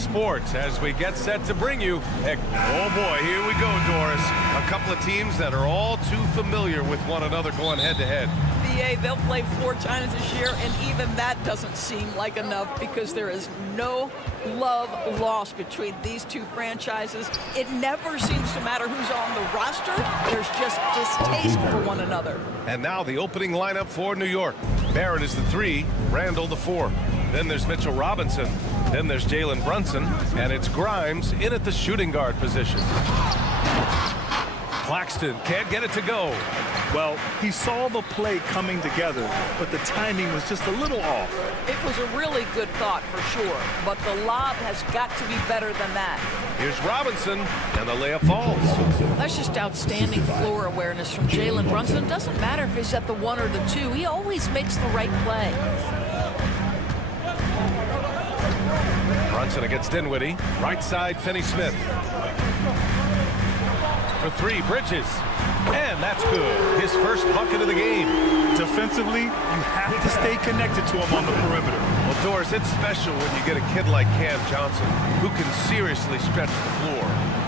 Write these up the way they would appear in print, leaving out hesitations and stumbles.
esports as we get set to bring you, oh boy, here we go, Doris. A couple of teams that are all too familiar with one another going head-to-head. BA, they'll play 4 times this year, and even that doesn't seem like enough because there is no love lost between these two franchises. It never seems to matter who's on the roster. There's just distaste for one another. And now the opening lineup for New York. Barrett is the 3, Randall the 4. Then there's Mitchell Robinson. Then there's Jalen Brunson. And it's Grimes in at the shooting guard position. Claxton can't get it to go. Well, he saw the play coming together, but the timing was just a little off. It was a really good thought for sure, but the lob has got to be better than that. Here's Robinson, and the layup falls. That's just outstanding floor awareness from Jalen Brunson. Doesn't matter if he's at the 1 or the 2. He always makes the right play. Brunson against Dinwiddie. Right side, Finney-Smith. For 3, Bridges. And that's good. His first bucket of the game. Defensively, you have to stay connected to him on the perimeter. Well, Doris, it's special when you get a kid like Cam Johnson who can seriously stretch the floor.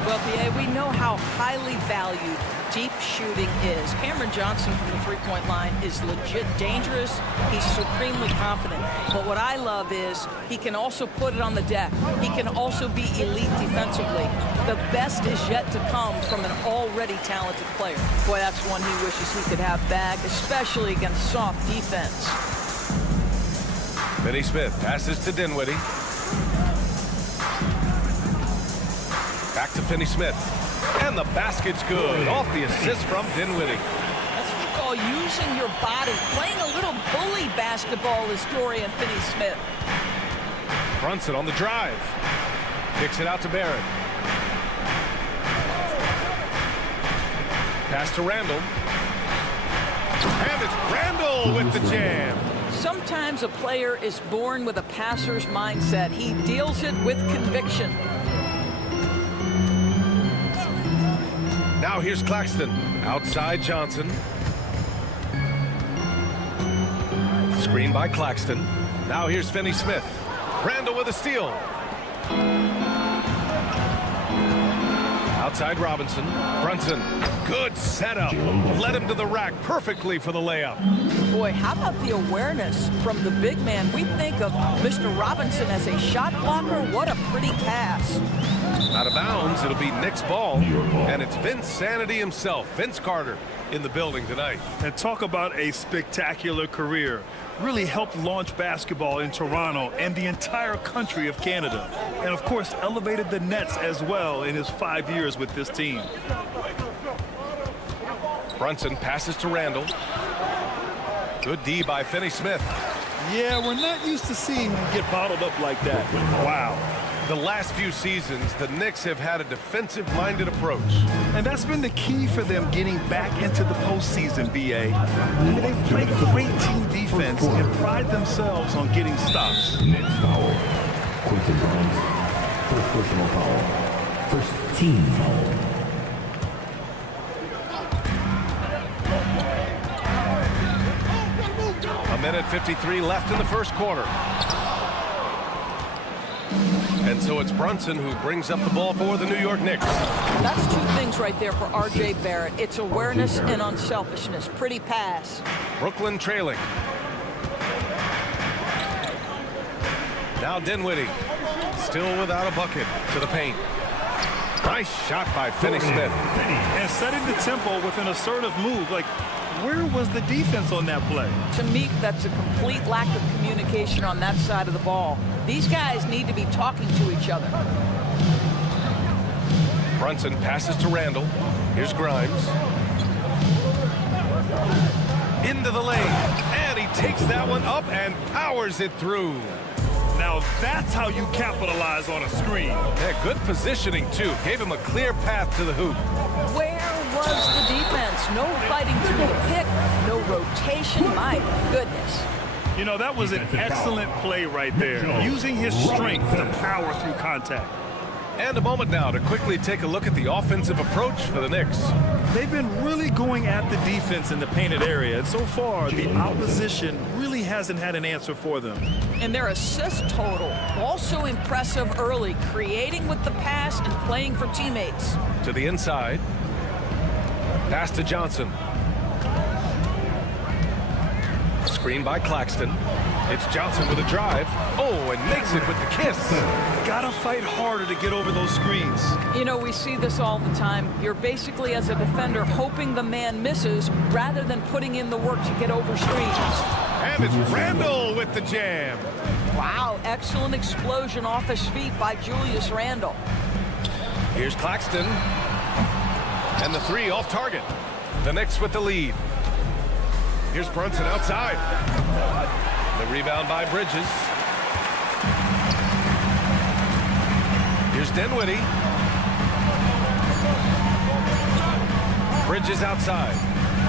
Well, BA, we know how highly valued deep shooting is. Cameron Johnson from the three-point line is legit dangerous. He's supremely confident. But what I love is he can also put it on the deck. He can also be elite defensively. The best is yet to come from an already talented player. Boy, that's one he wishes he could have back, especially against soft defense. Finney-Smith passes to Dinwiddie. Back to Finney-Smith. And the basket's good. Off the assist from Dinwiddie. That's what you call using your body. Playing a little bully basketball is Dorian Finney-Smith. Brunson on the drive. Kicks it out to Barrett. Pass to Randall. And it's Randall with the jam. Sometimes a player is born with a passer's mindset. He deals it with conviction. Now here's Claxton. Outside Johnson. Screen by Claxton. Now here's Finney-Smith. Randall with a steal. Outside Robinson. Brunson. Good setup. Led him to the rack perfectly for the layup. Boy, how about the awareness from the big man? We think of Mr. Robinson as a shot blocker. What a pretty pass. Out of bounds, it'll be Knicks ball. And it's Vince Sanity himself, Vince Carter, in the building tonight. And talk about a spectacular career. Really helped launch basketball in Toronto and the entire country of Canada. And of course, elevated the Nets as well in his 5 years with this team. Brunson passes to Randall. Good D by Finney-Smith. Yeah, we're not used to seeing him get bottled up like that. Wow. The last few seasons, the Knicks have had a defensive-minded approach. And that's been the key for them getting back into the postseason, BA. I mean, they play great team defense and pride themselves on getting stops. Next foul. Quentin Grimes. First personal foul. First team foul. A minute 53 left in the first quarter. And so it's Brunson who brings up the ball for the New York Knicks. That's 2 things right there for R.J. Barrett. It's awareness and unselfishness. Pretty pass. Brooklyn trailing. Now Dinwiddie. Still without a bucket to the paint. Nice shot by Finney-Smith. And setting the tempo with an assertive move. Like, where was the defense on that play? To me, that's a complete lack of communication on that side of the ball. These guys need to be talking to each other. Brunson passes to Randall. Here's Grimes. Into the lane. And he takes that one up and powers it through. Now that's how you capitalize on a screen. Yeah, good positioning, too. Gave him a clear path to the hoop. Where was the defense? No fighting through the pick, no rotation. My goodness. You know, that was an excellent play right there, using his strength to power through contact. And a moment now to quickly take a look at the offensive approach for the Knicks. They've been really going at the defense in the painted area, and so far the opposition really really hasn't had an answer for them. And their assist total, also impressive early, creating with the pass and playing for teammates. To the inside. Pass to Johnson. Screen by Claxton. It's Johnson with a drive. Oh, and makes it with the kiss. Gotta fight harder to get over those screens. You know, we see this all the time. You're basically, as a defender, hoping the man misses rather than putting in the work to get over screens. And it's Randle with the jam. Wow, excellent explosion off his feet by Julius Randle. Here's Claxton. And the three off target. The Knicks with the lead. Here's Brunson outside. The rebound by Bridges. Here's Dinwiddie. Bridges outside.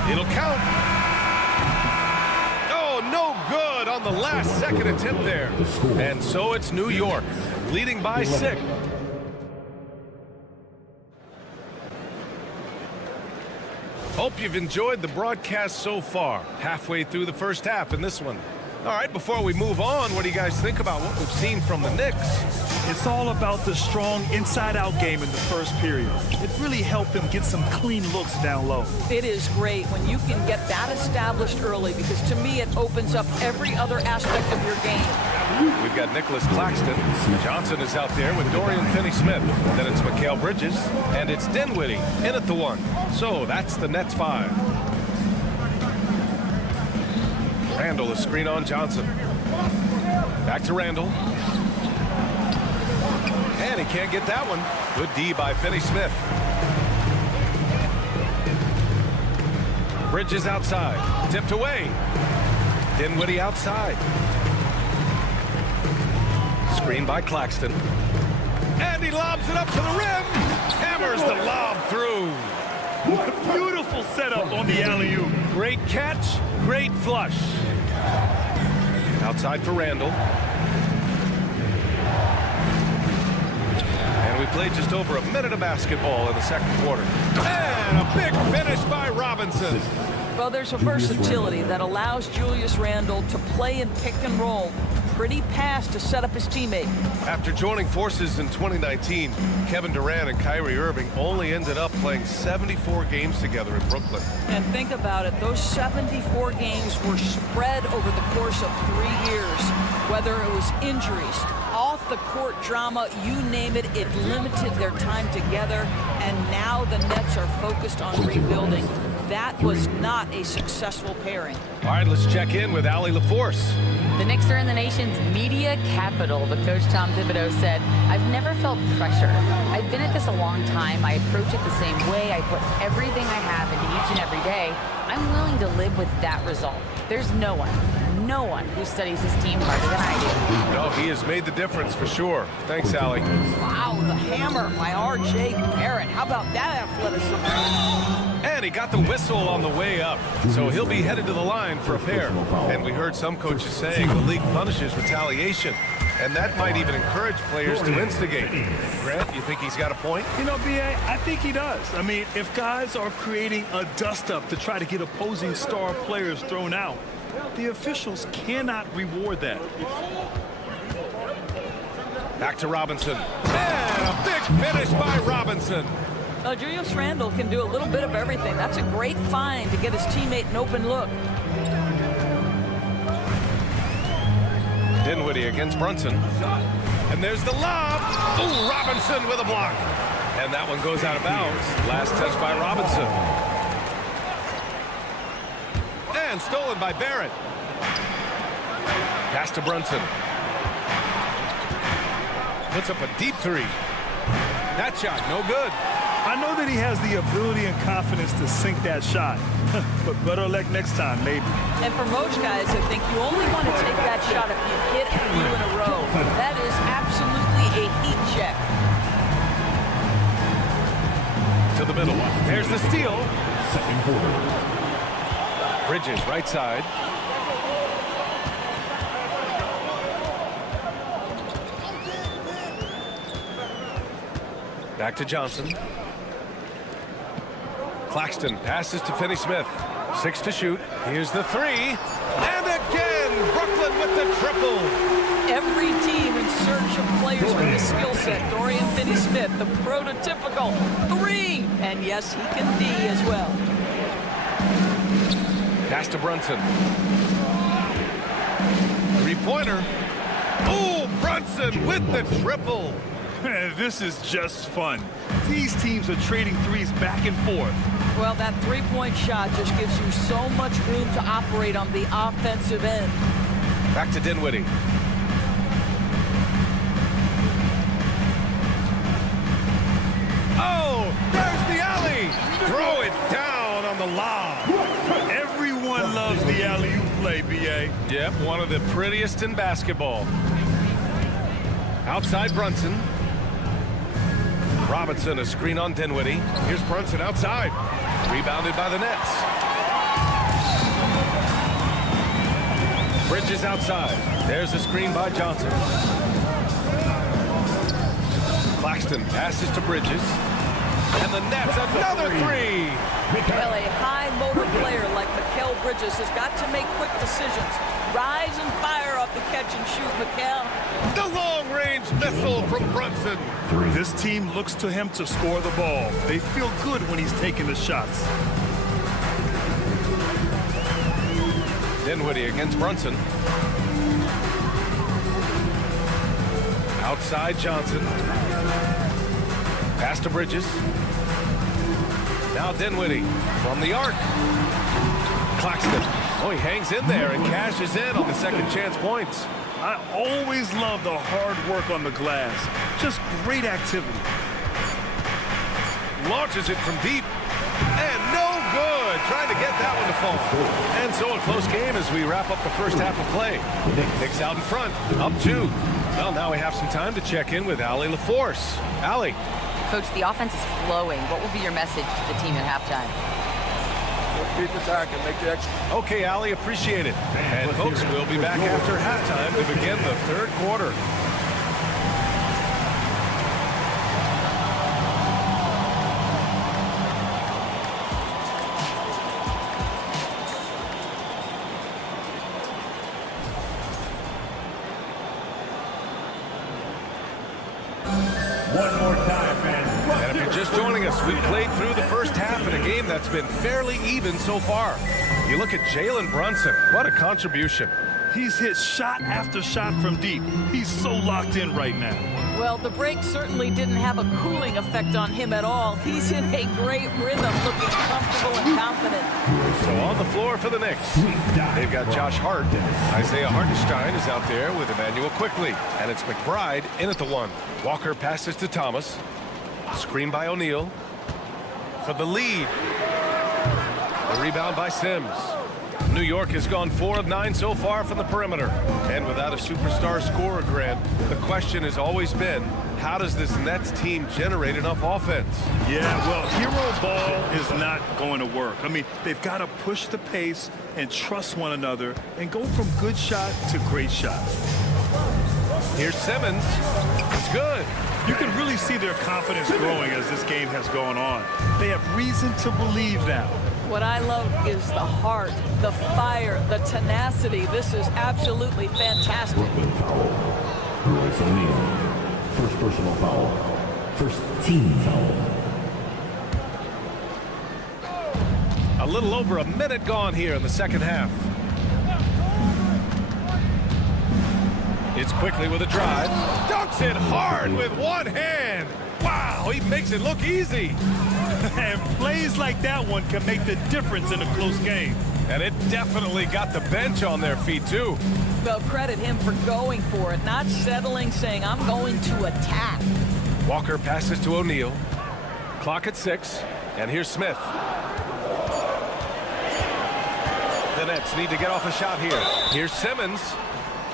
It'll count. Oh, no good on the last second attempt there. And so it's New York, leading by 6. Hope you've enjoyed the broadcast so far. Halfway through the first half in this one. All right, before we move on, what do you guys think about what we've seen from the Knicks? It's all about the strong inside-out game in the first period. It really helped them get some clean looks down low. It is great when you can get that established early, because to me it opens up every other aspect of your game. We've got Nicholas Claxton. Johnson is out there with Dorian Finney-Smith. Then it's Mikal Bridges. And it's Dinwiddie in at the 1. So that's the Nets 5. Randle is screen on Johnson. Back to Randle. And he can't get that one. Good D by Finney-Smith. Bridges outside. Tipped away. Dinwiddie outside. Screen by Claxton. And he lobs it up to the rim. Hammers the lob through. What a beautiful setup on the alley-oop. Great catch, great flush. Outside for Randle. And we played just over a minute of basketball in the second quarter. And a big finish by Robinson. Well, there's a versatility that allows Julius Randle to play in pick and roll. Pretty pass to set up his teammate. After joining forces in 2019, Kevin Durant and Kyrie Irving only ended up playing 74 games together in Brooklyn. And think about it, those 74 games were spread over the course of 3 years. Whether it was injuries, off-the-court drama, you name it, it limited their time together. And now the Nets are focused on rebuilding. That was not a successful pairing. All right, let's check in with Allie LaForce. The Knicks are in the nation's media capital, but Coach Tom Thibodeau said, "I've never felt pressure. I've been at this a long time. I approach it the same way. I put everything I have into each and every day. I'm willing to live with that result. There's no one who studies his team harder than I do." No, he has made the difference for sure. Thanks, Allie. Wow, the hammer by R.J. Barrett. How about that athleticism? And he got the whistle on the way up. So he'll be headed to the line for a pair. And we heard some coaches saying the league punishes retaliation. And that might even encourage players to instigate. Grant, you think he's got a point? You know, B.A., I think he does. I mean, if guys are creating a dust-up to try to get opposing star players thrown out, the officials cannot reward that. Back to Robinson. And a big finish by Robinson. Julius Randle can do a little bit of everything. That's a great find to get his teammate an open look. Dinwiddie against Brunson. And there's the lob. Ooh, Robinson with a block. And that one goes out of bounds. Last touch by Robinson. And stolen by Barrett. Pass to Brunson. Puts up a deep 3. That shot, no good. I know that he has the ability and confidence to sink that shot, but better luck next time, maybe. And for most guys, I think you only want to take that shot if you hit a few in a row. That is absolutely a heat check. To the middle. There's the steal. Second quarter. Bridges, right side. Back to Johnson. Claxton passes to Finney-Smith. 6 to shoot. Here's the 3. And again, Brooklyn with the triple. Every team in search of players with this skill set. Dorian Finney-Smith, the prototypical 3. And yes, he can D as well. Pass to Brunson. Three-pointer. Oh, Brunson with the triple. This is just fun. These teams are trading threes back and forth. Well, that three-point shot just gives you so much room to operate on the offensive end. Back to Dinwiddie. Oh, there's the alley. Throw it down on the lob. Everyone loves the alley-oop play, B.A. Yep, one of the prettiest in basketball. Outside Brunson. Robinson, a screen on Dinwiddie. Here's Brunson outside. Rebounded by the Nets. Bridges outside. There's a screen by Johnson. Claxton passes to Bridges. And the Nets, another three. Well, a high-motor player like Mikal Bridges has got to make quick decisions. Rise and fire off the catch and shoot, Mikal. The long-range missile from Brunson. This team looks to him to score the ball. They feel good when he's taking the shots. Dinwiddie against Brunson. Outside Johnson. Pass to Bridges. Now Dinwiddie from the arc. Claxton. Oh, he hangs in there and cashes in on the second chance points. I always love the hard work on the glass. Just great activity. Launches it from deep. And no good. Trying to get that one to fall. And so a close game as we wrap up the first half of play. Knicks out in front. Up 2. Well, now we have some time to check in with Allie LaForce. Allie. Coach, the offense is flowing. What will be your message to the team at halftime? Beat the attack and make the extra. Okay, Allie, appreciate it. And folks, we'll be back after halftime to begin the third quarter. One more time, man. And if you're just joining us, we played through the first half in a game that's been fairly even so far. You look at Jalen Brunson. What a contribution. He's hit shot after shot from deep. He's so locked in right now. Well, the break certainly didn't have a cooling effect on him at all. He's in a great rhythm, looking comfortable and confident. So on the floor for the Knicks, they've got Josh Hart. Isaiah Hartenstein is out there with Emmanuel Quickly. And it's McBride in at the 1. Walker passes to Thomas. Screen by O'Neal. For the lead. The rebound by Sims. New York has gone 4 of 9 so far from the perimeter. And without a superstar scorer, Grant, the question has always been, how does this Nets team generate enough offense? Yeah, well, hero ball is not going to work. I mean, they've got to push the pace and trust one another and go from good shot to great shot. Here's Simmons. It's good. You can really see their confidence growing as this game has gone on. They have reason to believe now. What I love is the heart, the fire, the tenacity. This is absolutely fantastic. Brooklyn foul. Royce O'Neal. First personal foul. First team foul. A little over a minute gone here in the second half. It's Quickly with a drive. Dunks it hard with one hand. Wow, he makes it look easy. And plays like that one can make the difference in a close game. And it definitely got the bench on their feet, too. Well, credit him for going for it, not settling, saying, I'm going to attack. Walker passes to O'Neal. Clock at 6. And here's Smith. The Nets need to get off a shot here. Here's Simmons.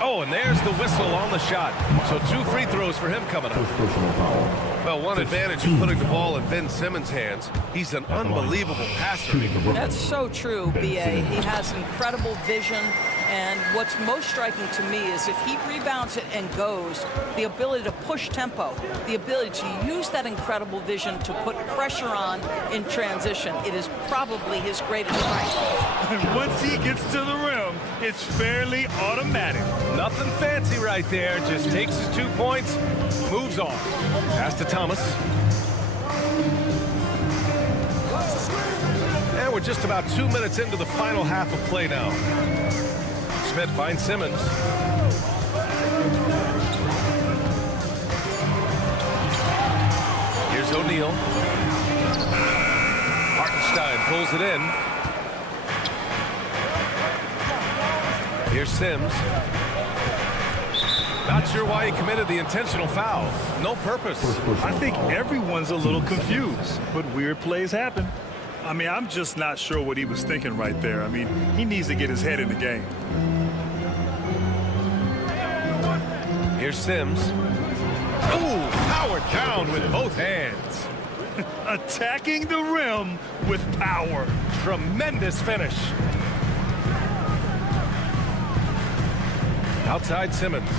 Oh, and there's the whistle on the shot. So 2 free throws for him coming up. First personal foul. Well, one advantage of putting the ball in Ben Simmons' hands. He's an unbelievable passer. That's so true, B.A. He has incredible vision, and what's most striking to me is if he rebounds it and goes, the ability to push tempo, the ability to use that incredible vision to put pressure on in transition. It is probably his greatest strength. And once he gets to the rim, It's fairly automatic. Nothing fancy right there. Just takes his 2 points, moves on. Pass to Thomas. And we're just about 2 minutes into the final half of play now. Smith finds Simmons. Here's O'Neal. Hartenstein pulls it in. Here's Sims. Not sure why he committed the intentional foul. No purpose. I think everyone's a little confused, but weird plays happen. I mean, I'm just not sure what he was thinking right there. I mean, he needs to get his head in the game. Here's Sims. Ooh, powered down with both hands. Attacking the rim with power. Tremendous finish. Outside Simmons.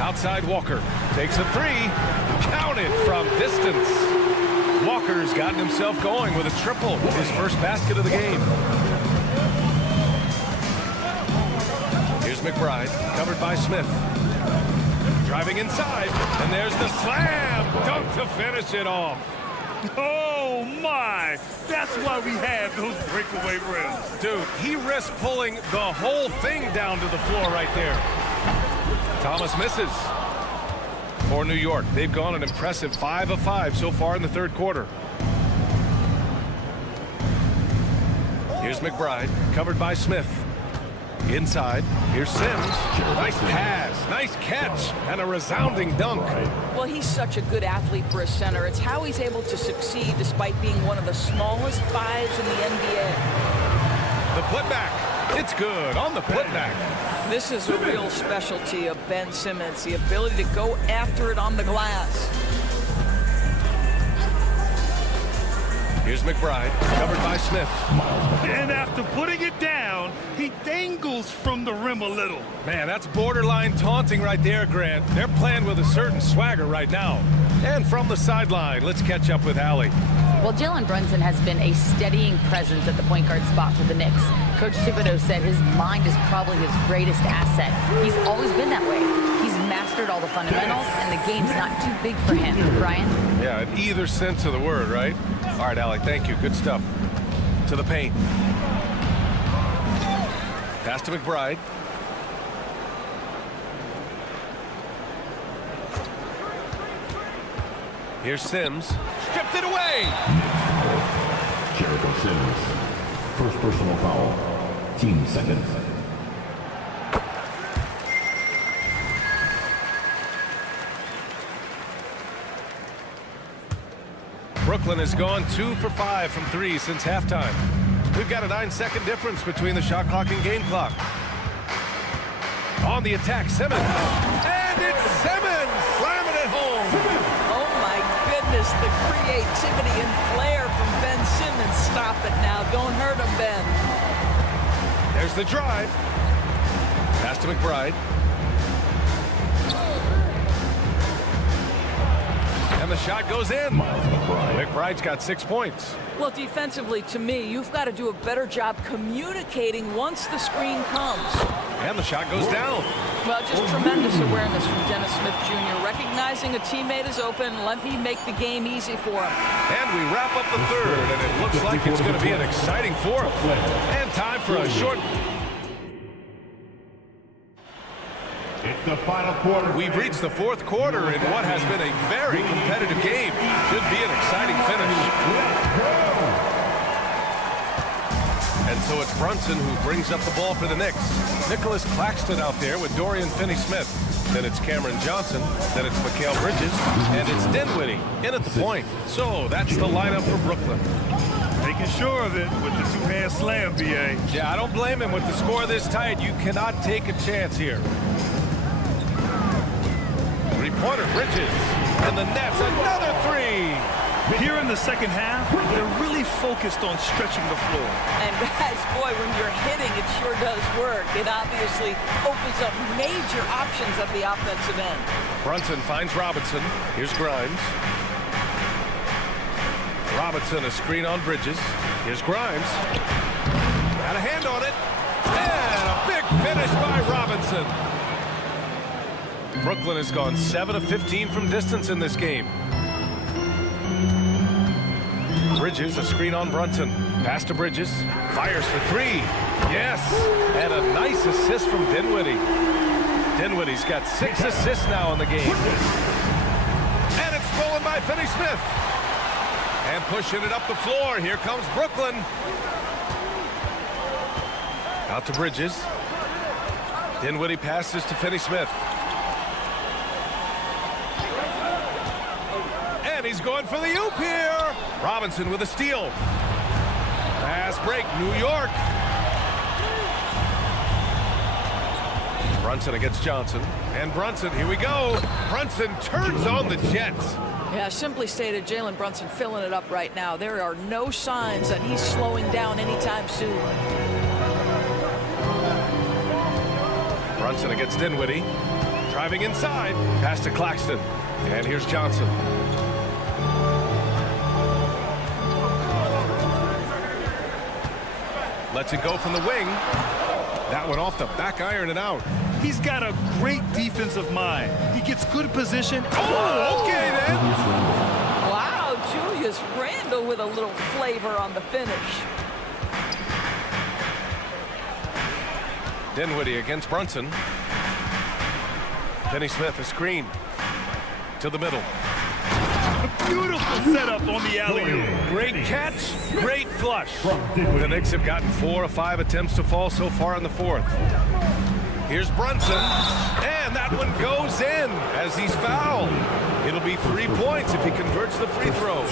Outside Walker. Takes a three. Counted from distance. Walker's gotten himself going with a triple. His first basket of the game. Here's McBride. Covered by Smith. Driving inside. And there's the slam. Dunk to finish it off. Oh, my. That's why we have those breakaway rims. Dude, he risked pulling the whole thing down to the floor right there. Thomas misses. For New York, they've gone an impressive 5 of 5 so far in the third quarter. Here's McBride, covered by Smith. Inside, here's Sims. Nice pass, nice catch, and a resounding dunk. Well, he's such a good athlete for a center. It's how he's able to succeed despite being one of the smallest fives in the NBA. The putback, it's good on the putback. This is a real specialty of Ben Simmons, the ability to go after it on the glass. Here's McBride, covered by Smith. And after putting it down, he dangles from the rim a little. Man, that's borderline taunting right there, Grant. They're playing with a certain swagger right now. And from the sideline, let's catch up with Allie. Well, Jalen Brunson has been a steadying presence at the point guard spot for the Knicks. Coach Thibodeau said his mind is probably his greatest asset. He's always been that way. He's mastered all the fundamentals, and the game's not too big for him. Brian? Yeah, in either sense of the word, right? All right, Allie, thank you. Good stuff. To the paint. Pass to McBride. Here's Sims. Stripped it away. Jericho Sims. First personal foul. Team second. Brooklyn has gone 2 for 5 from 3 since halftime. We've got a 9-second difference between the shot clock and game clock. On the attack, Simmons. And it's Simmons slamming it home. Oh, my goodness, the creativity and flair from Ben Simmons. Stop it now. Don't hurt him, Ben. There's the drive. Pass to McBride. And the shot goes in. McBride's got 6 points. Well, defensively, to me, you've got to do a better job communicating once the screen comes. And the shot goes down. Well, just tremendous awareness from Dennis Smith Jr. Recognizing a teammate is open, let me make the game easy for him. And we wrap up the third, and it looks like it's going to be an exciting fourth. And time for a short... It's the final quarter. We've reached the fourth quarter in what has been a very competitive game. Should be an exciting finish. And so it's Brunson who brings up the ball for the Knicks. Nicholas Claxton out there with Dorian Finney-Smith. Then it's Cameron Johnson. Then it's Mikal Bridges. And it's Dinwiddie in at the point. So that's the lineup for Brooklyn. Making sure of it with the two-hand slam, B.A. Yeah, I don't blame him with the score this tight. You cannot take a chance here. Three-pointer, Bridges. And the Nets, another three. Here in the second half, they're really focused on stretching the floor. And guys, boy, when you're hitting, it sure does work. It obviously opens up major options at the offensive end. Brunson finds Robinson. Here's Grimes. Robinson, a screen on Bridges. Here's Grimes. Got a hand on it. And a big finish. finish by Robinson. Brooklyn has gone 7 of 15 from distance in this game. Bridges, a screen on Brunson. Pass to Bridges. Fires for three. Yes. And a nice assist from Dinwiddie. Dinwiddie's got 6 assists now in the game. And it's stolen by Finney-Smith. And pushing it up the floor. Here comes Brooklyn. Out to Bridges. Dinwiddie passes to Finney-Smith. And he's going for the oop here. Robinson with a steal. Fast break, New York. Brunson against Johnson. And Brunson, here we go. Brunson turns on the Jets. Yeah, simply stated, Jalen Brunson filling it up right now. There are no signs that he's slowing down anytime soon. Brunson against Dinwiddie. Driving inside. Pass to Claxton. And here's Johnson. Lets it go from the wing. That one off the back iron and out. He's got a great defensive mind. He gets good position. Oh, okay then. Wow, Julius Randle with a little flavor on the finish. Dinwiddie against Brunson. Finney-Smith, a screen. To the middle. Beautiful setup on the alley-oop. Great catch, great flush. The Knicks have gotten 4 of 5 attempts to fall so far in the fourth. Here's Brunson, and that one goes in as he's fouled. It'll be 3 points if he converts the free throw.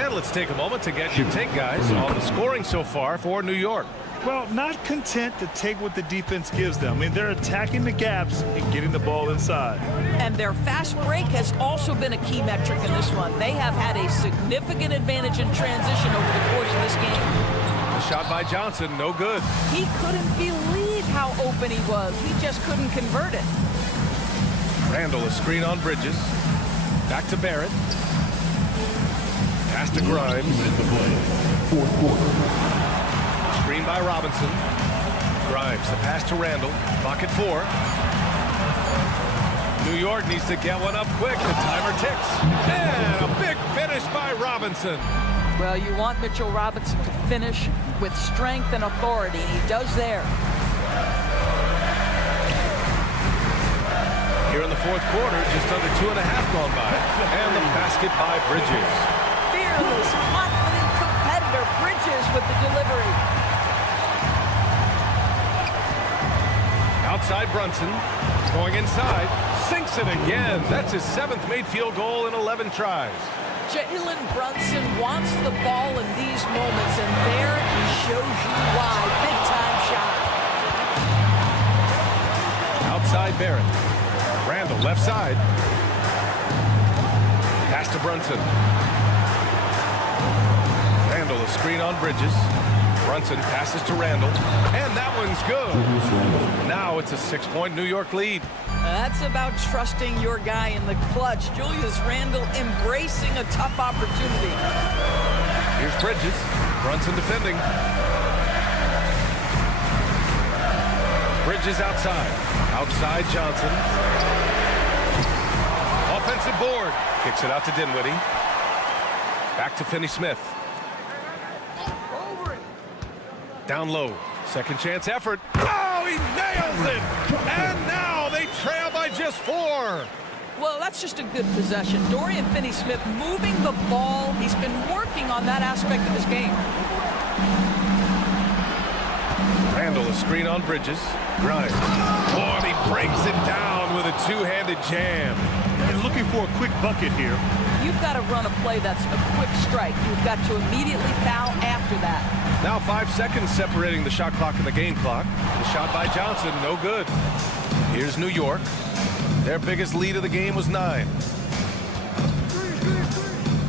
And let's take a moment to get your take, guys, on the scoring so far for New York. Well, not content to take what the defense gives them. I mean, they're attacking the gaps and getting the ball inside. And their fast break has also been a key metric in this one. They have had a significant advantage in transition over the course of this game. The shot by Johnson, no good. He couldn't believe how open he was. He just couldn't convert it. Randle, a screen on Bridges. Back to Barrett. Pass to Grimes. Fourth quarter. Screen by Robinson. Grimes, the pass to Randle. Clock at 4. New York needs to get one up quick. The timer ticks. And a big finish by Robinson. Well, you want Mitchell Robinson to finish with strength and authority, and he does there. Here in the fourth quarter, just under 2.5 gone by. And the basket by Bridges. Fearless, confident competitor. Bridges with the delivery. Outside Brunson, going inside, sinks it again. That's his 7th made field goal in 11 tries. Jalen Brunson wants the ball in these moments, and there he shows you why. Big-time shot. Outside Barrett. Randle, left side. Pass to Brunson. Randle, a screen on Bridges. Brunson passes to Randle, and that one's good. Now it's a 6-point New York lead. That's about trusting your guy in the clutch. Julius Randle embracing a tough opportunity. Here's Bridges. Brunson defending. Bridges outside. Outside Johnson. Offensive board. Kicks it out to Dinwiddie. Back to Finney-Smith. Down low. Second chance effort. Oh, he nails it! And now they trail by just 4. Well, that's just a good possession. Dorian Finney-Smith moving the ball. He's been working on that aspect of his game. Randle, a screen on Bridges. Grimes. Oh, and he breaks it down with a two-handed jam. And looking for a quick bucket here. You've got to run a play that's a quick strike. You've got to immediately foul after that. Now 5 seconds separating the shot clock and the game clock. The shot by Johnson, no good. Here's New York. Their biggest lead of the game was 9.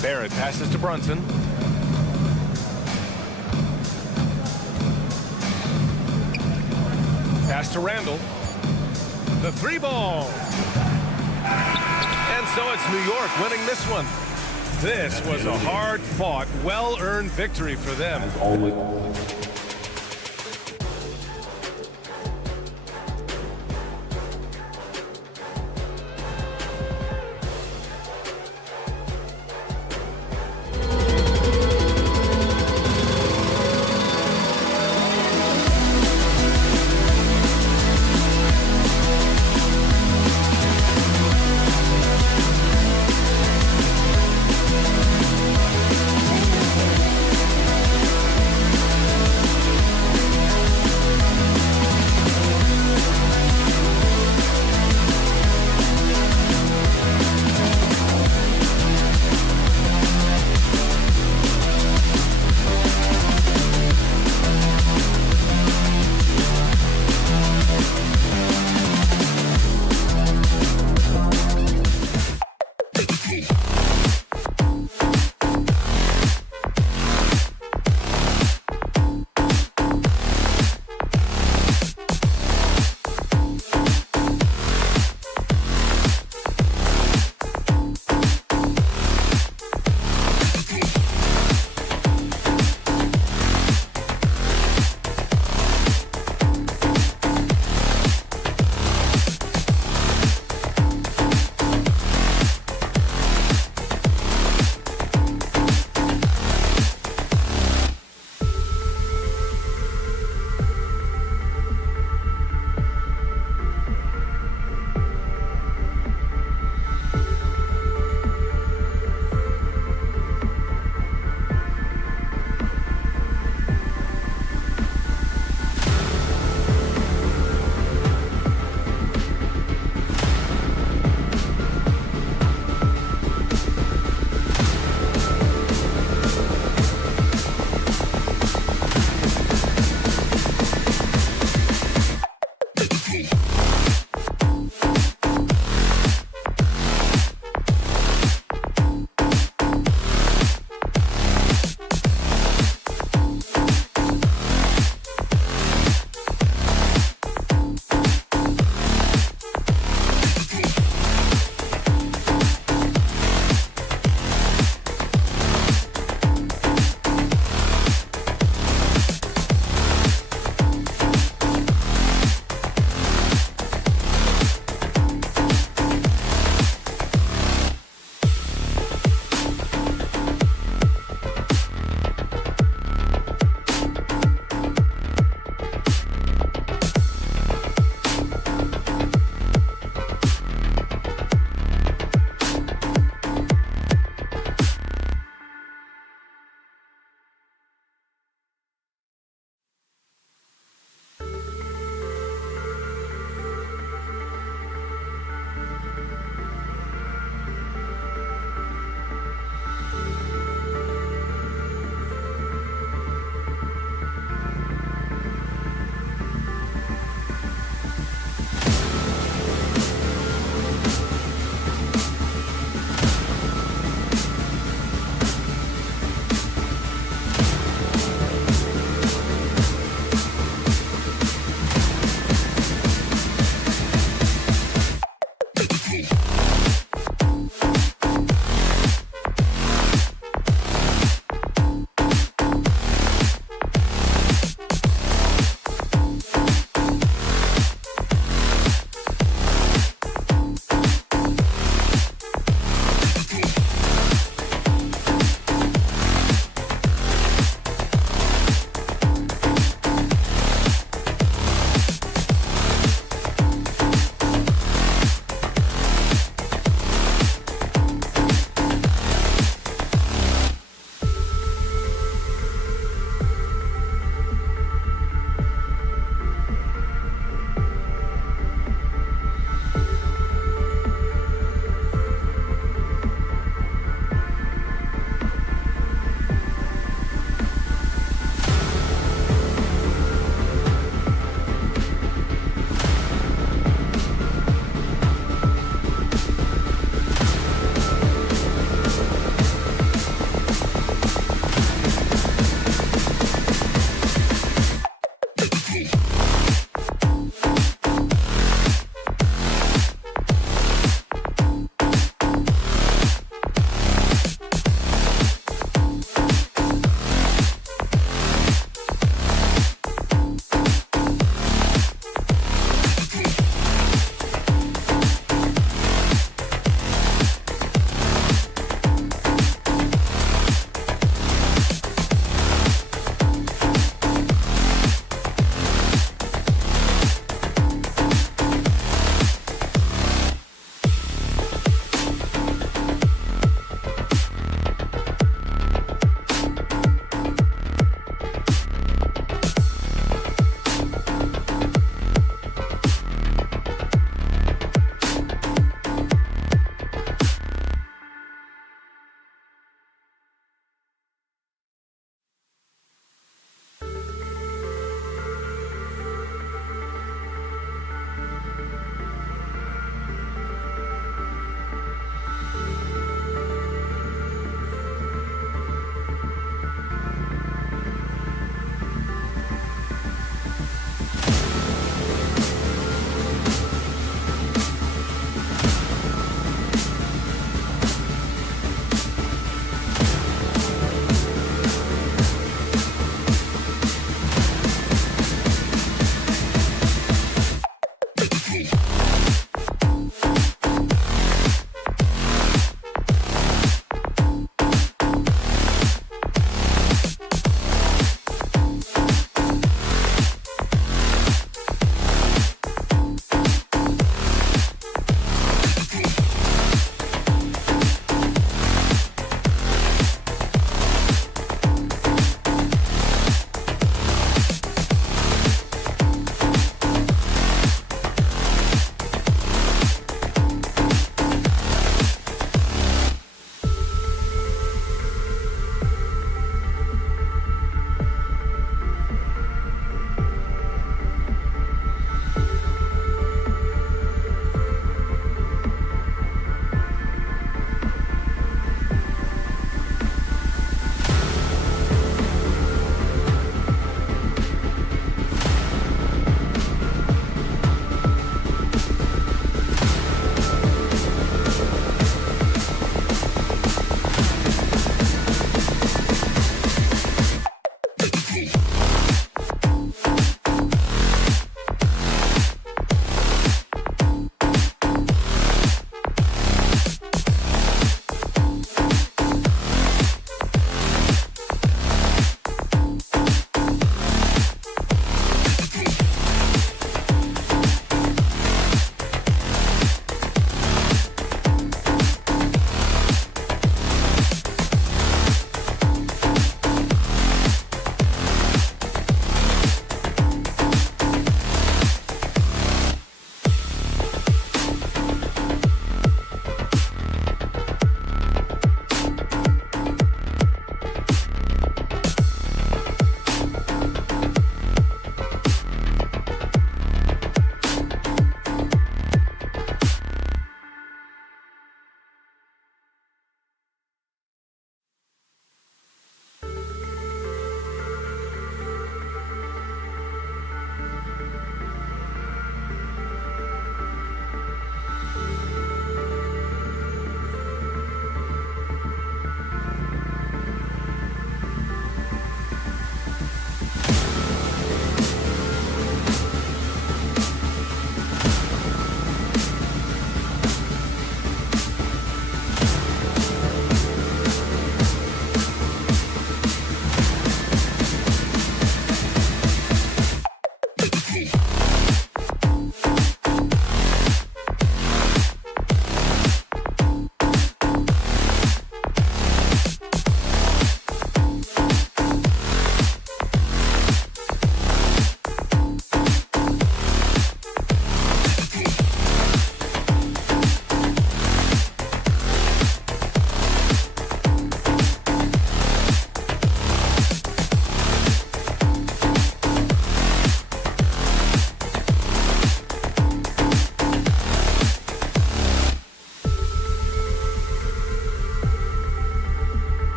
Barrett passes to Brunson. Pass to Randle. The 3-ball. And so it's New York winning this one. This was a hard-fought, well-earned victory for them.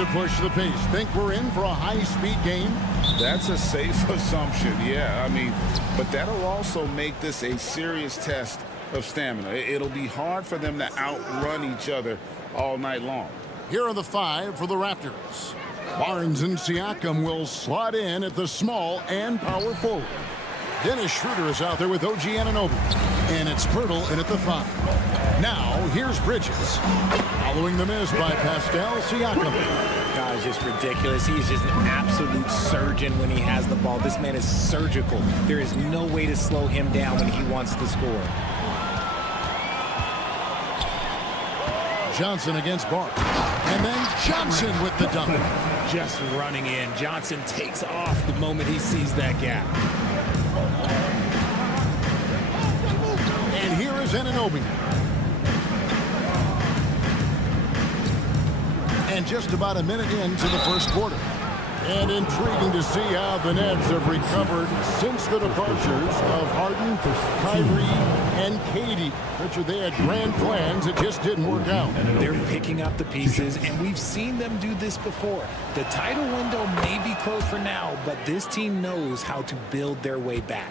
to push the pace. Think we're in for a high-speed game? That's a safe assumption, yeah. I mean, but that'll also make this a serious test of stamina. It'll be hard for them to outrun each other all night long. Here are the 5 for the Raptors. Barnes and Siakam will slot in at the small and power forward. Dennis Schroeder is out there with OG Anunoby. And it's Pirtle in at the 5. Now, here's Bridges. Following the miss by Pascal Siakam. God, it's just ridiculous. He's just an absolute surgeon when he has the ball. This man is surgical. There is no way to slow him down when he wants to score. Johnson against Barnes. And then Johnson with the dunk. Just running in. Johnson takes off the moment he sees that gap. And here is Anunoby. And just about a minute into the first quarter. And intriguing to see how the Nets have recovered since the departures of Harden, Kyrie, and KD. Richard, they had grand plans. It just didn't work out. They're picking up the pieces, and we've seen them do this before. The title window may be closed for now, but this team knows how to build their way back.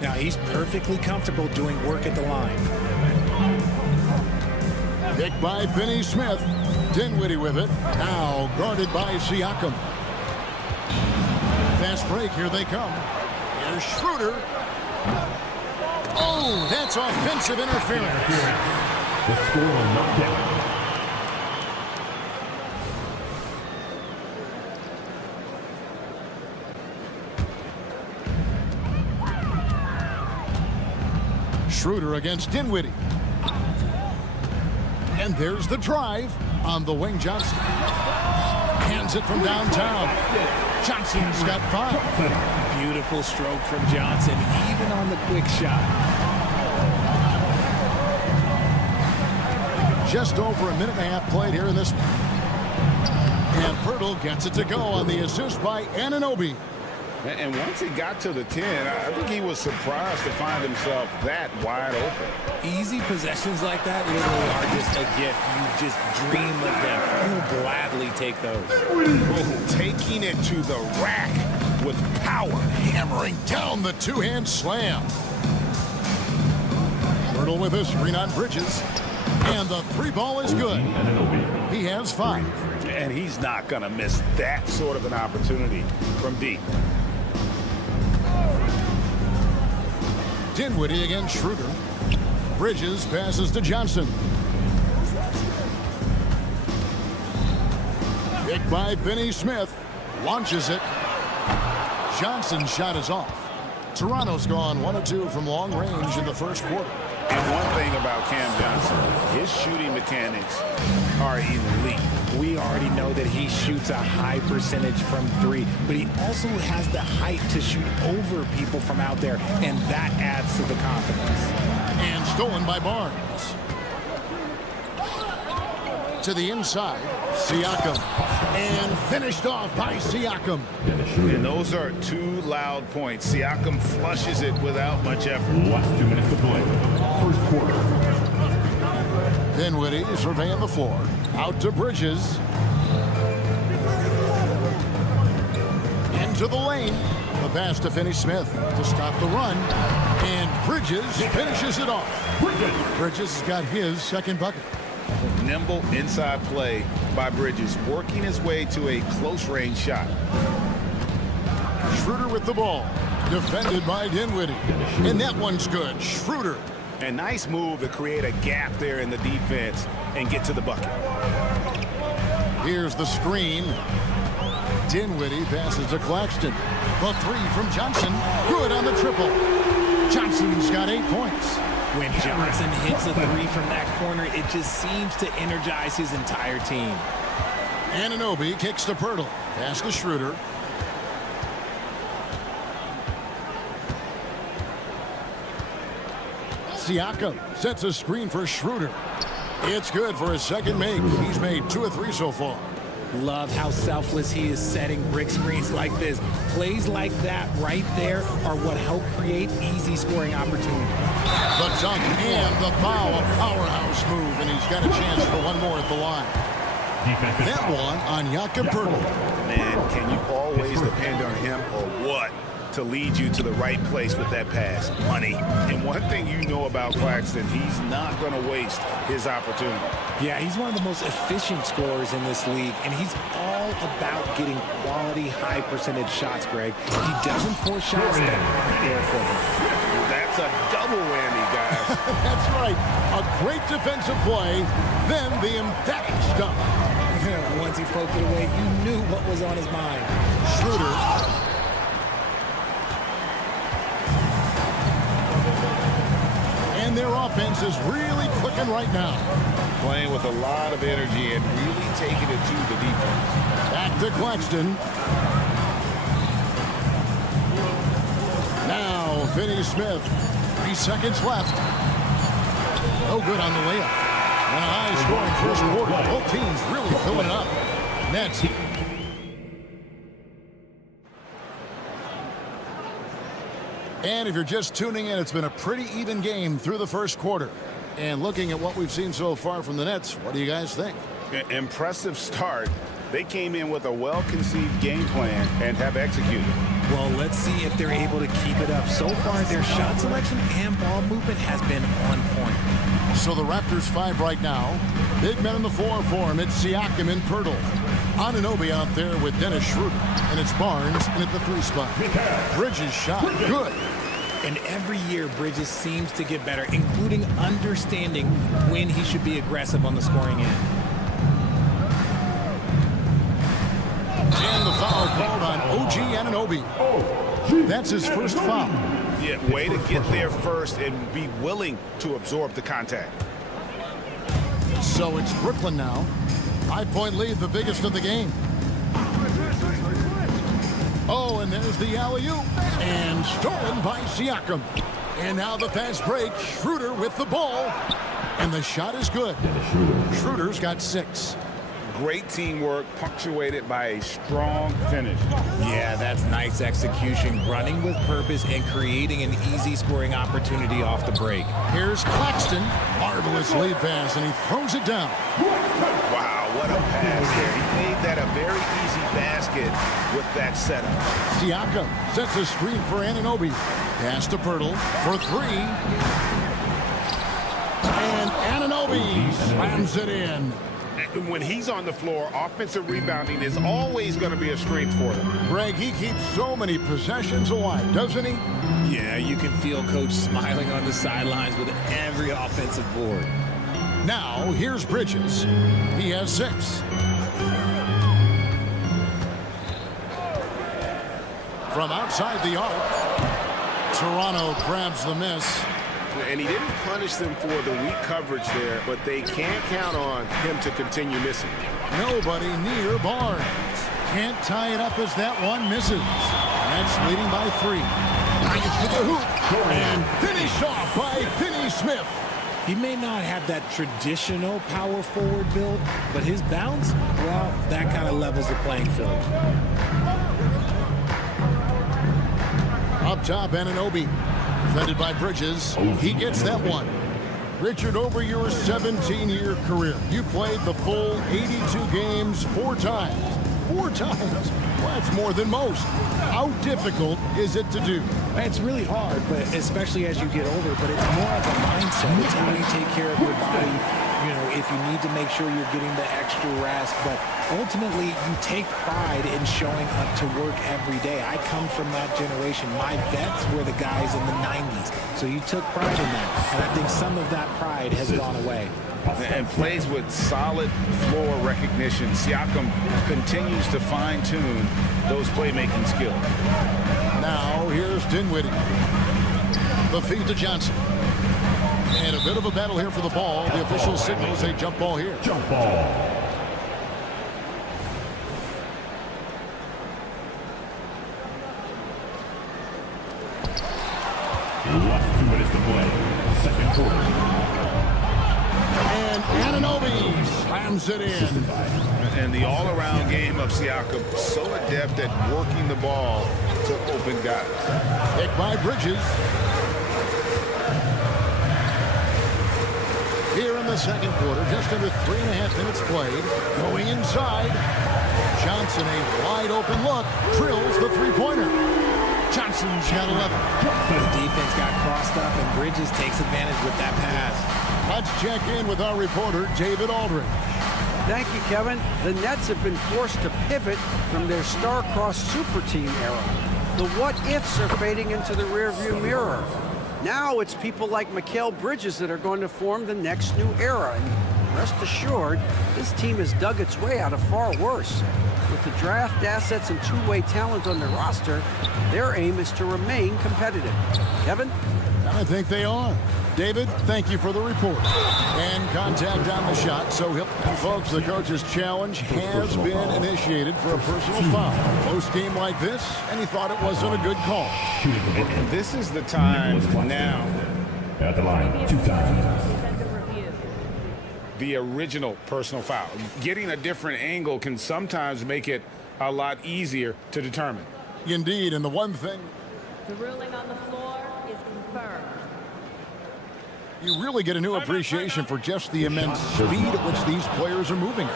Now, he's perfectly comfortable doing work at the line. Picked by Finney-Smith. Dinwiddie with it. Now guarded by Siakam. Fast break. Here they come. Here's Schroeder. Oh, that's offensive interference. The score will not count. Schroeder against Dinwiddie. And there's the drive on the wing. Johnson hands it from downtown. Johnson's got 5. Beautiful stroke from Johnson, even on the quick shot. Just over a minute and a half played here in this one. And Pirtle gets it to go on the assist by Anunoby. And once he got to the 10, I think he was surprised to find himself that wide open. Easy possessions like that literally are just a gift. You just dream of them. You'll gladly take those. Taking it to the rack with power. Hammering down the two-hand slam. Pirtle with a screen on Bridges. And the 3-ball is good. He has 5. And he's not going to miss that sort of an opportunity from deep. Dinwiddie against Schroeder. Bridges passes to Johnson. Picked by Finney-Smith. Launches it. Johnson's shot is off. Toronto's gone 1 of 2 from long range in the first quarter. And one thing about Cam Johnson, his shooting mechanics are elite. We already know that he shoots a high percentage from 3, but he also has the height to shoot over people from out there, and that adds to the confidence. And stolen by Barnes. To the inside, Siakam. And finished off by Siakam. And those are 2 loud points. Siakam flushes it without much effort. Last 2 minutes to play. First quarter. Dinwiddie surveying the floor. Out to Bridges. Into the lane. The pass to Finney-Smith to stop the run. And Bridges finishes it off. Bridges has got his second bucket. Nimble inside play by Bridges, working his way to a close-range shot. Schroeder with the ball. Defended by Dinwiddie. And that one's good. Schroeder. A nice move to create a gap there in the defense and get to the bucket. Here's the screen. Dinwiddie passes to Claxton. The 3 from Johnson. Good on the triple. Johnson's got 8 points. When Johnson hits a 3 from that corner, it just seems to energize his entire team. Anunoby kicks to Pirtle. Pass to Schroeder. Siakam sets a screen for Schroeder. It's good for his second make. He's made 2 of 3 so far. Love how selfless he is setting brick screens like this. Plays like that right there are what help create easy scoring opportunities. The dunk and the foul. A powerhouse move, and he's got a chance for one more at the line. That one on Jakob Poeltl. Man, can you always depend on him or what to lead you to the right place with that pass? Money. And one thing you know about Claxton, he's not going to waste his opportunity. Yeah, he's one of the most efficient scorers in this league, and he's all about getting quality, high percentage shots, Greg. He doesn't force shots that aren't there for him. That's a double whammy, guys. That's right. A great defensive play, then the emphatic stuff. Once he poked it away, you knew what was on his mind. Schroeder. And their offense is really clicking right now. Playing with a lot of energy and really taking it to the defense. Back to Claxton. Now, Finney Smith. 3 seconds left. No good on the layup. And a high-scoring first quarter. Both teams really filling it up. Nets. And if you're just tuning in, it's been a pretty even game through the first quarter. And looking at what we've seen so far from the Nets, what do you guys think? Impressive start. They came in with a well-conceived game plan and have executed. Well, let's see if they're able to keep it up. So far, their shot selection and ball movement has been on point. So the Raptors 5 right now. Big men in the 4 for him. It's Siakam and Poeltl. Anunoby out there with Dennis Schroeder. And it's Barnes in at the 3 spot. Bridges shot good. And every year, Bridges seems to get better, including understanding when he should be aggressive on the scoring end. And the foul called on OG Anunoby. That's his first foul. Yeah, way to get there first and be willing to absorb the contact. So it's Brooklyn now. 5-point lead, the biggest of the game. Oh, and there's the alley-oop. And stolen by Siakam. And now the fast break. Schroeder with the ball. And the shot is good. Schroeder's got 6. Great teamwork, punctuated by a strong finish. Yeah, that's nice execution, running with purpose and creating an easy scoring opportunity off the break. Here's Claxton. Marvelous lead pass, and he throws it down. Wow, what a pass there. He made that a very easy basket with that setup. Siakam sets a screen for Anunoby. Pass to Poeltl for 3. And Anunoby slams it in. When he's on the floor, offensive rebounding is always going to be a strength for them. Greg, he keeps so many possessions alive, doesn't he? Yeah, you can feel Coach smiling on the sidelines with every offensive board. Now, here's Bridges. He has 6. From outside the arc, Toronto grabs the miss. And he didn't punish them for the weak coverage there, but they can't count on him to continue missing. Nobody near Barnes. Can't tie it up as that one misses. Nets leading by 3. Brings to the hoop. And finished off by Finney Smith. He may not have that traditional power forward build, but his bounce, well, that kind of levels the playing field. Up top, Anunoby. Defended by Bridges. He gets that one. Richard, over your 17-year career, you played the full 82 games 4 times. 4 times? Well, that's more than most. How difficult is it to do? It's really hard, but especially as you get older, but it's more of a mindset. It's how you take care of your body. You know, if you need to make sure you're getting the extra rest, but ultimately you take pride in showing up to work every day. I come from that generation. My vets were the guys in the 90s, so you took pride in that, and I think some of that pride has gone away. And plays with solid floor recognition. Siakam continues to fine-tune those playmaking skills. Now here's Dinwiddie. The feed to Johnson. And a bit of a battle here for the ball. The official signals a jump ball here. Jump ball. Last 2 minutes to play. Second quarter. And Anunoby slams it in. And the all-around game of Siakam, so adept at working the ball to open guys. Picked by Bridges. Here in the second quarter, just under 3.5 minutes played. Going inside. Johnson, a wide open look, drills the three-pointer. Johnson's got 11. The defense got crossed up, and Bridges takes advantage with that pass. Let's check in with our reporter, David Aldridge. Thank you, Kevin. The Nets have been forced to pivot from their star-crossed super team era. The what-ifs are fading into the rearview mirror. Now it's people like Mikal Bridges that are going to form the next new era. And rest assured, this team has dug its way out of far worse. With the draft assets and two-way talent on their roster, their aim is to remain competitive. Kevin? I think they are. David, thank you for the report. And contact on the shot, so folks, the coach's challenge has been initiated for a personal foul. Close game like this, and he thought it wasn't a good call. And this is the time now. At the line, 2 times. The original personal foul. Getting a different angle can sometimes make it a lot easier to determine. Indeed, and the one thing The ruling on the floor is confirmed. you really get a new appreciation for just the immense speed at which these players are moving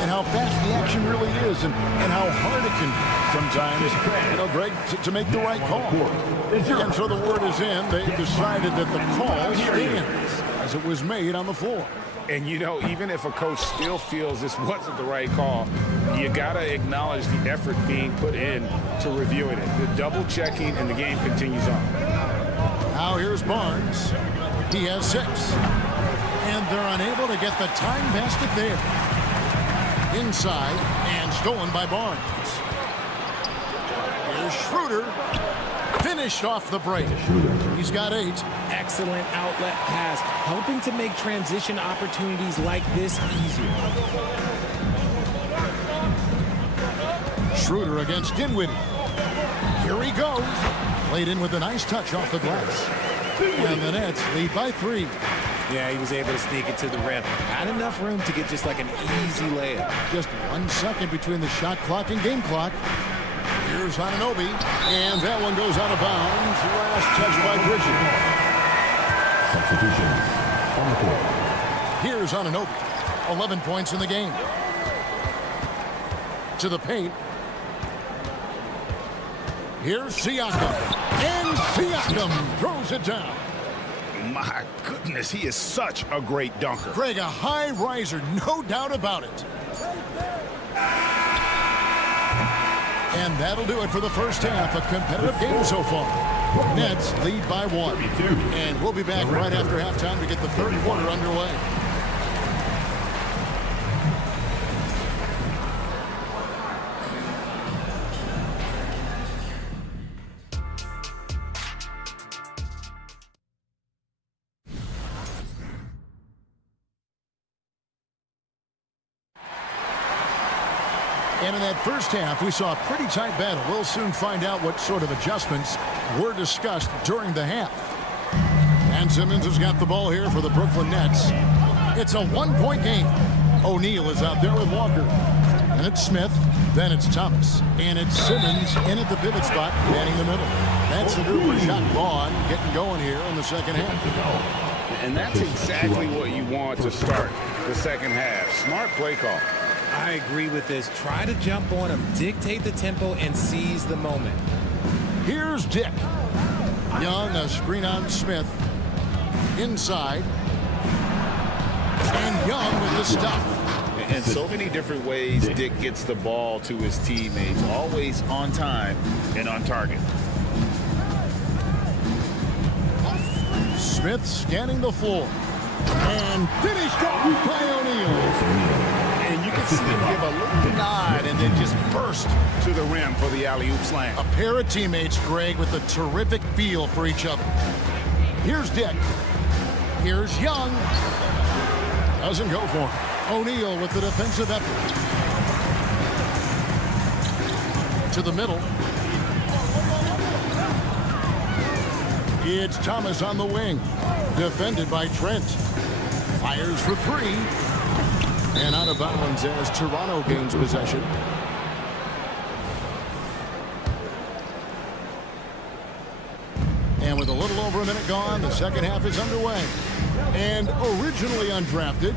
and how fast the action really is and how hard it can be sometimes, Greg, to make the right call. And so the word is in. They decided that the call stands as it was made on the floor. And, even if a coach still feels this wasn't the right call, you got to acknowledge the effort being put in to reviewing it. The double checking, and the game continues on. Now here's Barnes. He has 6. And they're unable to get the time basket there. Inside and stolen by Barnes. Here's Schroeder. Finished off the break. He's got 8. Excellent outlet pass, helping to make transition opportunities like this easier. Schroeder against Dinwiddie. Here he goes. Played in with a nice touch off the glass. And the Nets lead by 3. Yeah, he was able to sneak it to the rim. Had enough room to get just like an easy layup. Just 1 second between the shot clock and game clock. Here's Anunoby, and that one goes out of bounds. Last touch by Bridges. Substitutions on the court. Here's Anunoby, 11 points in the game. To the paint. Here's Siakam, and Siakam throws it down. My goodness, he is such a great dunker. Greg, a high riser, no doubt about it. And that'll do it for the first half. A competitive game so far. Nets lead by 1. And we'll be back right after halftime to get the third quarter underway. And in that first half, we saw a pretty tight battle. We'll soon find out what sort of adjustments were discussed during the half. And Simmons has got the ball here for the Brooklyn Nets. It's a 1-point game. O'Neal is out there with Walker. And it's Smith. Then it's Thomas. And it's Simmons in at the pivot spot, manning the middle. That's a group of shot Vaughn getting going here in the second half. And that's exactly what you want to start the second half. Smart play call. I agree with this. Try to jump on him, dictate the tempo, and seize the moment. Here's Dick. Young, a screen on Smith. Inside. And Young with the stuff. In so many different ways, Dick gets the ball to his teammates. Always on time and on target. Smith scanning the floor. And finished off by O'Neal. And you can see him give a little nod and then just burst to the rim for the alley-oop slam. A pair of teammates, Greg, with a terrific feel for each other. Here's Dick. Here's Young. Doesn't go for him. O'Neal with the defensive effort. To the middle. It's Thomas on the wing. Defended by Trent. Fires for 3. And out of bounds as Toronto gains possession. And with a little over a minute gone, the second half is underway. And originally undrafted,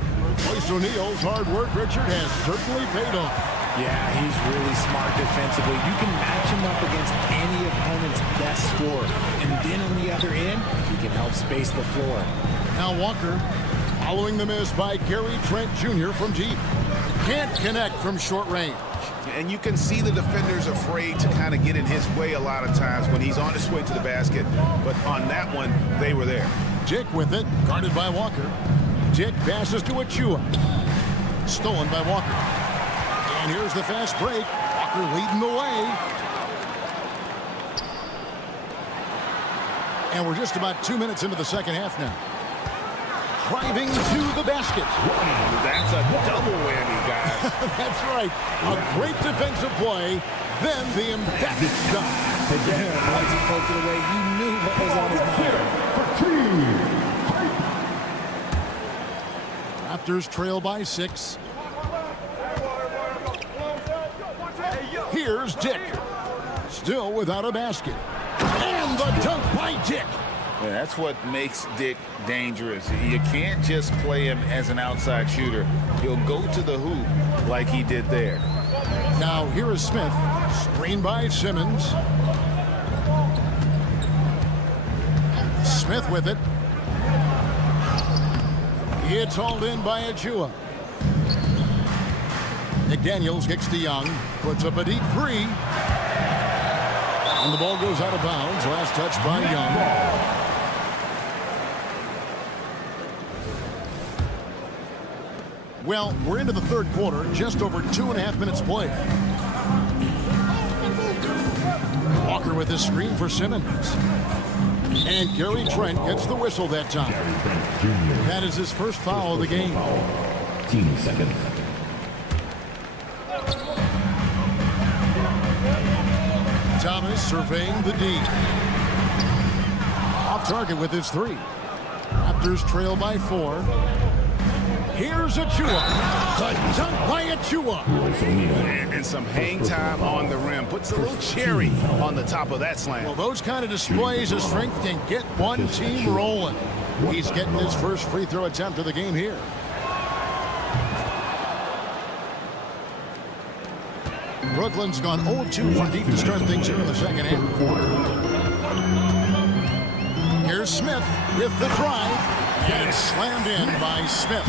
Royce O'Neal's hard work, Richard, has certainly paid off. Yeah, he's really smart defensively. You can match him up against any opponent's best scorer. And then on the other end, he can help space the floor. Now Walker, following the miss by Gary Trent Jr. from deep. Can't connect from short range. And you can see the defenders afraid to kind of get in his way a lot of times when he's on his way to the basket. But on that one, they were there. Dick with it, guarded by Walker. Dick passes to Achua. Stolen by Walker. And here's the fast break. Walker leading the way. And we're just about 2 minutes into the second half now. Driving to the basket. That's a double whammy, guys. That's right. A great defensive play. Then the emphatic shot. Yeah, once he poked it away, you knew what was on his mind. Raptors trail by 6. Here's Dick. Still without a basket. And the dunk by Dick. Yeah, that's what makes Dick dangerous. You can't just play him as an outside shooter. He'll go to the hoop like he did there. Now here is Smith. Screen by Simmons. Smith with it. It's hauled in by Achua. McDaniels kicks to Young. Puts up a deep three. And the ball goes out of bounds. Last touch by Young. Well, we're into the third quarter, just over 2.5 minutes played. Walker with his screen for Simmons. And Gary Trent gets the whistle that time. That is his first foul of the game. 15 seconds. Thomas surveying the D. Off target with his three. Raptors trail by 4. Here's Achua. The dunk by Achua. And some hang time on the rim. Puts a little cherry on the top of that slam. Well, those kind of displays of strength can get one team rolling. He's getting his first free throw attempt of the game here. Brooklyn's gone 0-2 from deep to start things here in the second half. Here's Smith with the drive. And it's slammed in by Smith.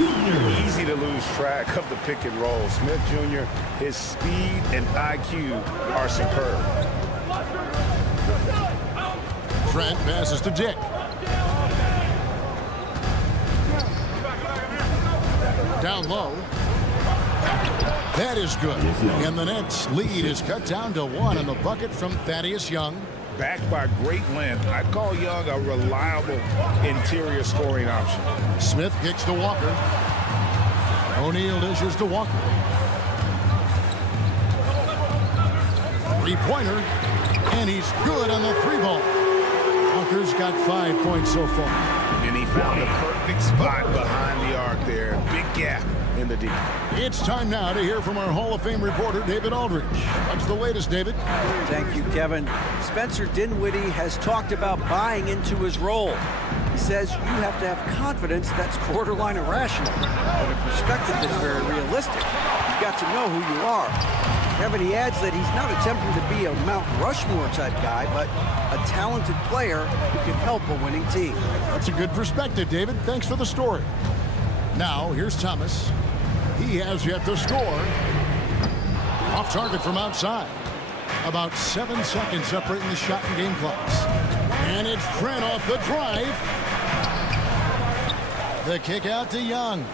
Easy to lose track of the pick and roll. Smith Jr., his speed and IQ are superb. Trent passes to Dick. Down low. That is good. And the Nets lead is cut down to 1 on the bucket from Thaddeus Young. Backed by great length, I'd call Young a reliable interior scoring option. Smith kicks to Walker. O'Neal dishes to Walker. Three-pointer. And he's good on the 3-ball. Walker's got 5 points so far. And he found the perfect spot behind the arc there. Big gap in the D. It's time now to hear from our Hall of Fame reporter, David Aldridge. What's the latest, David? Thank you, Kevin. Spencer Dinwiddie has talked about buying into his role. He says you have to have confidence that's borderline irrational, but a perspective that's very realistic. You've got to know who you are. Kevin, he adds that he's not attempting to be a Mount Rushmore type guy, but a talented player who can help a winning team. That's a good perspective, David. Thanks for the story. Now, here's Thomas. He has yet to score. Off target from outside. About 7 seconds separating the shot and game clocks. And it's Trent off the drive. The kick out to Young.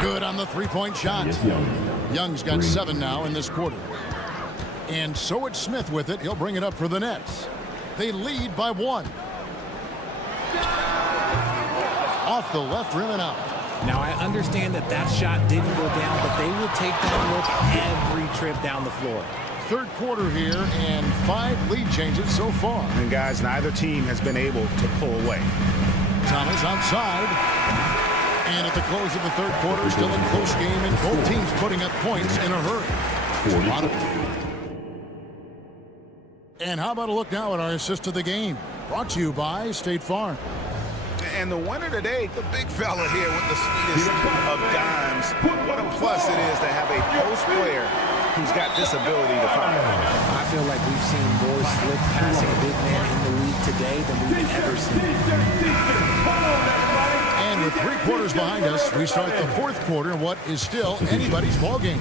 Good on the three-point shot. Young's got 7 now in this quarter. And so it's Smith with it. He'll bring it up for the Nets. They lead by 1. Off the left rim and out. Now, I understand that that shot didn't go down, but they will take that look every trip down the floor. Third quarter here, and 5 lead changes so far. And, guys, neither team has been able to pull away. Thomas outside. And at the close of the third quarter, still a close game, and both teams putting up points in a hurry. And how about a look now at our assist of the game? Brought to you by State Farm. And the winner today, the big fella here with the sweetest of dimes. What a plus it is to have a post player who's got this ability to find. I feel like we've seen more slick passing big man in the league today than we've ever seen. And with 3 quarters behind us, we start the 4th quarter in what is still anybody's ballgame.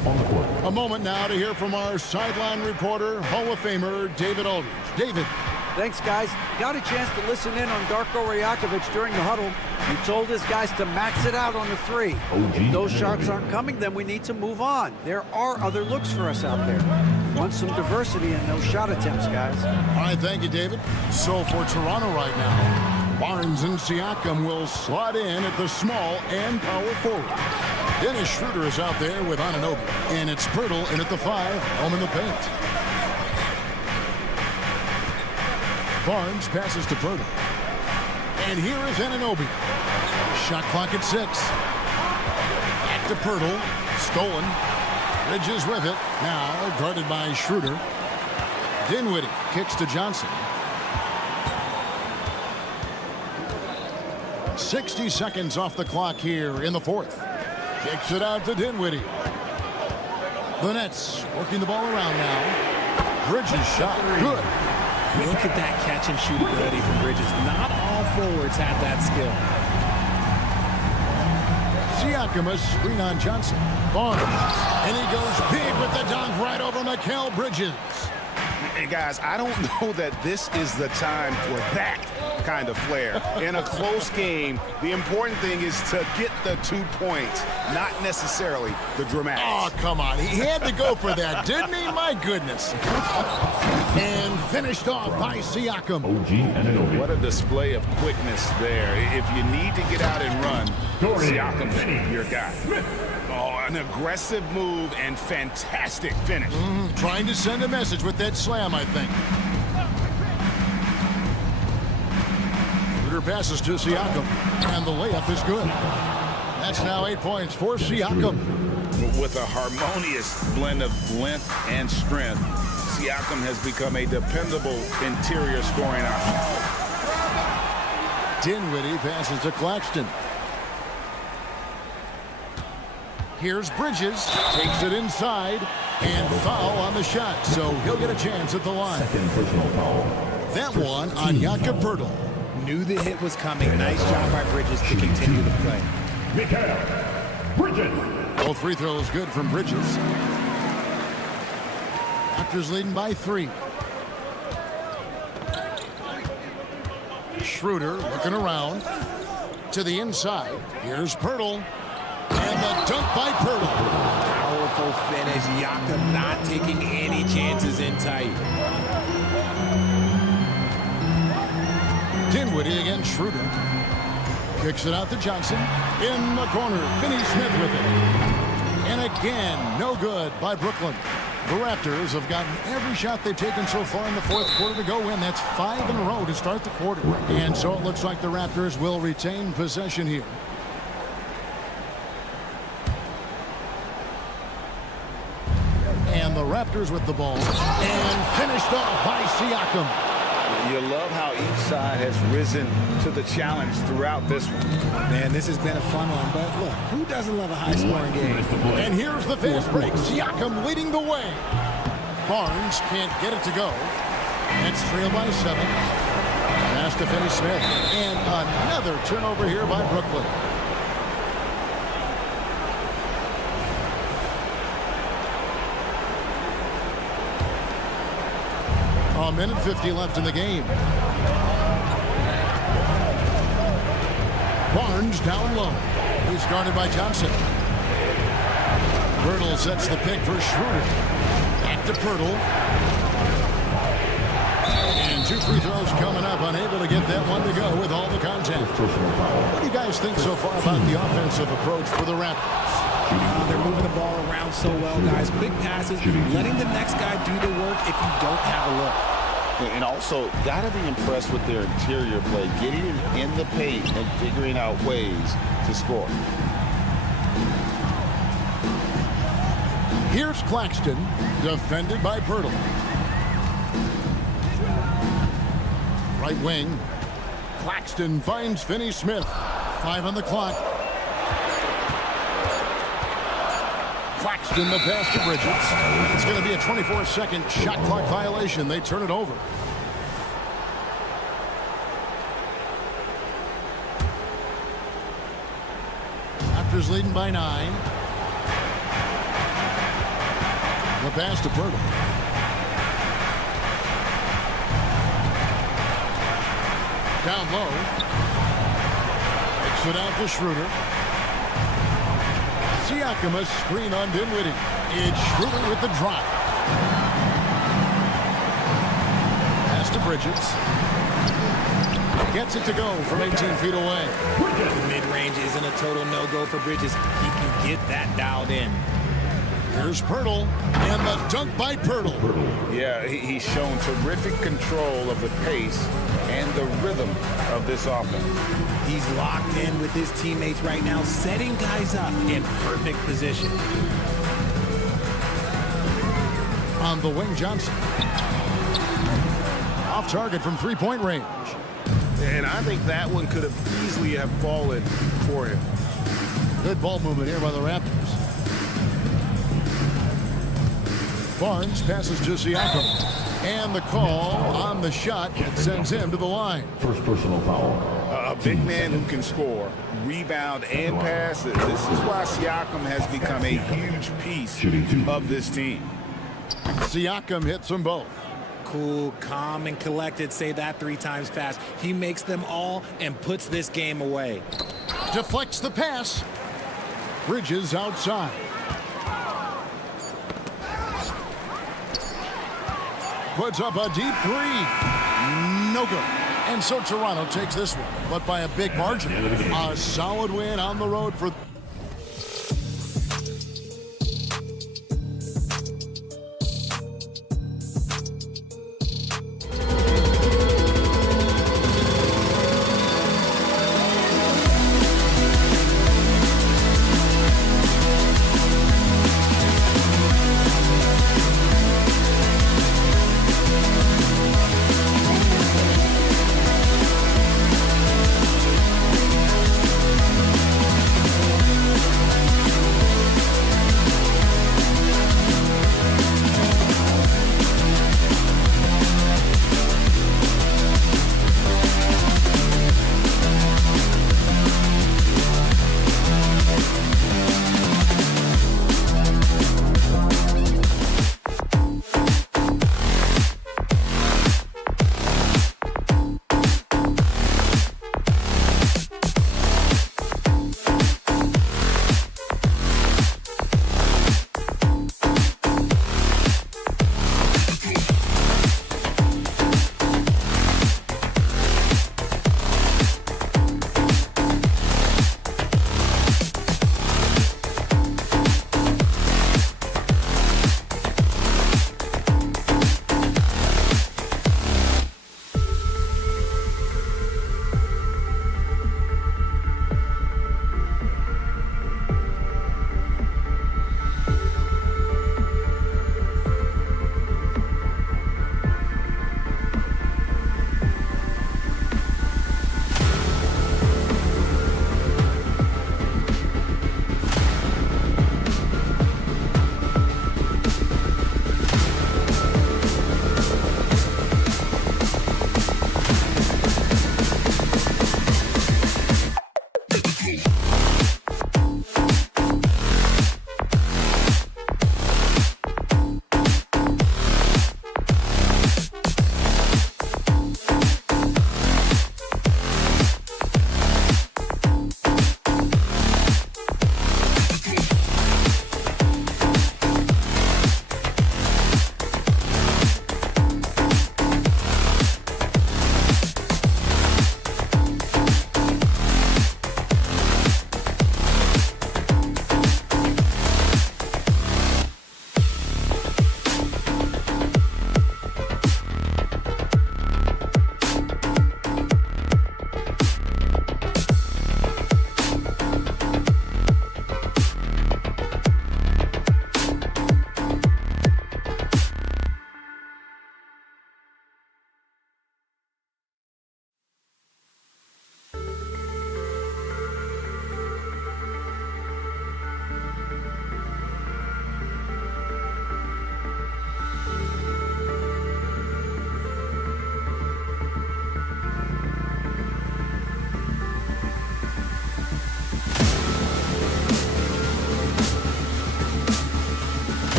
A moment now to hear from our sideline reporter, Hall of Famer David Aldridge. David. Thanks, guys. Got a chance to listen in on Darko Rajakovic during the huddle. He told his guys to max it out on the 3. If those shots aren't coming, then we need to move on. There are other looks for us out there. Want some diversity in those shot attempts, guys. All right, thank you, David. So for Toronto right now, Barnes and Siakam will slot in at the small and power forward. Dennis Schroeder is out there with Anunoby. And it's Pirtle in at the 5, home in the paint. Barnes passes to Pirtle. And here is Anunoby. Shot clock at 6. Back to Pirtle. Stolen. Bridges with it. Now guarded by Schroeder. Dinwiddie kicks to Johnson. 60 seconds off the clock here in the 4th. Kicks it out to Dinwiddie. The Nets working the ball around now. Bridges shot. Good. Look at that catch and shoot ability from Bridges. Not all forwards have that skill. Siakam a screen on Johnson. Barnes. And he goes big with the dunk right over Mikal Bridges. Hey, guys, I don't know that this is the time for that kind of flair. In a close game, the important thing is to get the 2 points, not necessarily the dramatics. Oh, come on. He had to go for that, didn't he? My goodness. And finished off by Siakam. What a display of quickness there. If you need to get out and run, Siakam's your guy. Oh, an aggressive move and fantastic finish. Trying to send a message with that slam, I think. Schroeder passes to Siakam, and the layup is good. That's now 8 points for Siakam. With a harmonious blend of length and strength, Siakam has become a dependable interior scoring option. Dinwiddie passes to Claxton. Here's Bridges, takes it inside, and foul on the shot, so he'll get a chance at the line. That one on Jakob Pirtle. Knew the hit was coming. Nice job by Bridges to continue the play. Bridges. Both free throws good from Bridges. Raptors leading by 3. Schroeder looking around to the inside. Here's Pirtle. And the dunk by Pirtle. Powerful finish. Jakob not taking any chances in tight. Dinwiddie against Schroeder. Kicks it out to Johnson. In the corner, Finney-Smith with it. And again, no good by Brooklyn. The Raptors have gotten every shot they've taken so far in the 4th quarter to go in. That's 5 in a row to start the quarter. And so it looks like the Raptors will retain possession here. And the Raptors with the ball. And finished off by Siakam. You love how each side has risen to the challenge throughout this one. Man, this has been a fun one, but look, who doesn't love a high-scoring game? And here's the fast break. Siakam leading the way. Barnes can't get it to go. It's trailed by 7. Pass to Finney-Smith. And another turnover here by Brooklyn. A minute 50 left in the game. Barnes down low. He's guarded by Johnson. Pirtle sets the pick for Schroeder. Back to Pirtle. And 2 free throws coming up. Unable to get that one to go with all the contact. What do you guys think so far about the offensive approach for the Raptors? They're moving the ball around so well, guys. Quick passes, letting the next guy do the work if you don't have a look. And also, got to be impressed with their interior play, getting in the paint and figuring out ways to score. Here's Claxton, defended by Pirtle. Right wing, Claxton finds Finney Smith. 5 on the clock. Claxton the pass to Bridges. It's going to be a 24-second shot clock violation. They turn it over. Raptors leading by 9. The pass to Pirtle. Down low. Picks it out to Schroeder. Siakam a screen on Dinwiddie. It's Schroeder with the drive. Pass to Bridges. Gets it to go from 18 feet away. The mid-range isn't a total no-go for Bridges. He can get that dialed in. Here's Pirtle, and the dunk by Pirtle. Yeah, he's shown terrific control of the pace and the rhythm of this offense. He's locked in with his teammates right now, setting guys up in perfect position. On the wing, Johnson. Off target from three-point range. And I think that one could have easily have fallen for him. Good ball movement here by the Raptors. Barnes passes to Siakam. And the call on the shot sends him to the line. First personal foul. A big man who can score, rebound, and pass. This is why Siakam has become a huge piece of this team. Siakam hits them both. Cool, calm, and collected. Say that 3 times fast. He makes them all and puts this game away. Deflects the pass. Bridges outside. Puts up a deep 3. No good. And so Toronto takes this one, but by a big margin. A solid win on the road for...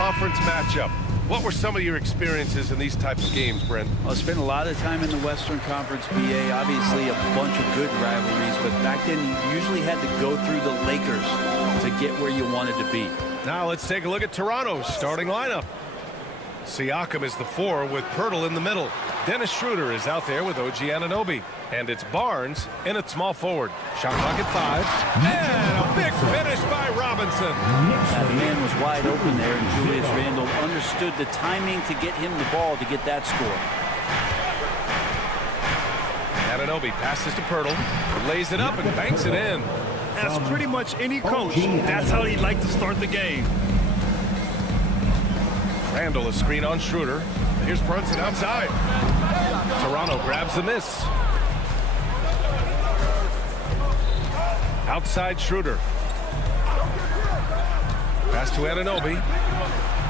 conference matchup. What were some of your experiences in these types of games, Brent? I spent a lot of time in the Western Conference, BA. Obviously, a bunch of good rivalries, but back then you usually had to go through the Lakers to get where you wanted to be. Now let's take a look at Toronto's starting lineup. Siakam is the 4 with Pirtle in the middle. Dennis Schroeder is out there with OG Anunoby. And it's Barnes in at small forward. Shot clock at 5. And a big finish by Robinson. That man was wide open there, and Julius Randle understood the timing to get him the ball to get that score. Anunoby passes to Pirtle, lays it up and banks it in. As pretty much any coach, that's how he'd like to start the game. Randle a screen on Schroeder. Here's Brunson outside. Toronto grabs the miss. Outside Schroeder. Pass to Anunoby.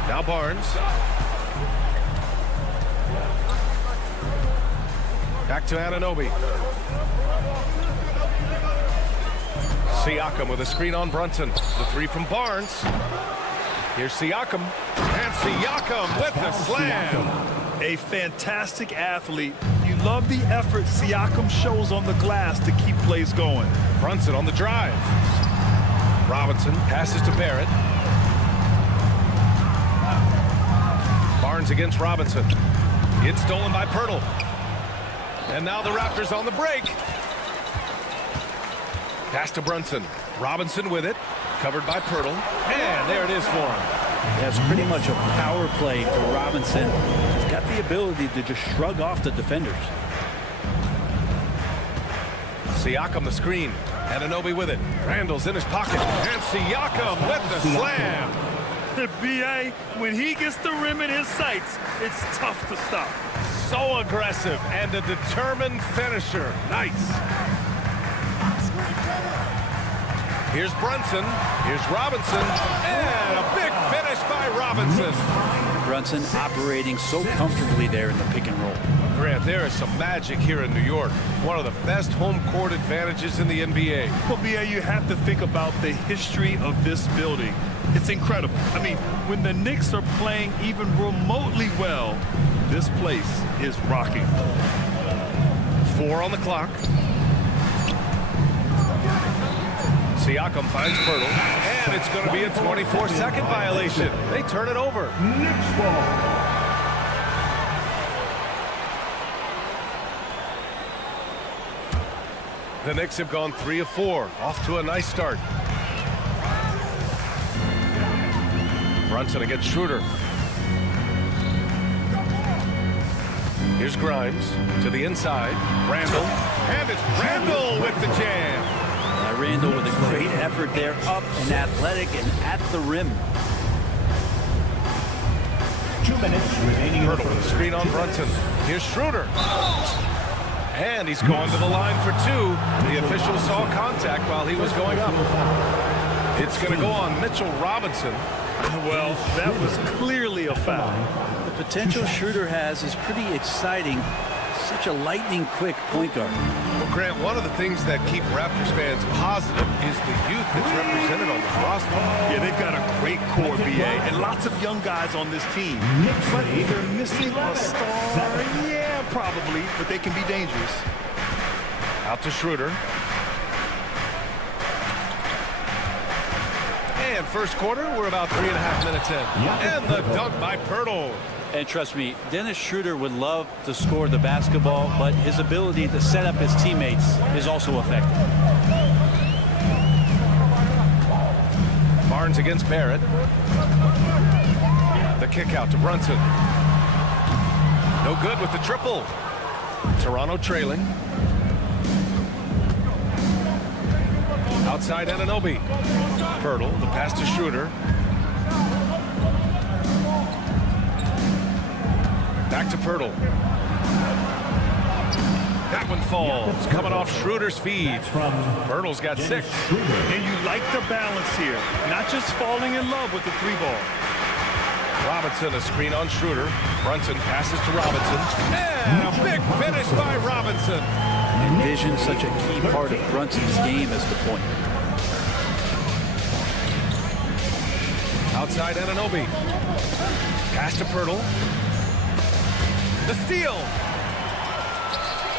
Now Barnes. Back to Anunoby. Siakam with a screen on Brunson. The 3 from Barnes. Here's Siakam. And Siakam with the slam. A fantastic athlete. You love the effort Siakam shows on the glass to keep plays going. Brunson on the drive. Robinson passes to Barrett. Barnes against Robinson. It's stolen by Pirtle. And now the Raptors on the break. Pass to Brunson. Robinson with it. Covered by Pirtle. And there it is for him. That's pretty much a power play for Robinson. He's got the ability to just shrug off the defenders. Siakam the screen. Anunoby with it. Randle's in his pocket. And Siakam with the slam. The BA, when he gets the rim in his sights, it's tough to stop. So aggressive and a determined finisher. Nice. Here's Brunson. Here's Robinson. And a big finish by Robinson. Brunson operating so comfortably there in the pick and roll. Grant, there is some magic here in New York. One of the best home court advantages in the NBA. Well, BA, you have to think about the history of this building. It's incredible. I mean, when the Knicks are playing even remotely well, this place is rocking. 4 on the clock. Siakam finds Pirtle, and it's going to be a 24-second violation. They turn it over. Knicks ball. The Knicks have gone 3 of 4, off to a nice start. Brunson against Schroeder. Here's Grimes to the inside. Randle, and it's Randle with the jam. Randle with a great effort there, up and athletic and at the rim. 2 minutes remaining. Pirtle with a screen on Brunson. Here's Schroeder. And he's going to the line for 2. The official saw contact while he was going up. It's going to go on Mitchell Robinson. Well, that was clearly a foul. The potential Schroeder has is pretty exciting. Such a lightning-quick point guard. Well, Grant, one of the things that keep Raptors fans positive is the youth that's represented on this roster. Yeah, they've got a great core, BA, and lots of young guys on this team. But they're missing a star. Yeah, probably, but they can be dangerous. Out to Schroeder. And first quarter, we're about 3.5 minutes in. And the dunk by Pirtle. And trust me, Dennis Schroeder would love to score the basketball, but his ability to set up his teammates is also effective. Barnes against Barrett. The kick out to Brunson. No good with the triple. Toronto trailing. Outside Anunoby. Pirtle, the pass to Schroeder. Back to Pirtle. That one falls. Coming off Schroeder's feed. Pirtle's got 6. And you like the balance here. Not just falling in love with the 3-ball. Robinson, a screen on Schroeder. Brunson passes to Robinson. And a big finish by Robinson. Envision such a key part of Brunson's game as the point. Outside Anunoby. Pass to Pirtle. The steal.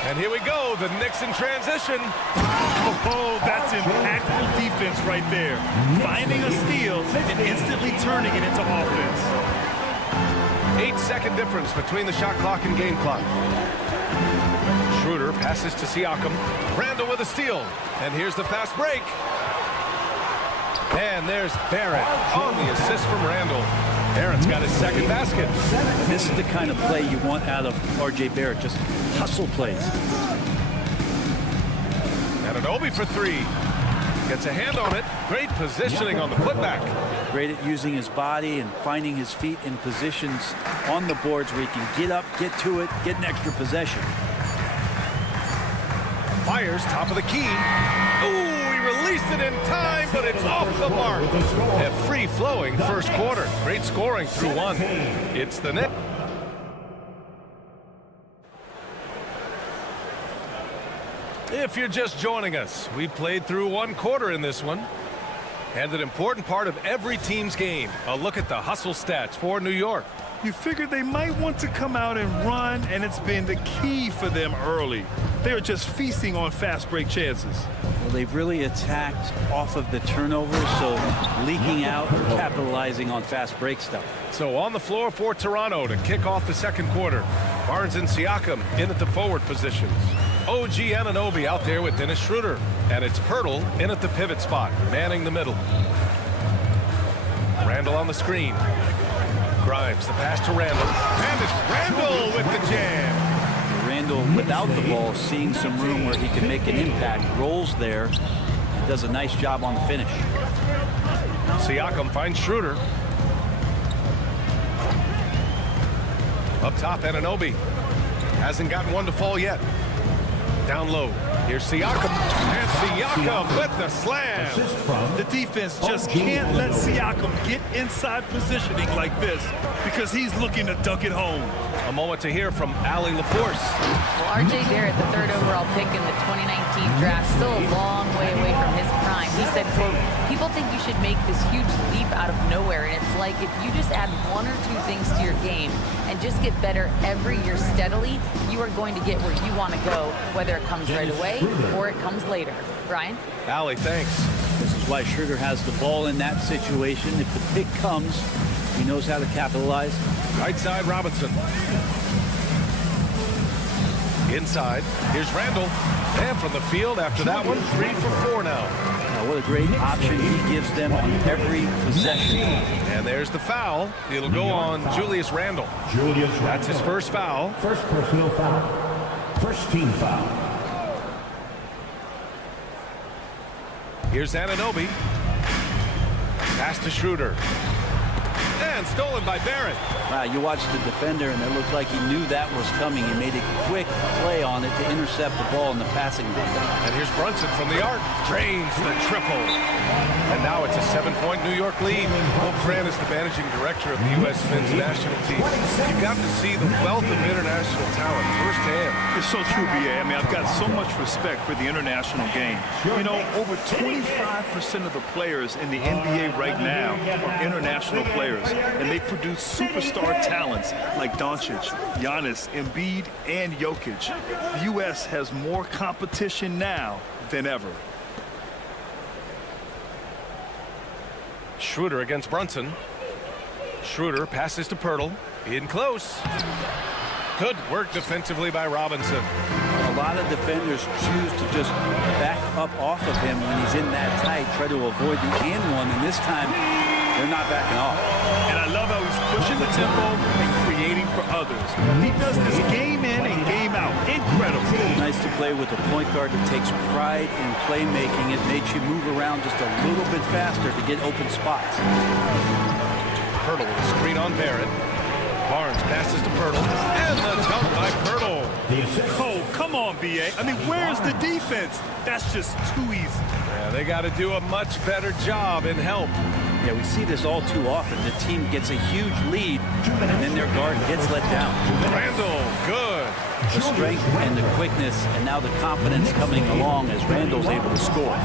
And here we go, the Knicks in transition. Oh, that's impactful defense right there. Finding a steal and instantly turning it into offense. 8-second difference between the shot clock and game clock. Schroeder passes to Siakam. Randall with a steal. And here's the fast break. And there's Barrett on the assist from Randall. Barrett's got his second basket. This is the kind of play you want out of R.J. Barrett, just hustle plays. Anunoby for three. Gets a hand on it. Great positioning on the putback. Great at using his body and finding his feet in positions on the boards where he can get up, get to it, get an extra possession. Fires top of the key. Ooh, he released it in time, but it's off the mark. A free-flowing first quarter. Great scoring through one. It's the Knicks. If you're just joining us, we played through one quarter in this one. And an important part of every team's game. A look at the hustle stats for New York. You figured they might want to come out and run, and it's been the key for them early. They're just feasting on fast break chances. Well, they've really attacked off of the turnovers, so leaking out and capitalizing on fast break stuff. So on the floor for Toronto to kick off the second quarter. Barnes and Siakam in at the forward positions. OG Anunoby out there with Dennis Schroeder. And it's Pirtle in at the pivot spot, manning the middle. Randall on the screen. Grimes, the pass to Randall. And it's Randall with the jam. Randall, without the ball, seeing some room where he can make an impact, rolls there, and does a nice job on the finish. Siakam finds Schroeder. Up top, Anunoby. Hasn't gotten one to fall yet. Down low. Here's Siakam. And Siakam with the slam. The defense just can't let Siakam get inside positioning like this because he's looking to dunk it home. A moment to hear from Allie LaForce. Well, R.J. Barrett, the third overall pick in the 2019 draft, still a long way away from his prime. He said, quote, people think you should make this huge leap out of nowhere, and it's like if you just add one or two things to your game and just get better every year steadily, you are going to get where you want to go, whether it comes right away or it comes later. Brian? Allie, thanks. This is why Schroeder has the ball in that situation. If the pick comes, he knows how to capitalize. Right side, Robinson. Inside, here's Randall. And from the field after that one, 3 for 4 now. Now, what a great option he gives them on every possession. And there's the foul. It'll go on Julius Randle. That's his first foul. First personal foul. First team foul. Here's Anunoby. Pass to Schroeder. And stolen by Barrett. Wow, you watched the defender, and it looked like he knew that was coming. He made a quick play on it to intercept the ball in the passing lane. And here's Brunson from the arc. Drains the triple. And now it's a 7-point New York lead. Will Cran is the managing director of the U.S. men's national team. You've gotten to see the wealth of international talent firsthand. It's so true, B.A. I mean, I've got so much respect for the international game. You know, over 25% of the players in the NBA right now are international players, and they produce superstar talents like Doncic, Giannis, Embiid, and Jokic. The U.S. has more competition now than ever. Schroeder against Brunson. Schroeder passes to Pirtle. In close. Good work defensively by Robinson. A lot of defenders choose to just back up off of him when he's in that tight, try to avoid the and one, and this time they're not backing off. And I love how he's pushing the tempo and creating for others. He does this game in and game out. Incredible. Nice to play with a point guard that takes pride in playmaking. It makes you move around just a little bit faster to get open spots. Pirtle with a screen on Barrett. Barnes passes to Pirtle. And the dunk by Pirtle. Oh, come on, B.A. I mean, where's the defense? That's just too easy. Yeah, they got to do a much better job in help. Yeah, we see this all too often. The team gets a huge lead, and then their guard gets let down. Randall, good. The strength and the quickness, and now the confidence coming along as Randall's able to score.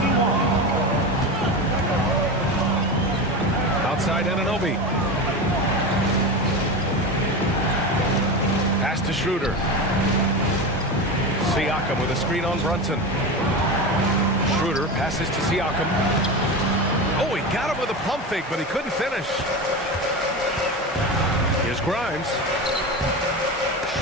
Outside Anunoby. Pass to Schroeder. Siakam with a screen on Brunson. Schroeder passes to Siakam. Oh, he got him with a pump fake, but he couldn't finish. Here's Grimes.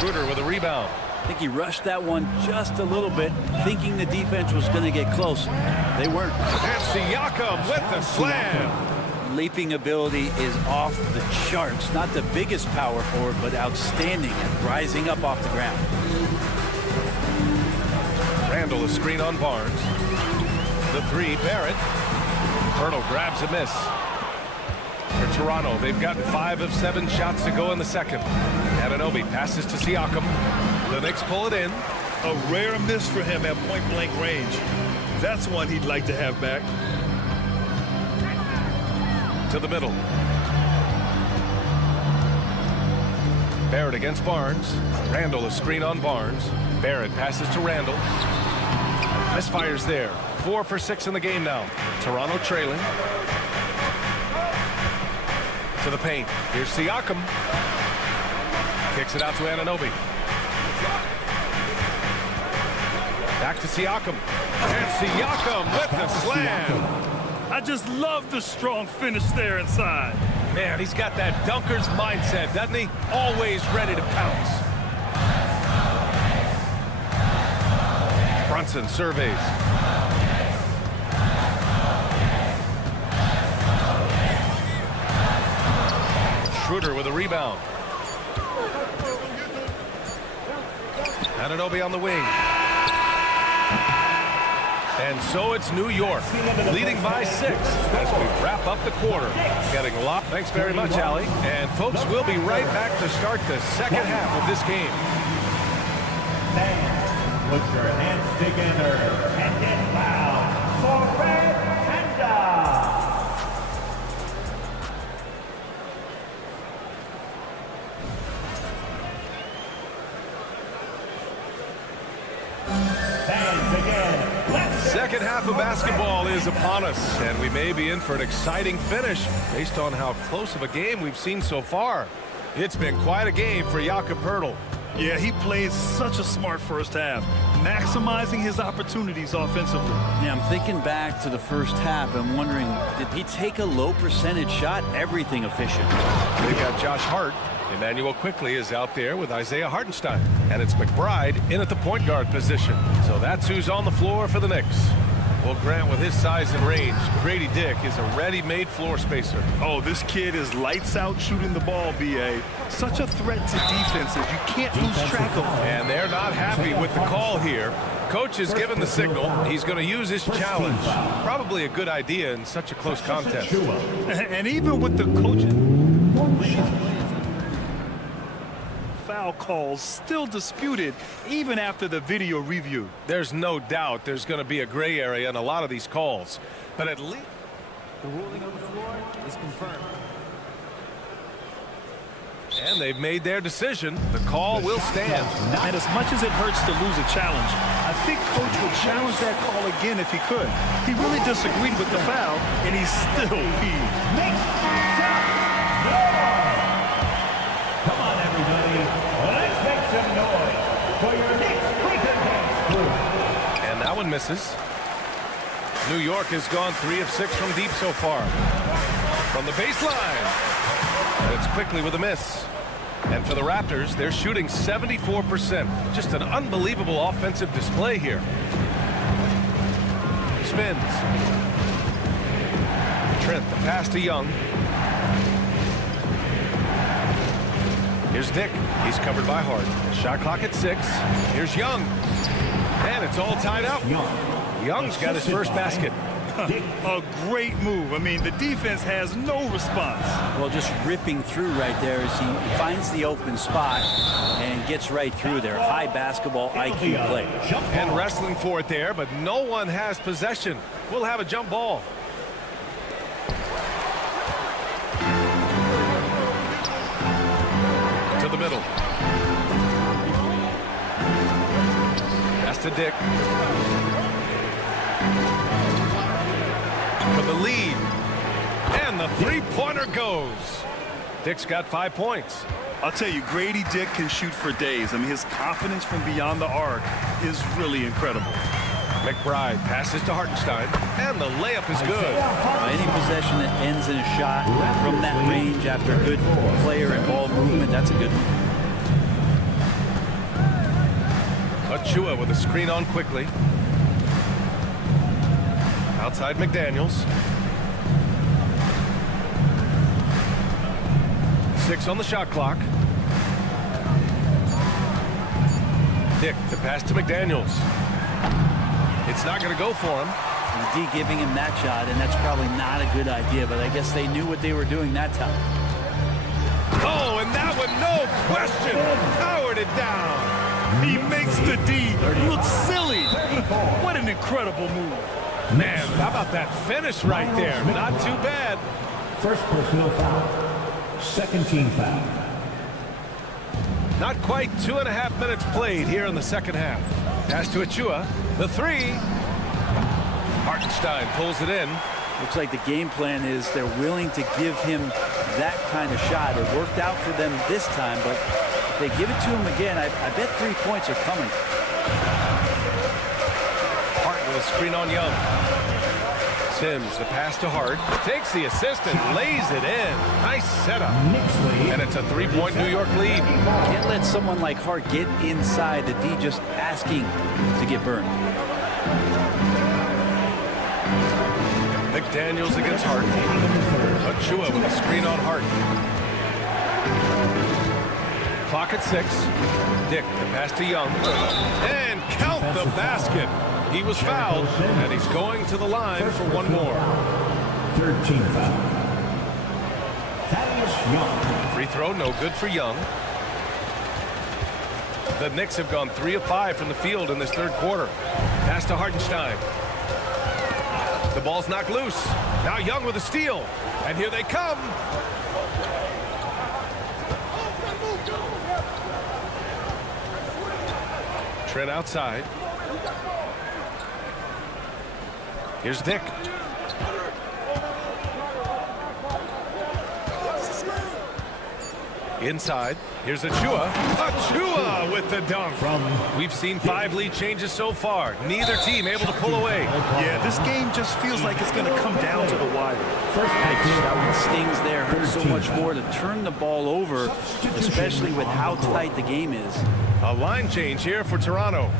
Schroeder with a rebound. I think he rushed that one just a little bit, thinking the defense was going to get close. They weren't. And Siakam with the slam. Leaping ability is off the charts. Not the biggest power forward, but outstanding at rising up off the ground. Randall, a screen on Barnes. The three, Barrett. Hurdle grabs a miss. For Toronto, they've gotten 5 of 7 shots to go in the second. Anunoby passes to Siakam. The Knicks pull it in. A rare miss for him at point-blank range. That's one he'd like to have back. To the middle. Barrett against Barnes. Randall, a screen on Barnes. Barrett passes to Randall. Misfires there. 4 for 6 in the game now. Toronto trailing. To the paint. Here's Siakam. Kicks it out to Anunoby. Back to Siakam. And Siakam with the slam. I just love the strong finish there inside. Man, he's got that dunker's mindset, doesn't he? Always ready to pounce. Brunson surveys. Schroeder with a rebound. Anunoby on the wing. And so it's New York, leading by 6 as we wrap up the quarter. Getting locked. Thanks very much, Allie. And folks, we'll be right back to start the second half of this game. Fans, put your hands together and get loud for Red Panda. Second half of basketball is upon us, and we may be in for an exciting finish based on how close of a game we've seen so far. It's been quite a game for Jakob Poeltl. Yeah, he played such a smart first half, maximizing his opportunities offensively. Yeah, I'm thinking back to the first half. I'm wondering, did he take a low percentage shot? Everything efficient. They've got Josh Hart. Emmanuel Quickly is out there with Isaiah Hartenstein. And it's McBride in at the point guard position. So that's who's on the floor for the Knicks. Well, Grant, with his size and range, Grady Dick is a ready-made floor spacer. Oh, this kid is lights out shooting the ball, B.A. Such a threat to defenses. You can't lose track of him. And they're not happy with the call here. Coach has given the signal. He's going to use his challenge. Probably a good idea in such a close contest. And even with the coaching, foul calls still disputed even after the video review. There's no doubt there's going to be a gray area in a lot of these calls, but at least the ruling on the floor is confirmed. And they've made their decision. The call will stand. And as much as it hurts to lose a challenge, I think Coach would challenge that call again if he could. He really disagreed with the foul, and he's still peeved. Come on, everybody. Let's make some noise for your Knicks pre-contest crew. And that one misses. New York has gone 3 of 6 from deep so far. From the baseline. And it's Quickly with a miss. And for the Raptors, they're shooting 74%. Just an unbelievable offensive display here. Spins. Trent, the pass to Young. Here's Dick. He's covered by Hart. Shot clock at 6. Here's Young. And it's all tied up. Young's got his first basket. A great move. I mean, the defense has no response. Well, just ripping through right there as he finds the open spot and gets right through there. High basketball IQ play. And wrestling for it there, but no one has possession. We'll have a jump ball. To the middle. Pass to Dick. For the lead. And the the three-pointer goes. Dick's got 5 points. I'll tell you, Grady Dick can shoot for days. I mean, his confidence from beyond the arc is really incredible. McBride passes to Hartenstein, and the layup is good. Any possession that ends in a shot from that range after good player and ball movement, that's a good one. Achua with a screen on quickly. Outside McDaniels. 6 on the shot clock. Dick, the pass to McDaniels. It's not going to go for him. The D giving him that shot, and that's probably not a good idea, but I guess they knew what they were doing that time. Oh, and that one, no question, powered it down. He makes the D look silly. What an incredible move. Man, how about that finish right there? Not too bad. First personal foul. Second team foul. Not quite 2.5 minutes played here in the second half. Pass to Achua. The three. Hartenstein pulls it in. Looks like the game plan is they're willing to give him that kind of shot. It worked out for them this time, but if they give it to him again, I bet 3 points are coming. Hart with a screen on Young. Sims, the pass to Hart. Takes the assist and lays it in. Nice setup. And it's a 3-point New York lead. Can't let someone like Hart get inside the D just asking to get burned. McDaniels against Hart. Achua with a screen on Hart. Clock at 6. Dick, the pass to Young. And count the basket. He was fouled, and he's going to the line for one more. Third team foul. Young. Free throw, no good for Young. The Knicks have gone 3 of 5 from the field in this third quarter. Pass to Hartenstein. The ball's knocked loose. Now Young with a steal. And here they come. Trent outside. Here's Dick. Inside. Here's Achua. Achua with the dunk. We've seen 5 lead changes so far. Neither team able to pull away. Yeah, this game just feels like it's going to come down to the wire. That one stings there. Hurts so much more to turn the ball over, especially with how tight the game is. A line change here for Toronto.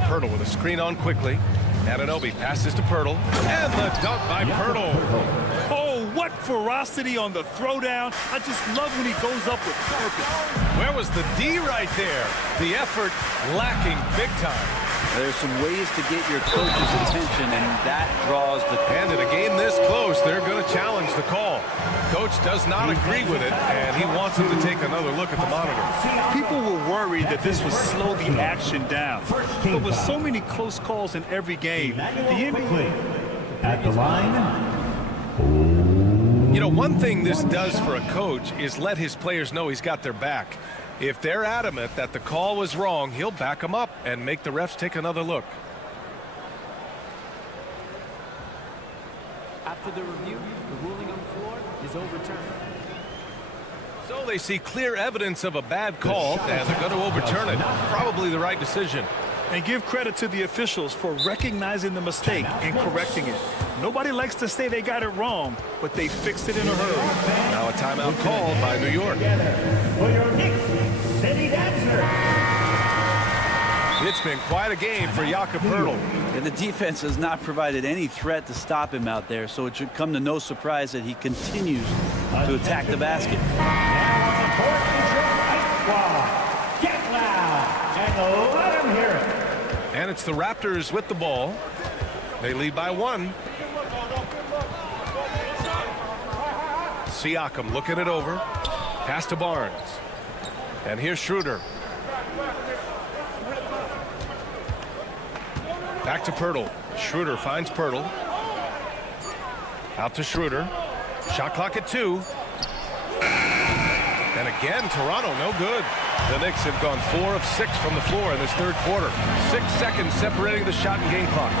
Pirtle with a screen on quickly. Anunoby passes to Pirtle. And the dunk by Pirtle. Oh, what ferocity on the throwdown. I just love when he goes up with purpose. Where was the D right there? The effort lacking big time. There's some ways to get your coach's attention, and that draws the... And in a game this close, they're going to challenge the call. Coach does not agree with it, and he wants him to take another look at the monitor. People were worried that this would slow the action down. But with so many close calls in every game, the NBA... At the line. You know, one thing this does for a coach is let his players know he's got their back. If they're adamant that the call was wrong, he'll back them up and make the refs take another look. After the review, the ruling on the floor is overturned. So they see clear evidence of a bad call, and they're going to overturn it. Probably the right decision. And give credit to the officials for recognizing the mistake and correcting it. Nobody likes to say they got it wrong, but they fixed it in a hurry. Now a timeout called by New York. For your Knicks City Dancer. It's been quite a game for Jakob Poeltl. And the defense has not provided any threat to stop him out there, so it should come to no surprise that he continues to attack the basket. Now on the court is your Ice Squad. Get loud and let them hear it. And it's the Raptors with the ball. They lead by 1. Siakam looking it over. Pass to Barnes. And here's Schroeder. Back to Poeltl. Schroeder finds Poeltl. Out to Schroeder. Shot clock at 2. And again, Toronto no good. The Knicks have gone 4 of 6 from the floor in this third quarter. 6 seconds separating the shot and game clocks.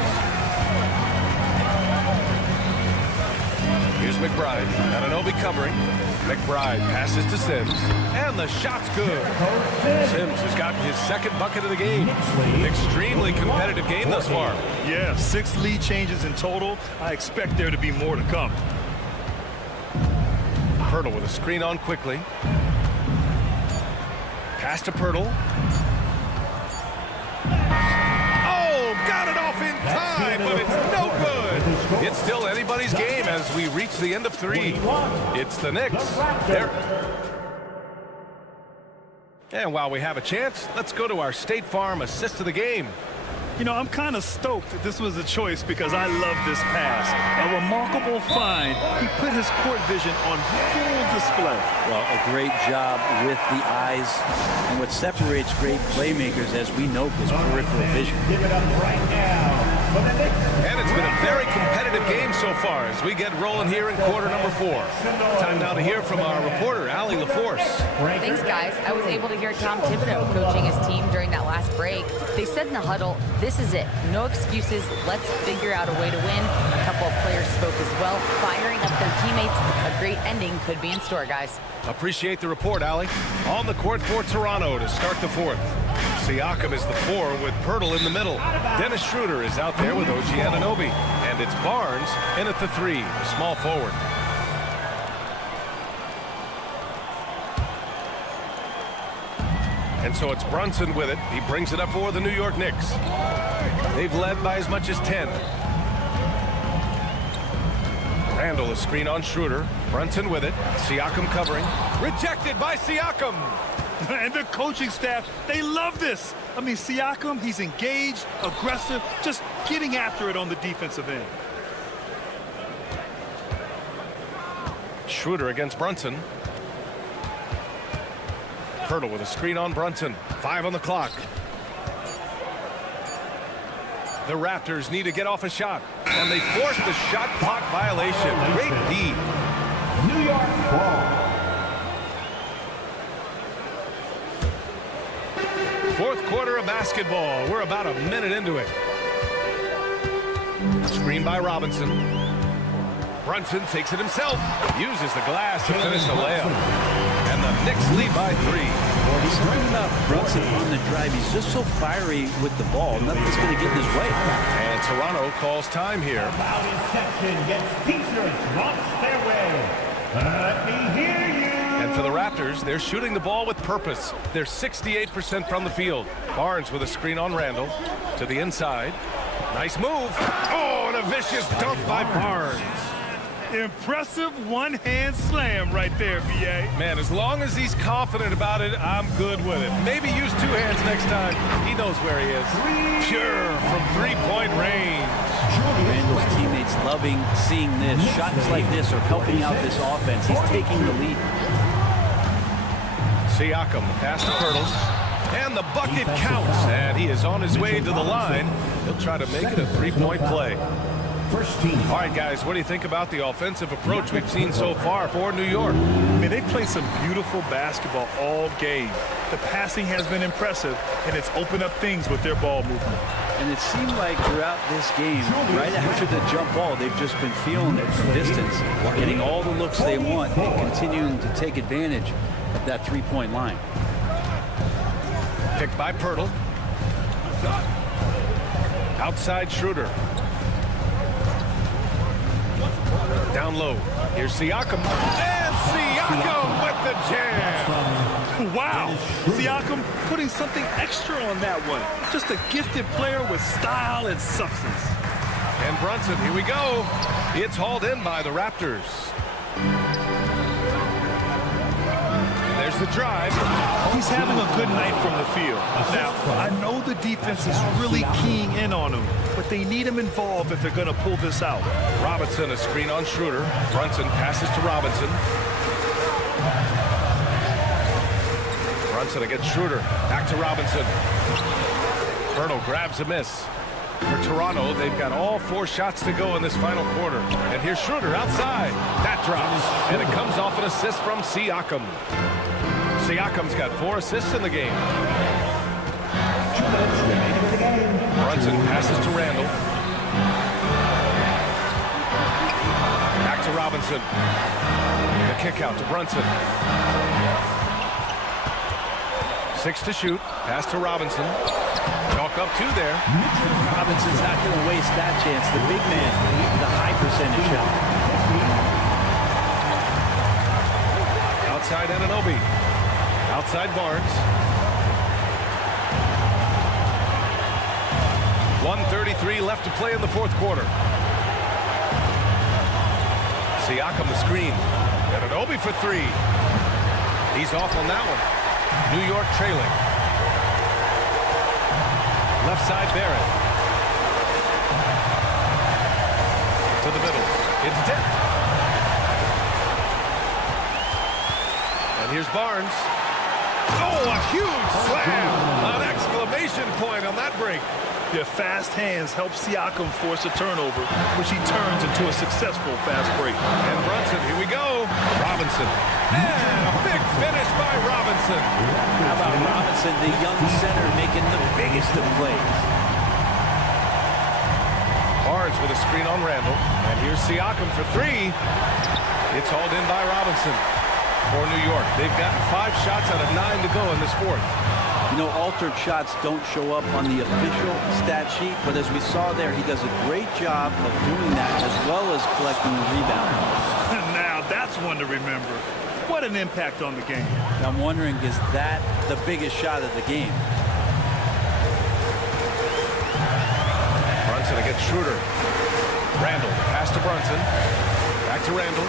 Here's McBride. Anunoby covering. McBride passes to Sims. And the shot's good. Sims has gotten his second bucket of the game. An extremely competitive game thus far. Yeah, 6 lead changes in total. I expect there to be more to come. Pirtle with a screen on quickly. Pass to Pirtle. Oh, got it off in time, but it's no good. It's still anybody's game as we reach the end of 3. It's the Knicks. And while we have a chance, let's go to our State Farm assist of the game. You know, I'm kind of stoked that this was a choice because I love this pass. A remarkable find. He put his court vision on full display. Well, a great job with the eyes. And what separates great playmakers, as we know, is peripheral vision. Give it up right now for the Knicks. And it's been a very competitive game so far as we get rolling here in quarter number 4. Time now to hear from our reporter, Allie LaForce. Thanks, guys. I was able to hear Tom Thibodeau coaching his team during that last break. They said in the huddle, this is it. No excuses. Let's figure out a way to win. A couple of players spoke as well, firing up their teammates. A great ending could be in store, guys. Appreciate the report, Allie. On the court for Toronto to start the 4th. Siakam is the 4 with Pirtle in the middle. Dennis Schroeder is out there with OG Anunoby. And it's Barnes in at the 3, small forward. And so it's Brunson with it. He brings it up for the New York Knicks. They've led by as much as 10. Randall, a screen on Schroeder. Brunson with it. Siakam covering. Rejected by Siakam. And the coaching staff, they love this. I mean, Siakam, he's engaged, aggressive, just getting after it on the defensive end. Schroeder against Brunson. Pirtle with a screen on Brunson. 5 on the clock. The Raptors need to get off a shot, and they forced the shot clock violation. Great D. New York ball. 4th quarter of basketball. We're about a minute into it. Screen by Robinson. Brunson takes it himself. Uses the glass to finish the layup. And the Knicks lead by 3. There's something about Brunson on the drive. He's just so fiery with the ball. Nothing's going to get in his way. And Toronto calls time here. Loud section gets T-shirts lost their way. Let me hear you. And for the Raptors, they're shooting the ball with purpose. They're 68% from the field. Barnes with a screen on Randall. To the inside. Nice move. Oh, and a vicious dunk by Barnes. Impressive one-hand slam right there, B.A. Man, as long as he's confident about it, I'm good with it. Maybe use 2 hands next time. He knows where he is. Pure from 3-point range. Randall's teammates loving seeing this. Shots like this are helping out this offense. He's taking the lead. Siakam, the pass to Pirtle. And the bucket counts. And he is on his way to the line. He'll try to make it a 3-point play. First team. All right, guys, what do you think about the offensive approach we've seen so far for New York? I mean, they played some beautiful basketball all game. The passing has been impressive, and it's opened up things with their ball movement. And it seemed like throughout this game, right after the jump ball, they've just been feeling it from distance, getting all the looks they want, and continuing to take advantage of that 3-point line. Picked by Pirtle. Outside Schroeder. Down low. Here's Siakam. And Siakam with the jam. Wow. Siakam putting something extra on that one. Just a gifted player with style and substance. And Brunson, here we go. It's hauled in by the Raptors. And there's the drive. He's having a good night from the field. Now, I know the defense is really keying in on him, but they need him involved if they're going to pull this out. Robinson, a screen on Schroeder. Brunson passes to Robinson. Brunson against Schroeder. Back to Robinson. Pirtle grabs a miss. For Toronto, they've got all 4 shots to go in this final quarter. And here's Schroeder outside. That drops. And it comes off an assist from Siakam. Siakam's got 4 assists in the game. 2 minutes remaining in the game. Brunson passes to Randall. Back to Robinson. The kick out to Brunson. 6 to shoot. Pass to Robinson. Chalk up 2 there. Robinson's not going to waste that chance. The big man, the high percentage shot. Outside Anunoby. Outside Barnes. 1:33 left to play in the fourth quarter. Siakam the screen. Anunoby for 3. He's off on that one. New York trailing. Left side Barrett. To the middle. It's tipped. And here's Barnes. Oh, a huge slam! An exclamation point on that break. Their fast hands help Siakam force a turnover, which he turns into a successful fast break. And Brunson, here we go. Robinson. And a big finish by Robinson. How about Robinson, the young center, making the biggest of plays? Barnes with a screen on Randall. And here's Siakam for 3. It's hauled in by Robinson for New York. They've gotten 5 shots out of 9 to go in this fourth. You know, altered shots don't show up on the official stat sheet, but as we saw there, he does a great job of doing that as well as collecting the rebound. Now, that's one to remember. What an impact on the game. I'm wondering, is that the biggest shot of the game? Brunson against Schroeder. Randall, pass to Brunson. Back to Randall.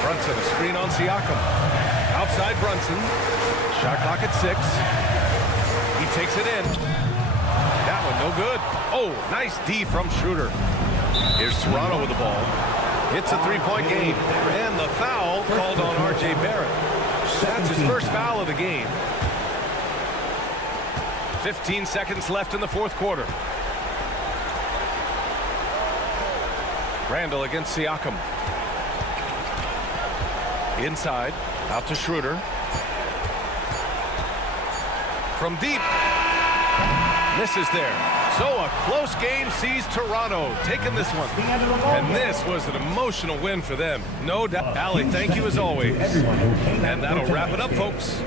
Brunson, a screen on Siakam. Outside Brunson. Shot clock at 6. He takes it in. That one no good. Oh, nice D from Schroeder. Here's Toronto with the ball. It's a 3-point game. And the foul called on R.J. Barrett. That's his first foul of the game. 15 seconds left in the fourth quarter. Randall against Siakam. Inside. Out to Schroeder. From deep. Misses there. So a close game sees Toronto taking this one. And this was an emotional win for them. No doubt. Allie, thank you as always. And that'll wrap it up, folks.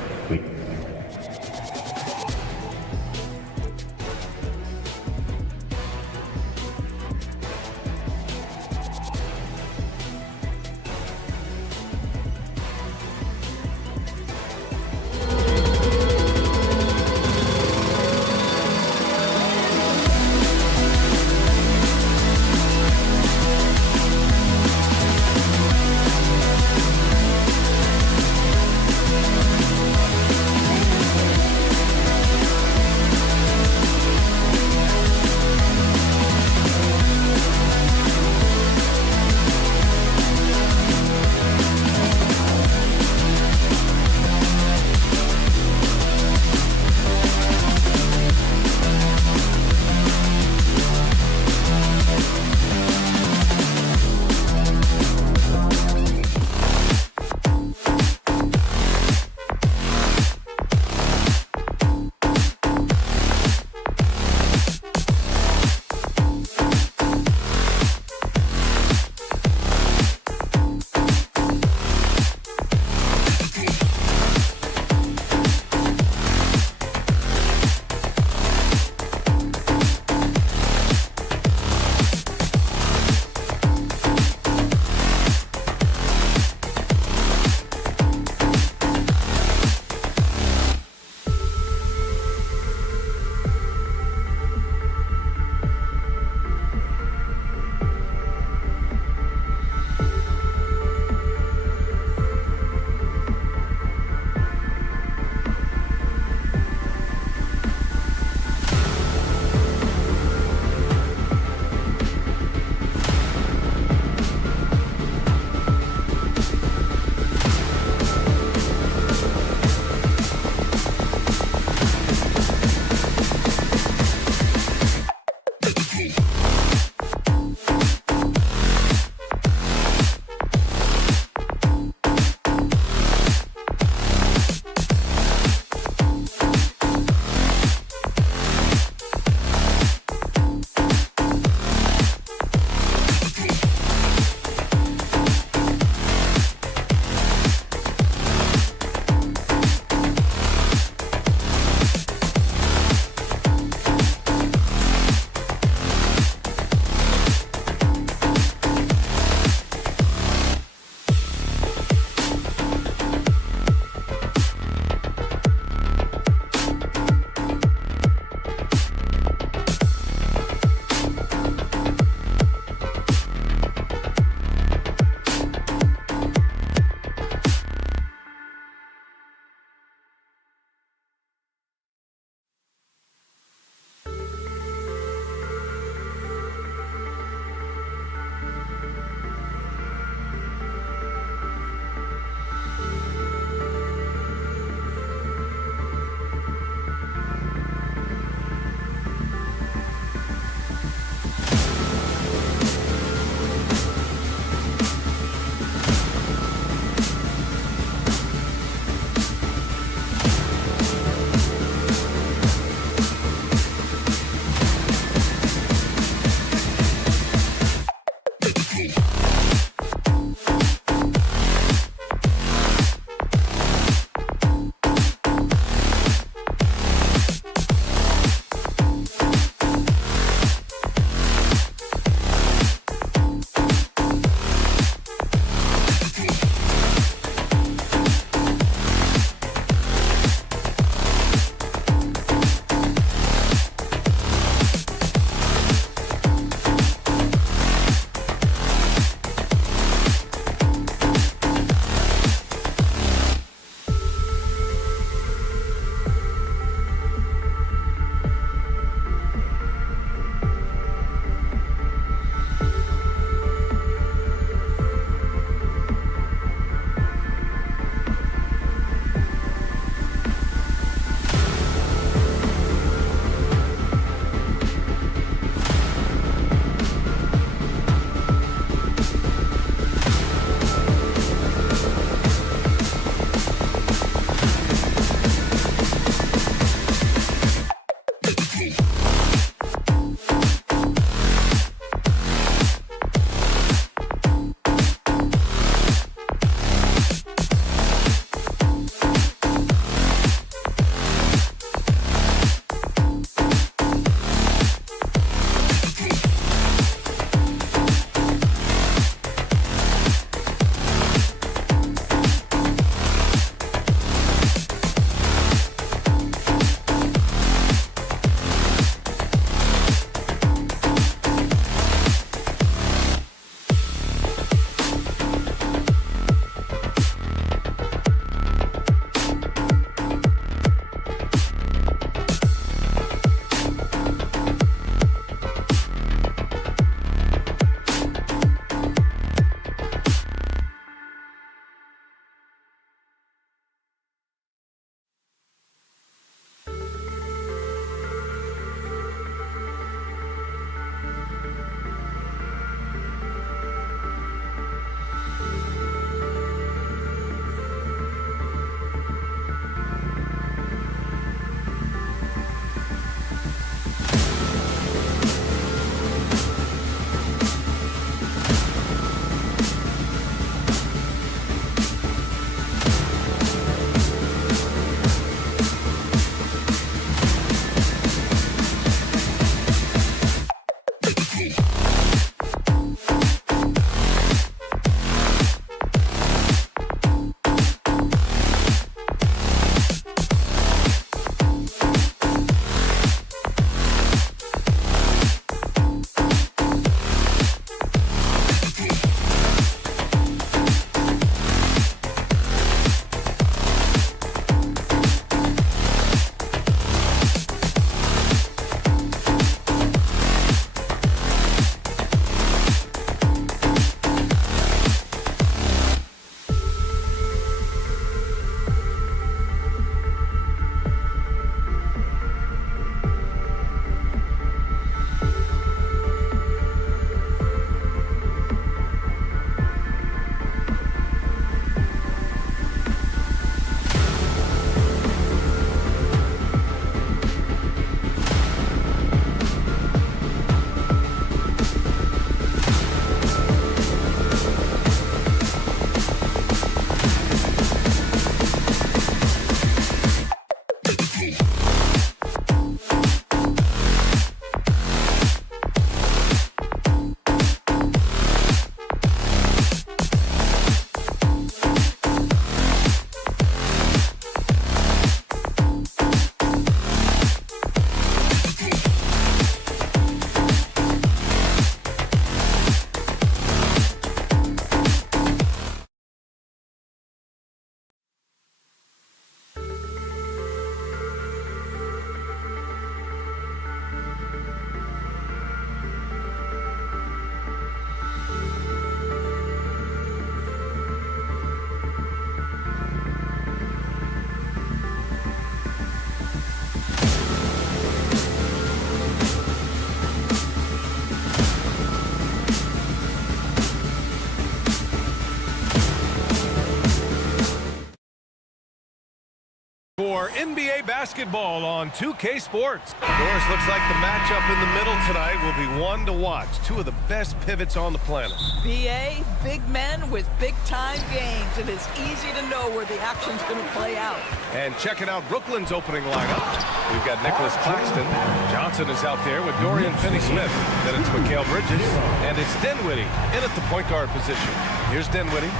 For NBA basketball on 2K Sports. Doris, looks like the matchup in the middle tonight will be one to watch. Two of the best pivots on the planet. BA, big men with big-time games. It is easy to know where the action's going to play out. And checking out Brooklyn's opening lineup, we've got Nicholas Claxton. Johnson is out there with Dorian Finney-Smith. Then it's Mikal Bridges, and it's Dinwiddie in at the point guard position. Here's Dinwiddie.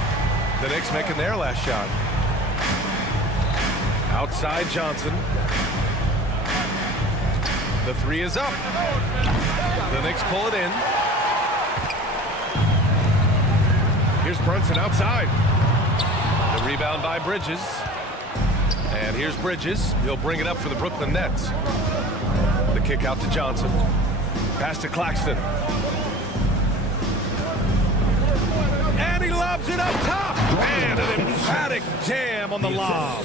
The Knicks making their last shot. Outside Johnson. The three is up. The Knicks pull it in. Here's Brunson outside. The rebound by Bridges. And here's Bridges. He'll bring it up for the Brooklyn Nets. The kick out to Johnson. Pass to Claxton. And he lobs it up top. And an emphatic jam on the lob.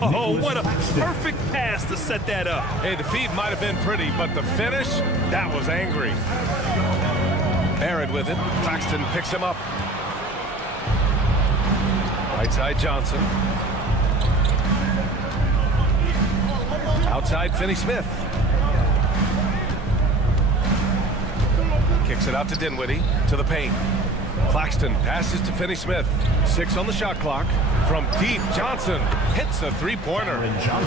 Oh, what a perfect pass to set that up. Hey, the feed might have been pretty, but the finish, that was angry. Barrett with it. Claxton picks him up. Right side Johnson. Outside Finney-Smith. Kicks it out to Dinwiddie, to the paint. Claxton passes to Finney-Smith. 6 on the shot clock. From deep, Johnson hits a three-pointer.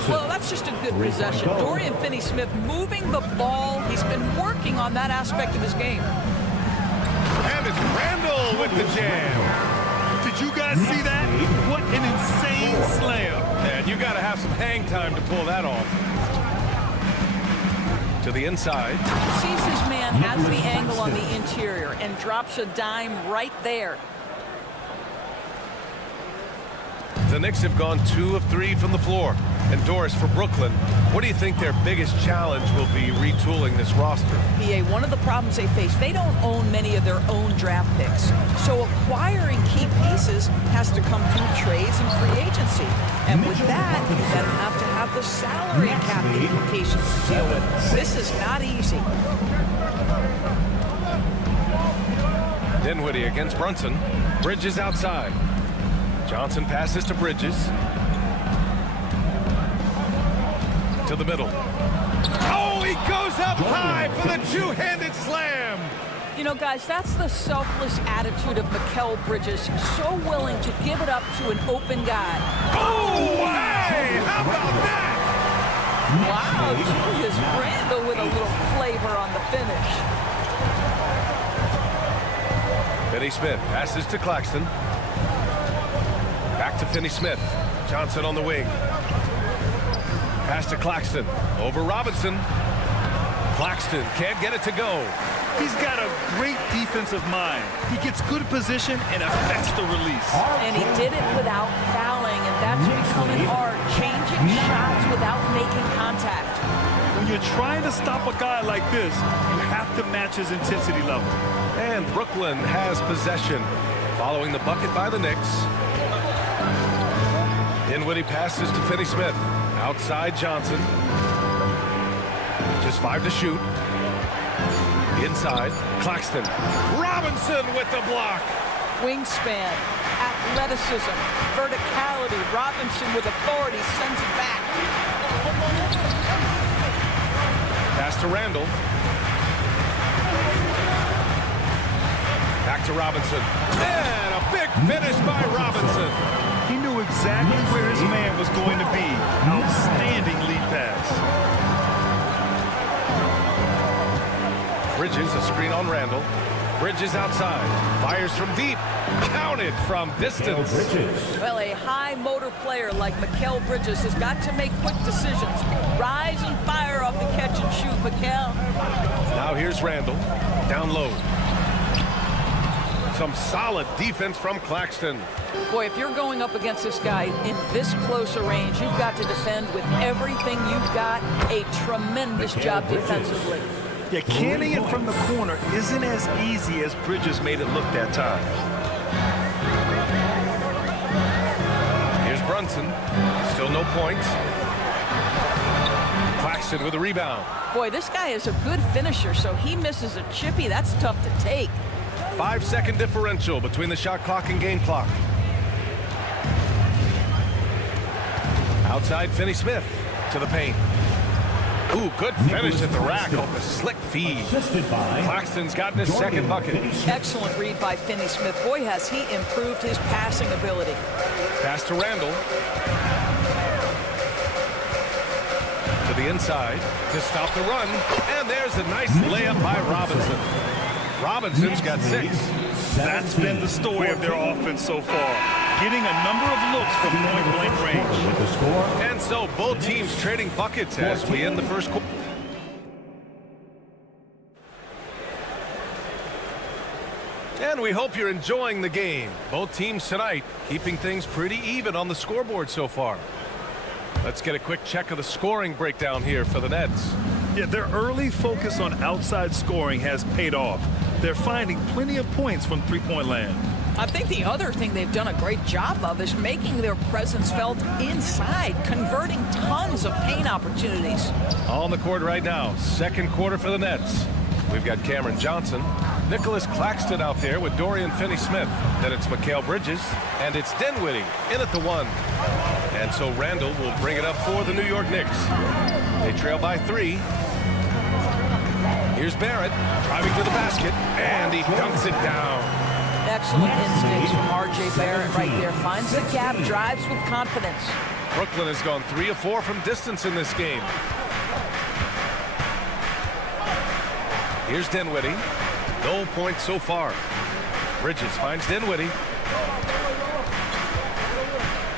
Well, that's just a good possession. Dorian Finney-Smith moving the ball. He's been working on that aspect of his game. And it's Randall with the jam. Did you guys see that? What an insane slam. And you got to have some hang time to pull that off. To the inside. Sees his man has the angle on the interior and drops a dime right there. The Knicks have gone 2 of 3 from the floor. And Doris, for Brooklyn, what do you think their biggest challenge will be retooling this roster? BA, one of the problems they face, they don't own many of their own draft picks. So acquiring key pieces has to come through trades and free agency. And with that, you then have to have the salary cap implications to deal with. This is not easy. Dinwiddie against Brunson. Bridges outside. Johnson passes to Bridges. To the middle. Oh, he goes up high for the two-handed slam. You know, guys, that's the selfless attitude of Mikal Bridges. So willing to give it up to an open guy. Oh, hey, how about that? Wow, Julius Randle with a little flavor on the finish. Finney-Smith passes to Claxton. Back to Finney-Smith. Johnson on the wing. Pass to Claxton. Over Robinson. Claxton can't get it to go. He's got a great defensive mind. He gets good position and affects the release. And he did it without fouling, and that's becoming art. Changing shots without making contact. When you're trying to stop a guy like this, you have to match his intensity level. And Brooklyn has possession. Following the bucket by the Knicks. Dinwiddie passes to Finney-Smith. Outside Johnson. Just 5 to shoot. Inside, Claxton. Robinson with the block. Wingspan, athleticism, verticality. Robinson with authority sends it back. Pass to Randall. Back to Robinson. And a big finish by Robinson. He knew exactly where his man was going to be. Outstanding lead pass. Bridges, a screen on Randall. Bridges outside. Fires from deep. Counted from distance. Well, a high motor player like Mikal Bridges has got to make quick decisions. Rise and fire off the catch and shoot, Mikal. Now here's Randall. Down low. Some solid defense from Claxton. Boy, if you're going up against this guy in this close a range, you've got to defend with everything you've got. A tremendous job defensively. Yeah, canning it from the corner isn't as easy as Bridges made it look that time. Here's Brunson. Still no points. Claxton with a rebound. Boy, this guy is a good finisher, so he misses a chippy. That's tough to take. 5-second differential between the shot clock and game clock. Outside, Finney-Smith to the paint. Ooh, good finish at the rack off the slick feed. Claxton's gotten his second bucket. Excellent read by Finney-Smith. Boy, has he improved his passing ability. Pass to Randall. To the inside to stop the run. And there's a nice layup by Robinson. Robinson's got 6. That's been the story of their offense so far. Getting a number of looks from point-blank range. And so both teams trading buckets as we end the first quarter. And we hope you're enjoying the game. Both teams tonight keeping things pretty even on the scoreboard so far. Let's get a quick check of the scoring breakdown here for the Nets. Yeah, their early focus on outside scoring has paid off. They're finding plenty of points from three-point land. I think the other thing they've done a great job of is making their presence felt inside, converting tons of paint opportunities. On the court right now, second quarter for the Nets. We've got Cameron Johnson, Nicholas Claxton out there with Dorian Finney-Smith. Then it's Mikal Bridges, and it's Dinwiddie in at the 1. And so Randall will bring it up for the New York Knicks. They trail by 3. Here's Barrett driving to the basket, and he dunks it down. Excellent instincts from R.J. Barrett right there. Finds the gap, drives with confidence. Brooklyn has gone 3 of 4 from distance in this game. Here's Dinwiddie. No points so far. Bridges finds Dinwiddie.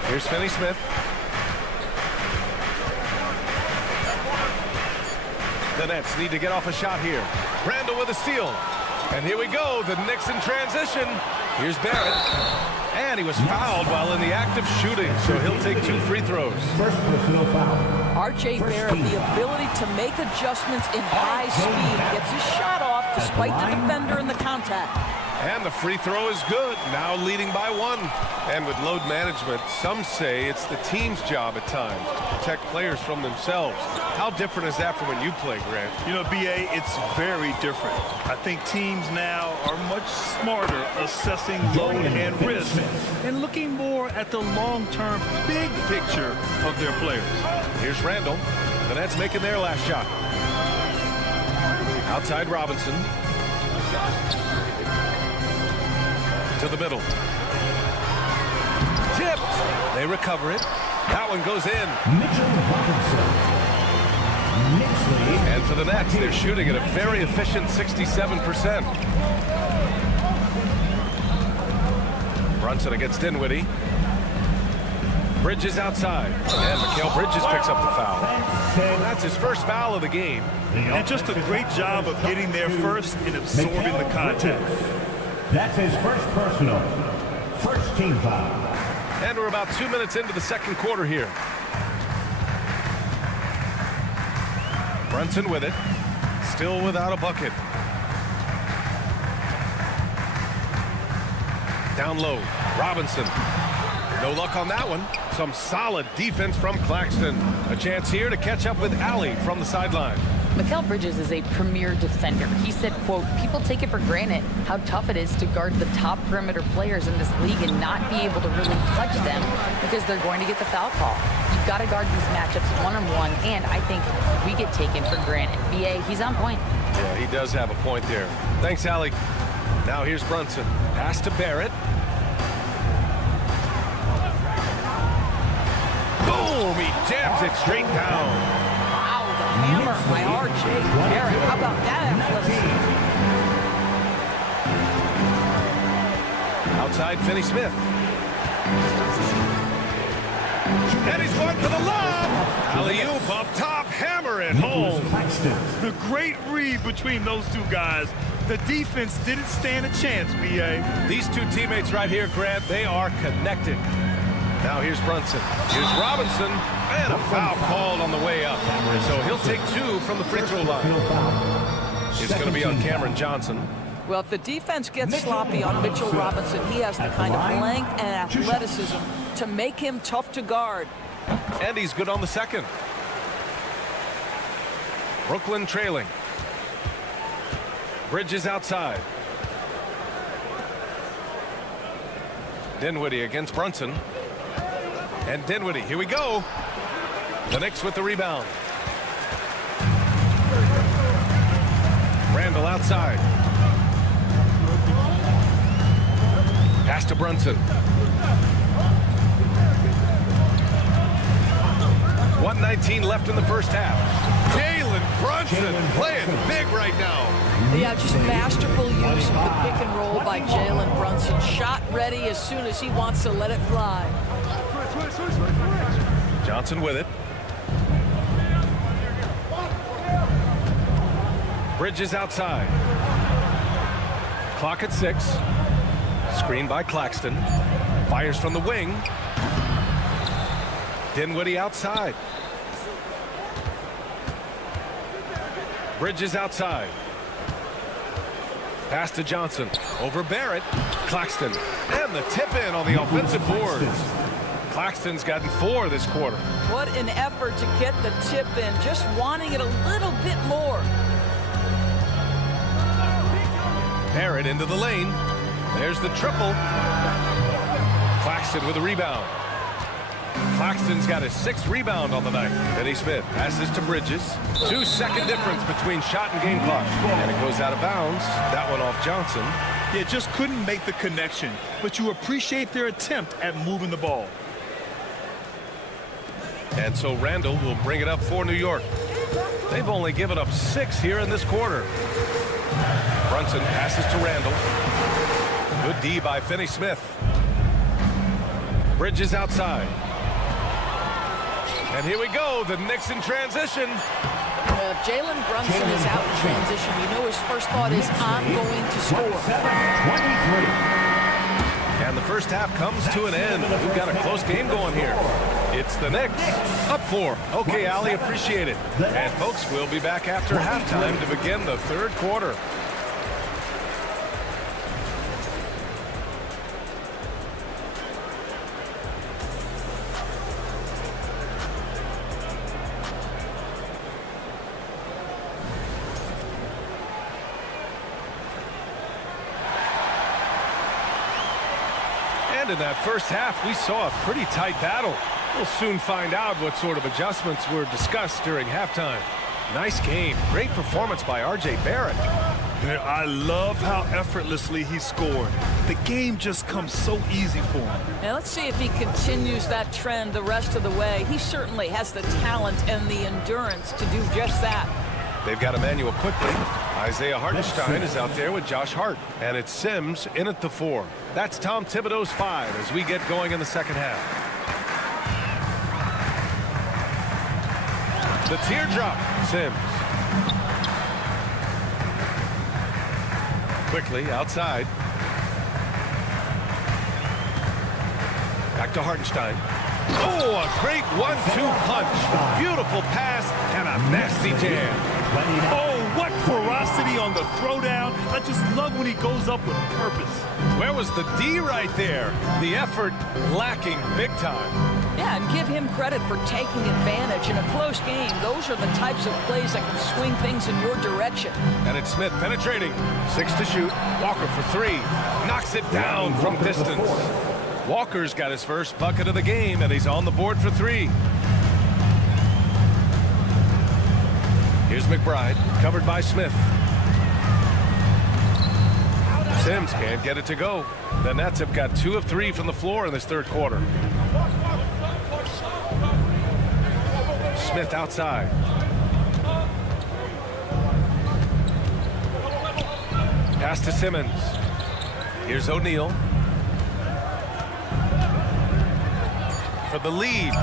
Here's Finney-Smith. The Nets need to get off a shot here. Randall with a steal. And here we go, the Knicks in transition. Here's Barrett. And he was fouled while in the act of shooting, so he'll take 2 free throws. First personal foul. R.J. Barrett, the ability to make adjustments in high speed, gets his shot off despite the defender in the contact. And the free throw is good, now leading by 1. And with load management, some say it's the team's job at times to protect players from themselves. How different is that from when you play, Grant? You know, B.A., it's very different. I think teams now are much smarter assessing load and risk and looking more at the long-term big picture of their players. Here's Randall. The Nets making their last shot. Outside Robinson. To the middle. Tipped. They recover it. That one goes in. Mitchell Robinson. And for the Nets, they're shooting at a very efficient 67%. Brunson against Dinwiddie. Bridges outside. And Mikal Bridges picks up the foul. And that's his first foul of the game. And just a great job of getting there first and absorbing the contact. That's his first personal. First team foul. And we're about 2 minutes into the second quarter here. Brunson with it. Still without a bucket. Down low. Robinson. No luck on that one. Some solid defense from Claxton. A chance here to catch up with Allie from the sideline. Mikal Bridges is a premier defender. He said, quote, people take it for granted how tough it is to guard the top perimeter players in this league and not be able to really touch them because they're going to get the foul call. You've got to guard these matchups one-on-one, and I think we get taken for granted. B.A., he's on point. Yeah, he does have a point there. Thanks, Allie. Now here's Brunson. Pass to Barrett. Boom! He jams it straight down. Hammer by R.J. Barrett. How about that athleticism? Outside, Finney-Smith. And he's going for the lob. Alley-oop up top, hammer it home. The great read between those two guys. The defense didn't stand a chance, B.A. These two teammates right here, Grant, they are connected. Now here's Brunson. Here's Robinson. And a foul called on the way up. So he'll take 2 from the free throw line. It's going to be on Cameron Johnson. Well, if the defense gets sloppy on Mitchell Robinson, he has the kind of length and athleticism to make him tough to guard. And he's good on the second. Brooklyn trailing. Bridges outside. Dinwiddie against Brunson. And Dinwiddie, here we go. The Knicks with the rebound. Randall outside. Pass to Brunson. 1:19 left in the first half. Jalen Brunson playing big right now. Yeah, just masterful use of the pick and roll by Jalen Brunson. Shot ready as soon as he wants to let it fly. Johnson with it. Bridges outside. Clock at 6. Screen by Claxton. Fires from the wing. Dinwiddie outside. Bridges outside. Pass to Johnson. Over Barrett. Claxton. And the tip in on the offensive boards. Claxton's gotten 4 this quarter. What an effort to get the tip in. Just wanting it a little bit more. Barrett into the lane. There's the triple. Claxton with a rebound. Claxton's got his 6th rebound on the night. Finney Smith passes to Bridges. 2-second difference between shot and game clock. And it goes out of bounds. That one off Johnson. Yeah, just couldn't make the connection. But you appreciate their attempt at moving the ball. And so Randall will bring it up for New York. They've only given up 6 here in this quarter. Brunson passes to Randall. Good D by Finney Smith. Bridges outside. And here we go, the Knicks in transition. If Jalen Brunson is out in transition, you know his first thought is, I'm going to score. And the first half comes to an end. We've got a close game going here. It's the Knicks up 4. Okay, Allie, appreciate it. And folks, we'll be back after halftime to begin the 3rd quarter. In that first half, we saw a pretty tight battle. We'll soon find out what sort of adjustments were discussed during halftime. Nice game. Great performance by R.J. Barrett. I love how effortlessly he scored. The game just comes so easy for him. Now let's see if he continues that trend the rest of the way. He certainly has the talent and the endurance to do just that. They've got Emmanuel quickly. Isaiah Hartenstein is out there with Josh Hart. And it's Sims in at the 4. That's Tom Thibodeau's 5 as we get going in the second half. The teardrop. Sims. Quickly outside. Back to Hartenstein. Oh, a great 1-2 punch. Beautiful pass and a nasty jam. Oh, what ferocity on the throwdown. I just love when he goes up with purpose. Where was the D right there? The effort lacking big time. Yeah, and give him credit for taking advantage in a close game. Those are the types of plays that can swing things in your direction. And it's Smith penetrating. 6 to shoot. Walker for 3. Knocks it down from distance. Walker's got his first bucket of the game, and he's on the board for 3. Here's McBride, covered by Smith. Sims can't get it to go. The Nets have got 2 of 3 from the floor in this 3rd quarter. Smith outside. Pass to Simmons. Here's O'Neal. For the lead.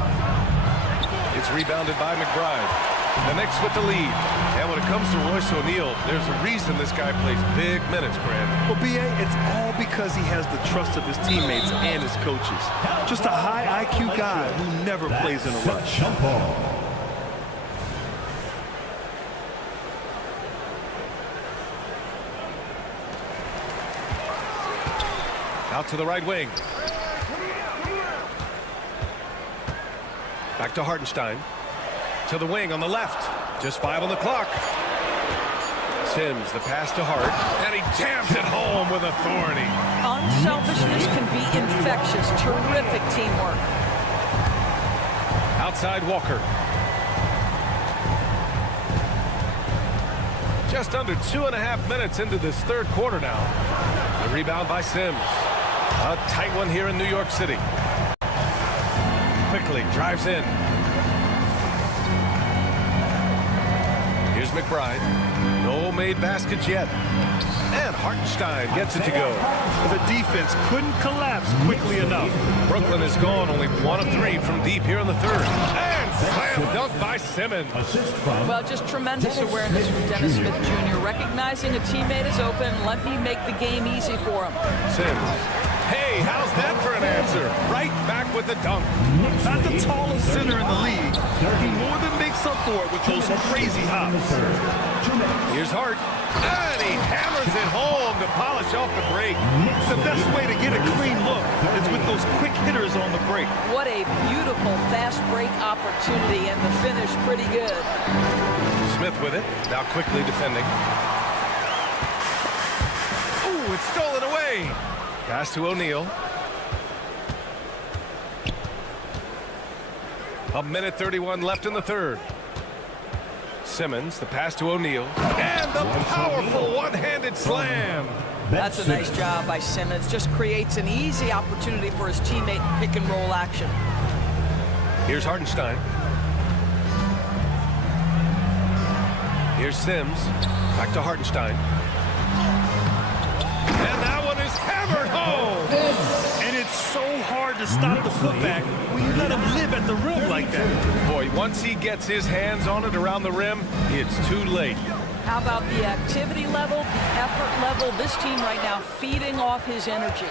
It's rebounded by McBride. The Knicks with the lead. And when it comes to Royce O'Neal, there's a reason this guy plays big minutes, Grant. Well, B.A., it's all because he has the trust of his teammates and his coaches. Just a high IQ guy who never plays in a rush. Out to the right wing. Back to Hartenstein. To the wing on the left. Just 5 on the clock. Sims, the pass to Hart. And he jams it home with authority. Unselfishness can be infectious. Terrific teamwork. Outside Walker. Just under 2.5 minutes into this third quarter now. The rebound by Sims. A tight one here in New York City. Quickly drives in. Here's McBride. No made baskets yet. And Hartenstein gets it to go. The defense couldn't collapse quickly enough. Brooklyn is gone, only 1 of 3 from deep here in the third. And slam dunk by Simmons. Well, just tremendous awareness from Dennis Smith Jr. Recognizing a teammate is open, let me make the game easy for him. Sims. Hey, how's that for an answer? Right back with the dunk. Not the tallest center in the league. He more than makes up for it with those crazy hops. Here's Hart. And he hammers it home to polish off the break. The best way to get a clean look is with those quick hitters on the break. What a beautiful fast break opportunity, and the finish pretty good. Smith with it, now quickly defending. Ooh, it's stolen away. Pass to O'Neal. A minute 31 left in the third. Simmons, the pass to O'Neal. And the powerful one-handed slam. That's a nice job by Simmons. Just creates an easy opportunity for his teammate in pick-and-roll action. Here's Hartenstein. Here's Sims. Back to Hartenstein. And that one is hammered home. And it's so hard to stop the putback when you let him live at the rim like that. Boy, once he gets his hands on it around the rim, it's too late. How about the activity level, the effort level? This team right now feeding off his energy.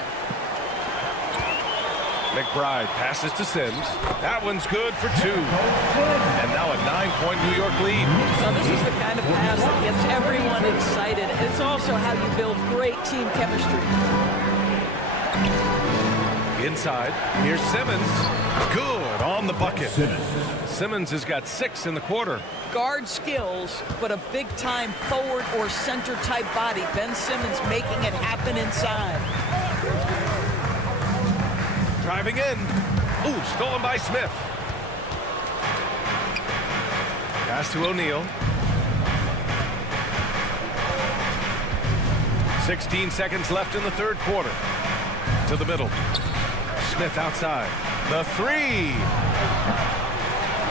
McBride passes to Sims. That one's good for 2. And now a 9-point New York lead. So this is the kind of pass that gets everyone excited. It's also how you build great team chemistry. Inside, here's Simmons. Good on the bucket. Simmons has got 6 in the quarter. Guard skills, but a big-time forward or center-type body. Ben Simmons making it happen inside. Driving in. Ooh, stolen by Smith. Pass to O'Neal. 16 seconds left in the third quarter. To the middle. Smith outside. The 3.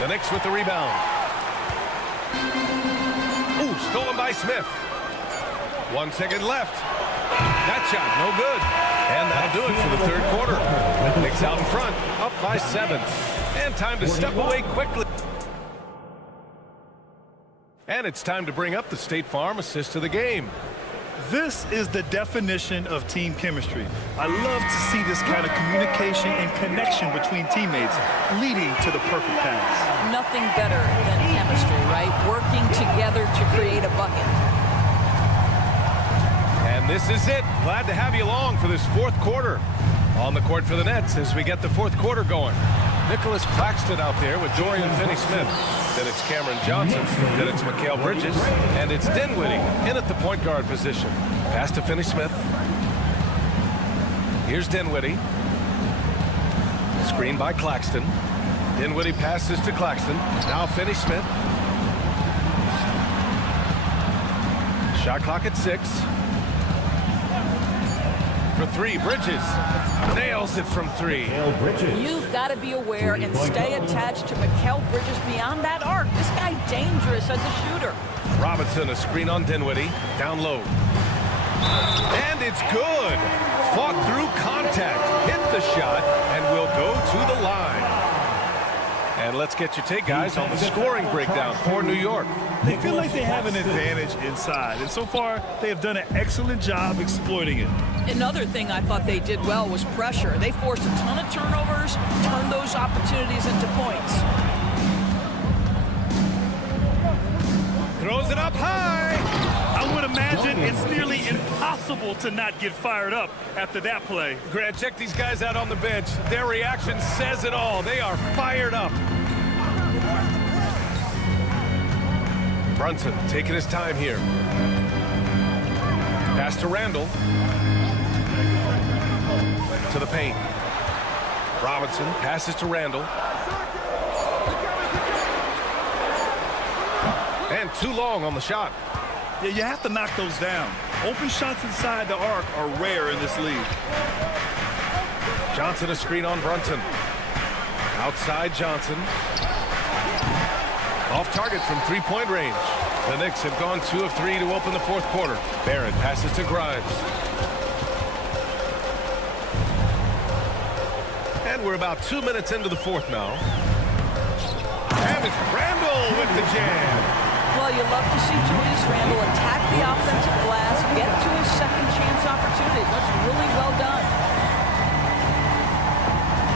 The Knicks with the rebound. Ooh, stolen by Smith. 1 second left. That shot, no good. And that'll do it for the third quarter. Knicks out in front, up by 7. And time to step away quickly. And it's time to bring up the State Farm assist of the game. This is the definition of team chemistry. I love to see this kind of communication and connection between teammates leading to the perfect pass. Nothing better than chemistry, right? Working together to create a bucket. And this is it. Glad to have you along for this fourth quarter. On the court for the Nets as we get the fourth quarter going. Nicholas Claxton out there with Dorian Finney-Smith. Then it's Cameron Johnson. Then it's Mikal Bridges. And it's Dinwiddie in at the point guard position. Pass to Finney-Smith. Here's Dinwiddie. Screen by Claxton. Dinwiddie passes to Claxton. Now Finney-Smith. Shot clock at 6. For 3, Bridges nails it from 3. You've got to be aware and stay attached to Mikal Bridges beyond that arc. This guy dangerous as a shooter. Robinson, a screen on Dinwiddie, down low. And it's good. Fought through contact, hit the shot, and will go to the line. And let's get your take, guys, on the scoring breakdown for New York. They feel like they have an advantage inside, and so far they have done an excellent job exploiting it. Another thing I thought they did well was pressure. They forced a ton of turnovers, turned those opportunities into points. Throws it up high. I would imagine it's nearly impossible to not get fired up after that play. Grant, check these guys out on the bench. Their reaction says it all. They are fired up. Brunson taking his time here. Pass to Randall. To the paint. Robinson passes to Randall. too long on the shot. Yeah, you have to knock those down. Open shots inside the arc are rare in this league. Johnson a screen on Brunson. Outside Johnson. Off target from three-point range. The Knicks have gone 2 of 3 to open the fourth quarter. Barrett passes to Grimes. And we're about 2 minutes into the fourth now. And it's Randle with the jam. Well, you love to see Julius Randle attack the offensive glass, get to his second chance opportunity. That's really well done.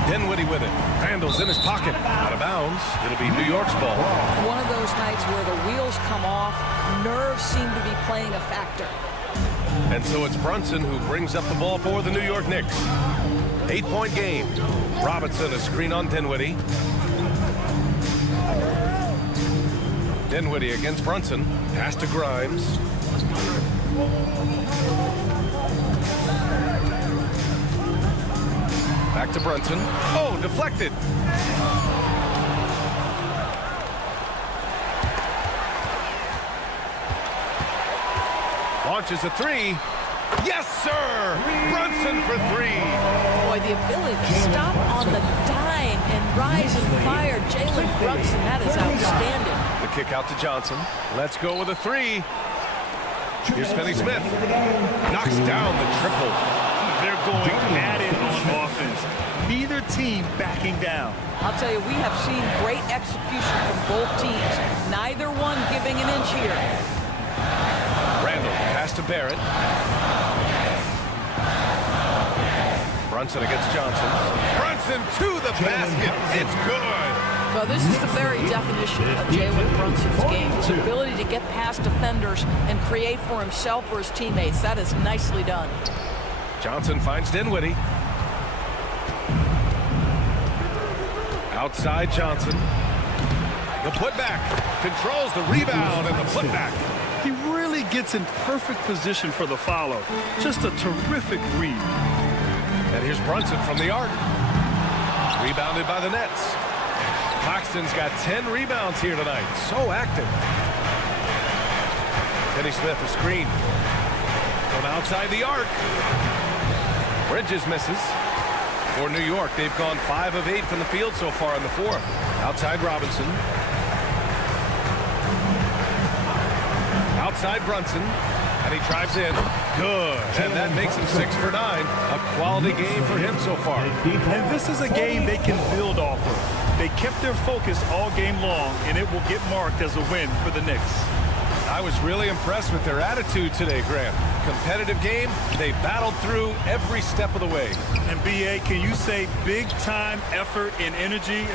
Dinwiddie with it. Randle's in his pocket. Out of bounds. It'll be New York's ball. One of those nights where the wheels come off, nerves seem to be playing a factor. And so it's Brunson who brings up the ball for the New York Knicks. 8-point game. Robinson a screen on Dinwiddie. Dinwiddie against Brunson. Pass to Grimes. Back to Brunson. Oh, deflected. Launches a three. Yes, sir! Brunson for 3. Boy, the ability to stop on the dime and rise and fire Jalen Brunson, that is outstanding. The kick out to Johnson. Let's go with a 3. Here's Finney-Smith. Knocks down the triple. They're going at it on offense. Neither team backing down. I'll tell you, we have seen great execution from both teams. Neither one giving an inch here. Randle, pass to Barrett. Brunson against Johnson. Brunson to the basket. It's good. Well, this is the very definition of Jalen Brunson's game. His ability to get past defenders and create for himself or his teammates. That is nicely done. Johnson finds Dinwiddie. Outside Johnson. The putback. Controls the rebound and the putback. He really gets in perfect position for the follow. Just a terrific read. And here's Brunson from the arc. Rebounded by the Nets. Claxton's got 10 rebounds here tonight. So active. Finney-Smith a screen. From outside the arc. Bridges misses. For New York, they've gone 5 of 8 from the field so far in the fourth. Outside Robinson. Outside Brunson. And he drives in. Good. And that makes him 6 for 9. A quality game for him so far. And this is a game they can build off of. They kept their focus all game long, and it will get marked as a win for the Knicks. I was really impressed with their attitude today, Graham. Competitive game. They battled through every step of the way. And B.A., can you say big-time effort and energy?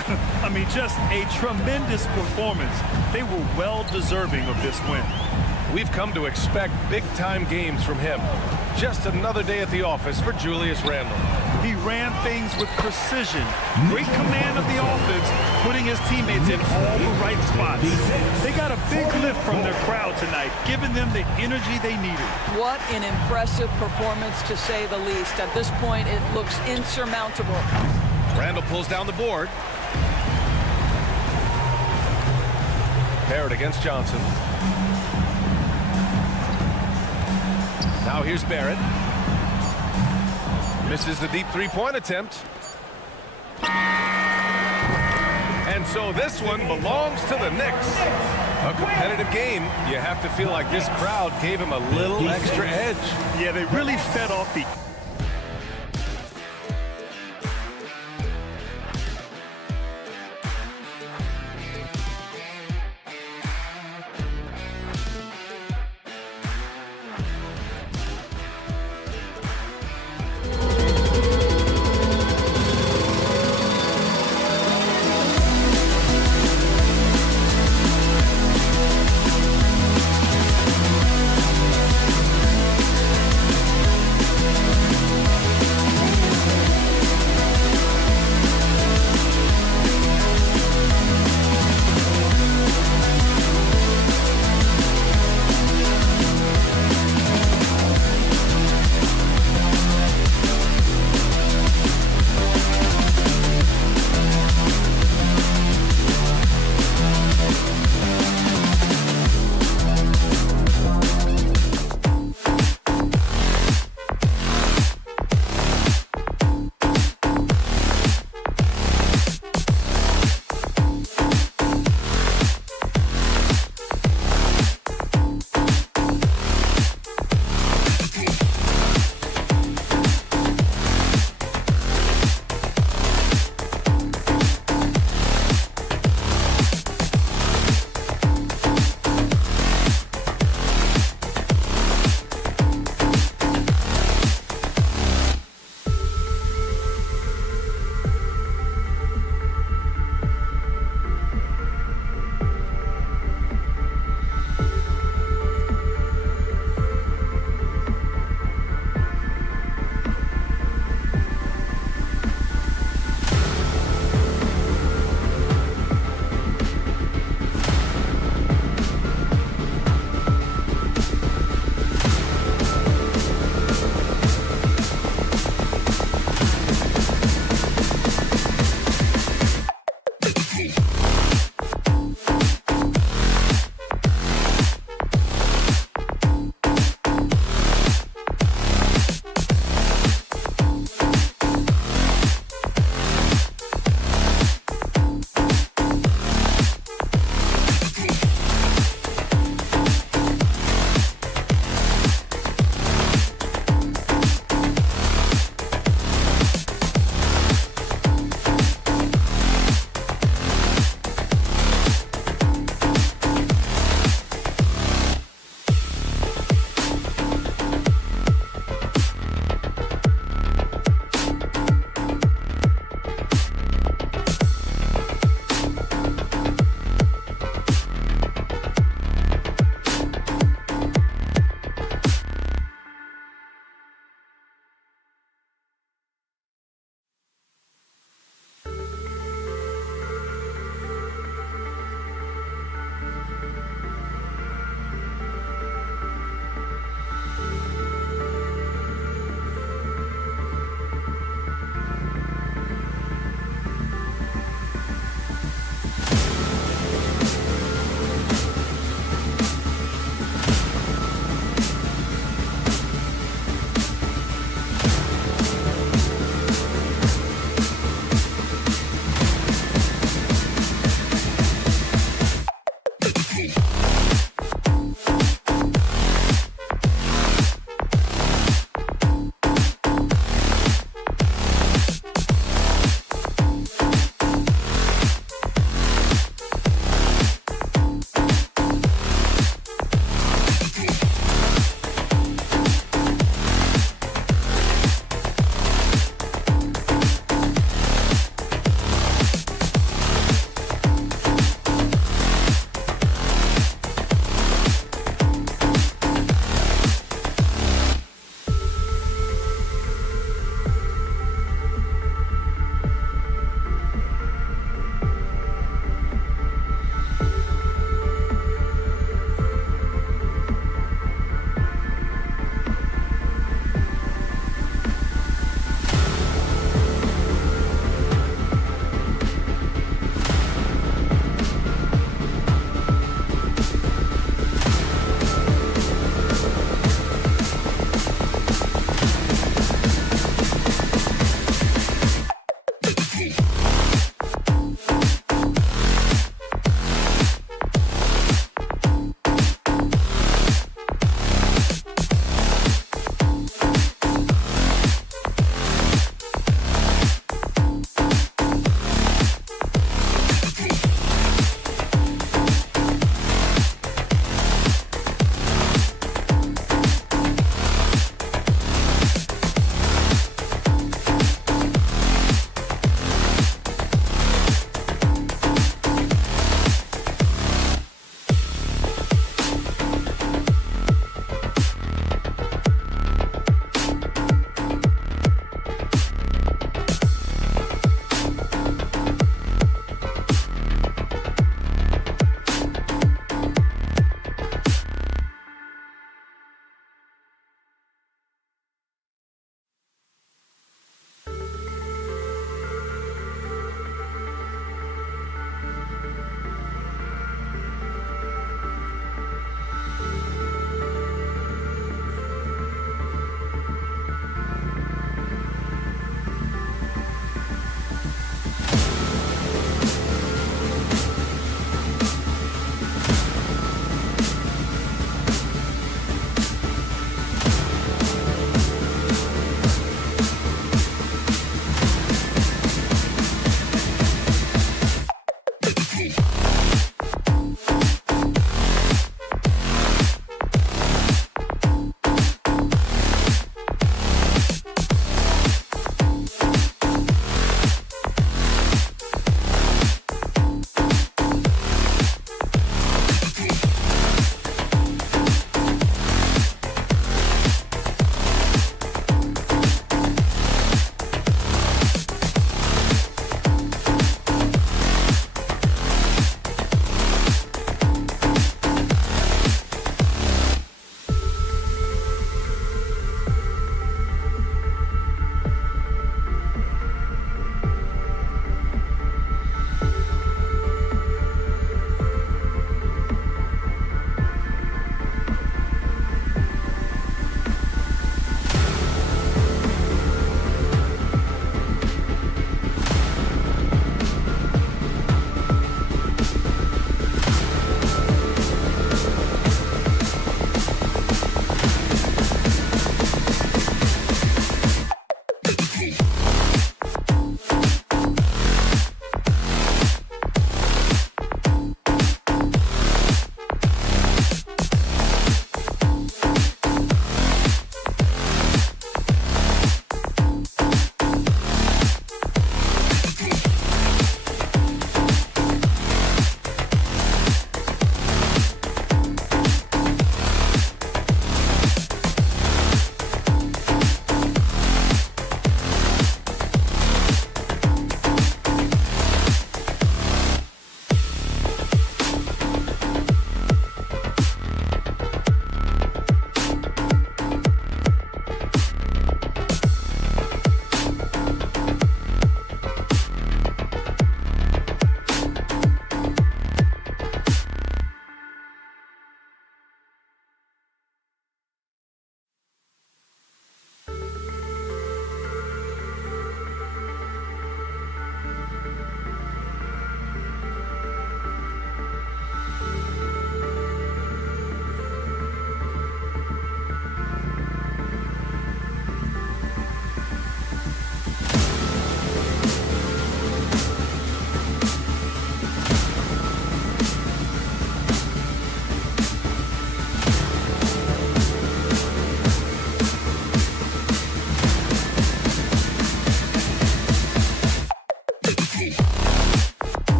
I mean, just a tremendous performance. They were well-deserving of this win. We've come to expect big-time games from him. Just another day at the office for Julius Randle. He ran things with precision. Great command of the offense, putting his teammates in all the right spots. They got a big lift from their crowd tonight, giving them the energy they needed. What an impressive performance, to say the least. At this point, it looks insurmountable. Randle pulls down the board. Barrett against Johnson. Now here's Barrett. Misses the deep three-point attempt. And so this one belongs to the Knicks. A competitive game. You have to feel like this crowd gave him a little extra edge. Yeah, they really fed off the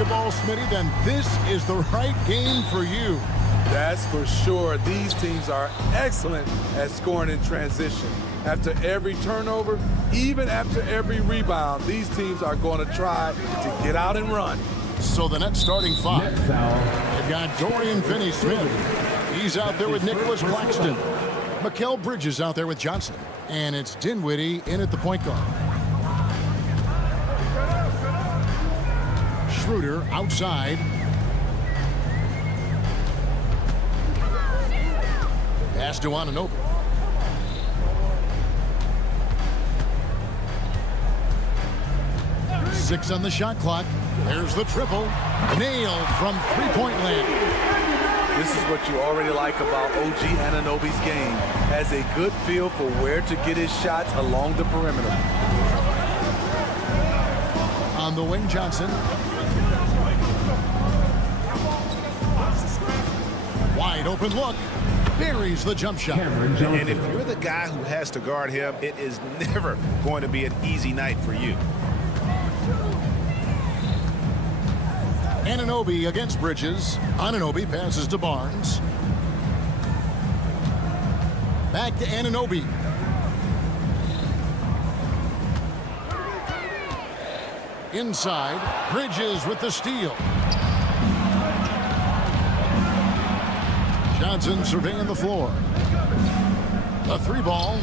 basketball, Smitty, then this is the right game for you. That's for sure. These teams are excellent at scoring in transition. After every turnover, even after every rebound, these teams are going to try to get out and run. So the Nets starting five. They've got Dorian Finney-Smith. He's out there with Nicholas Claxton. Mikal Bridges out there with Johnson. And it's Dinwiddie in at the point guard. Schroeder outside. Pass to Anunoby. Six on the shot clock. There's the triple. Nailed from three-point land. This is what you already like about OG Anunoby's game. Has a good feel for where to get his shots along the perimeter. On the wing, Johnson. Wide open look. Buries the jump shot. And if you're the guy who has to guard him, it is never going to be an easy night for you. Anunoby against Bridges. Anunoby passes to Barnes. Back to Anunoby. Inside, Bridges with the steal. Johnson surveying the floor. A three ball.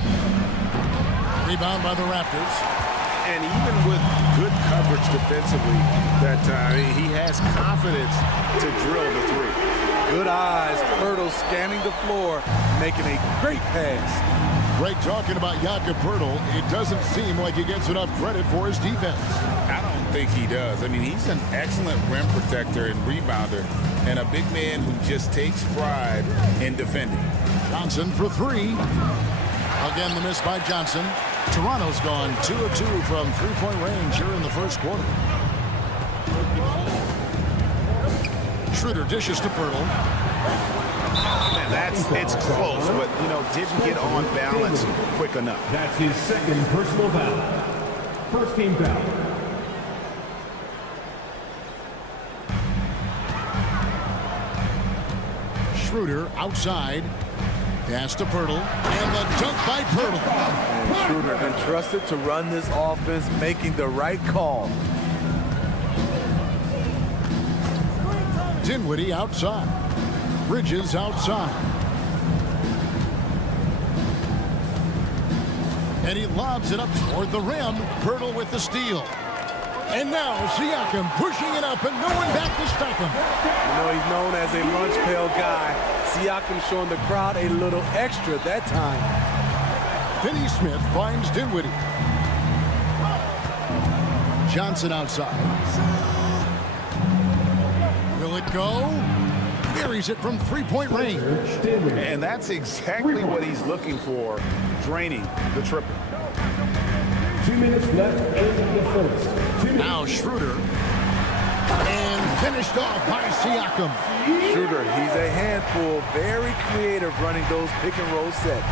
Rebound by the Raptors. And even with good coverage defensively that time, he has confidence to drill the three. Good eyes. Pirtle scanning the floor, making a great pass. Greg talking about Jakob Pirtle. It doesn't seem like he gets enough credit for his defense. I don't think he does. I mean, he's an excellent rim protector and rebounder, and a big man who just takes pride in defending. Johnson for three. Again, the miss by Johnson. Toronto's gone 2 of 2 from three-point range here in the first quarter. Schroeder dishes to Pirtle. Man, it's close, but, you know, didn't get on balance quick enough. That's his second personal foul. First team foul. Schroeder outside. Pass to Pirtle. And the dunk by Pirtle. And Schroeder entrusted to run this offense, making the right call. Dinwiddie outside. Bridges outside. And he lobs it up toward the rim. Pirtle with the steal. And now Siakam pushing it up and no one back to stop him. You know, he's known as a lunch pail guy. Siakam showing the crowd a little extra that time. Finney-Smith finds Dinwiddie. Johnson outside. Will it go? Buries it from three-point range. And that's exactly what he's looking for, draining the triple. 2 minutes left in the first. Now Schroeder. And finished off by Siakam. Schroeder, he's a handful, very creative running those pick and roll sets.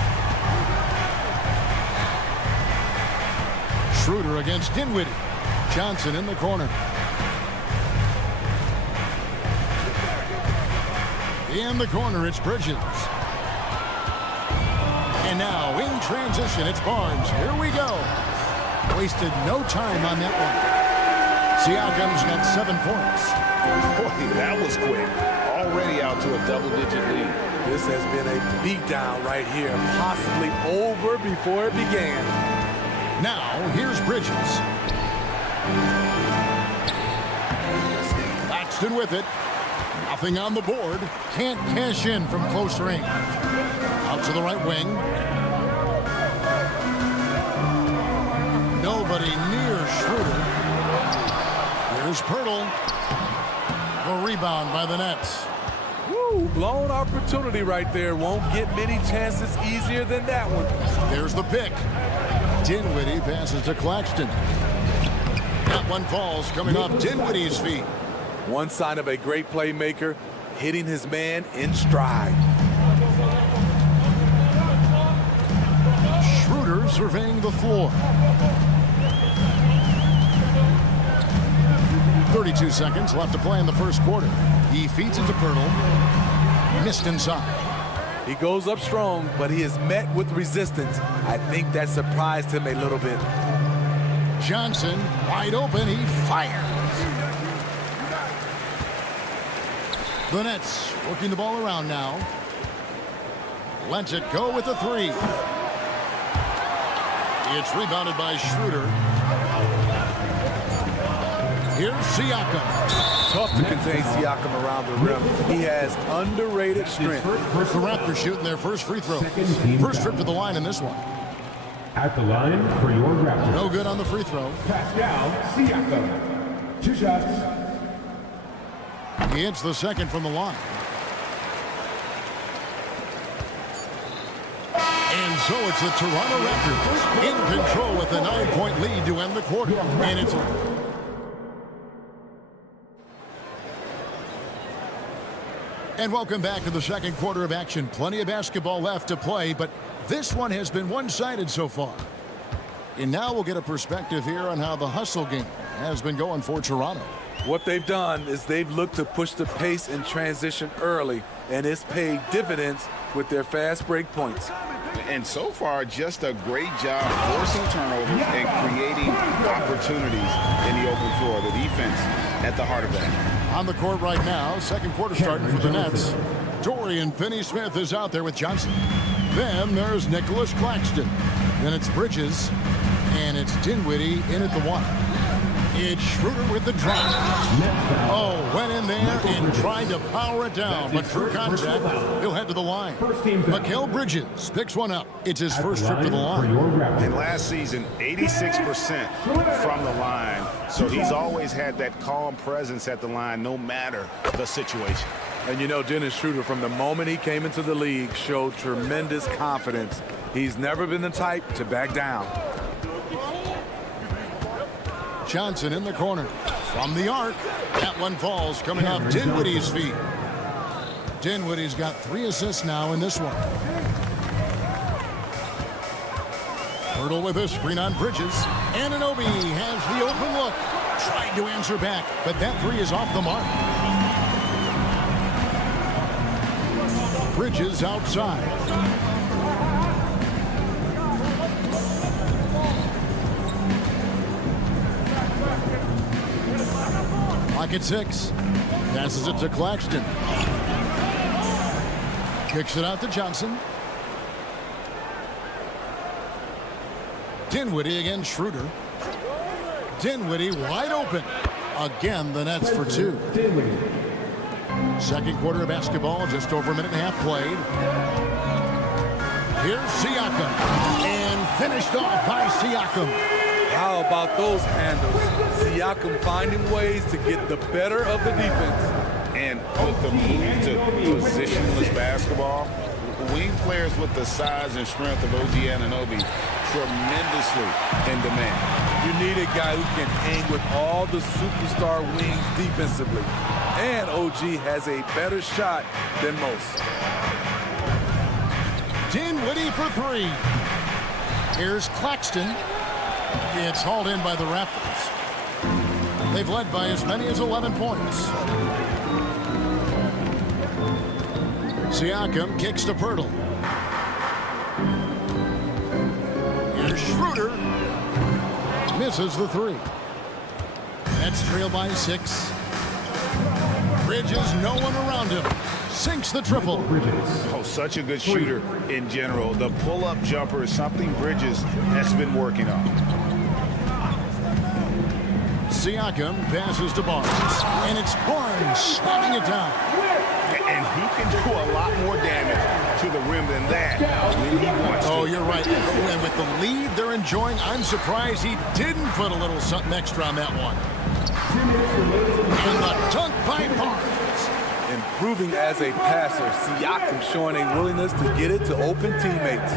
Schroeder against Dinwiddie. Johnson in the corner. In the corner, it's Bridges. And now in transition, it's Barnes. Here we go. Wasted no time on that one. Siakam's got 7 points. Boy, that was quick. Already out to a double-digit lead. This has been a beatdown right here, possibly over before it began. Now, here's Bridges. Claxton with it. Nothing on the board. Can't cash in from close range. Out to the right wing. Nobody near Schroeder. Here's Pirtle. A rebound by the Nets. Woo, blown opportunity right there. Won't get many chances easier than that one. There's the pick. Dinwiddie passes to Claxton. That one falls coming off Dinwiddie's feet. One sign of a great playmaker, hitting his man in stride. Schroeder surveying the floor. 32 seconds left to play in the first quarter. He feeds it to Pirtle. Missed inside. He goes up strong, but he is met with resistance. I think that surprised him a little bit. Johnson, wide open, he fires. The Nets working the ball around now. Lets it go with the three. It's rebounded by Schroeder. Here's Siakam. Tough to contain Siakam around the rim. He has underrated strength. The Raptors shooting their first free throw. First trip to the line in this one. At the line for your Raptors. No good on the free throw. Pascal Siakam. 2 shots. He hits the second from the line. And so it's the Toronto Raptors in control with a 9-point lead to end the quarter. And it's... And welcome back to the second quarter of action. Plenty of basketball left to play, but this one has been one-sided so far. And now we'll get a perspective here on how the hustle game has been going for Toronto. What they've done is they've looked to push the pace and transition early, and it's paid dividends with their fast break points. And so far, just a great job forcing turnovers and creating opportunities in the open floor. The defense at the heart of that. On the court right now, second quarter starting for the Nets. Dorian Finney-Smith is out there with Johnson. Then there's Nicholas Claxton. Then it's Bridges. And it's Dinwiddie in at the one. It's Schroeder with the drive. Oh, went in there and tried to power it down, but through contact, he'll head to the line. Mikal Bridges picks one up. It's his first trip to the line. And last season, 86% from the line. So he's always had that calm presence at the line, no matter the situation. And you know, Dennis Schroeder, from the moment he came into the league, showed tremendous confidence. He's never been the type to back down. Johnson in the corner. From the arc. That one falls coming off Dinwiddie's feet. Dinwiddie's got 3 assists now in this one. Pirtle with a screen on Bridges. Anunoby has the open look. Tried to answer back, but that 3 is off the mark. Bridges outside. Clock at 6. Passes it to Claxton. Kicks it out to Johnson. Dinwiddie against Schroeder. Dinwiddie wide open. Again, the Nets for 2. Second quarter of basketball, just over a minute and a half played. Here's Siakam. And finished off by Siakam. How about those handles? Siakam finding ways to get the better of the defense. And with the move to positionless basketball, wing players with the size and strength of OG Anunoby tremendously in demand. You need a guy who can hang with all the superstar wings defensively. And OG has a better shot than most. Dinwiddie for 3. Here's Claxton. It's hauled in by the Raptors. They've led by as many as 11 points. Siakam kicks to Pirtle. Here's Schroeder. Misses the 3. Nets trail by 6. Bridges, no one around him. Sinks the triple. Oh, such a good shooter in general. The pull-up jumper is something Bridges has been working on. Siakam passes to Barnes. And it's Barnes slamming it down. And he can do a lot more damage to the rim than that when he wants to. Oh, you're right. And with the lead they're enjoying, I'm surprised he didn't put a little something extra on that one. And the dunk by Barnes. Improving as a passer, Siakam showing a willingness to get it to open teammates.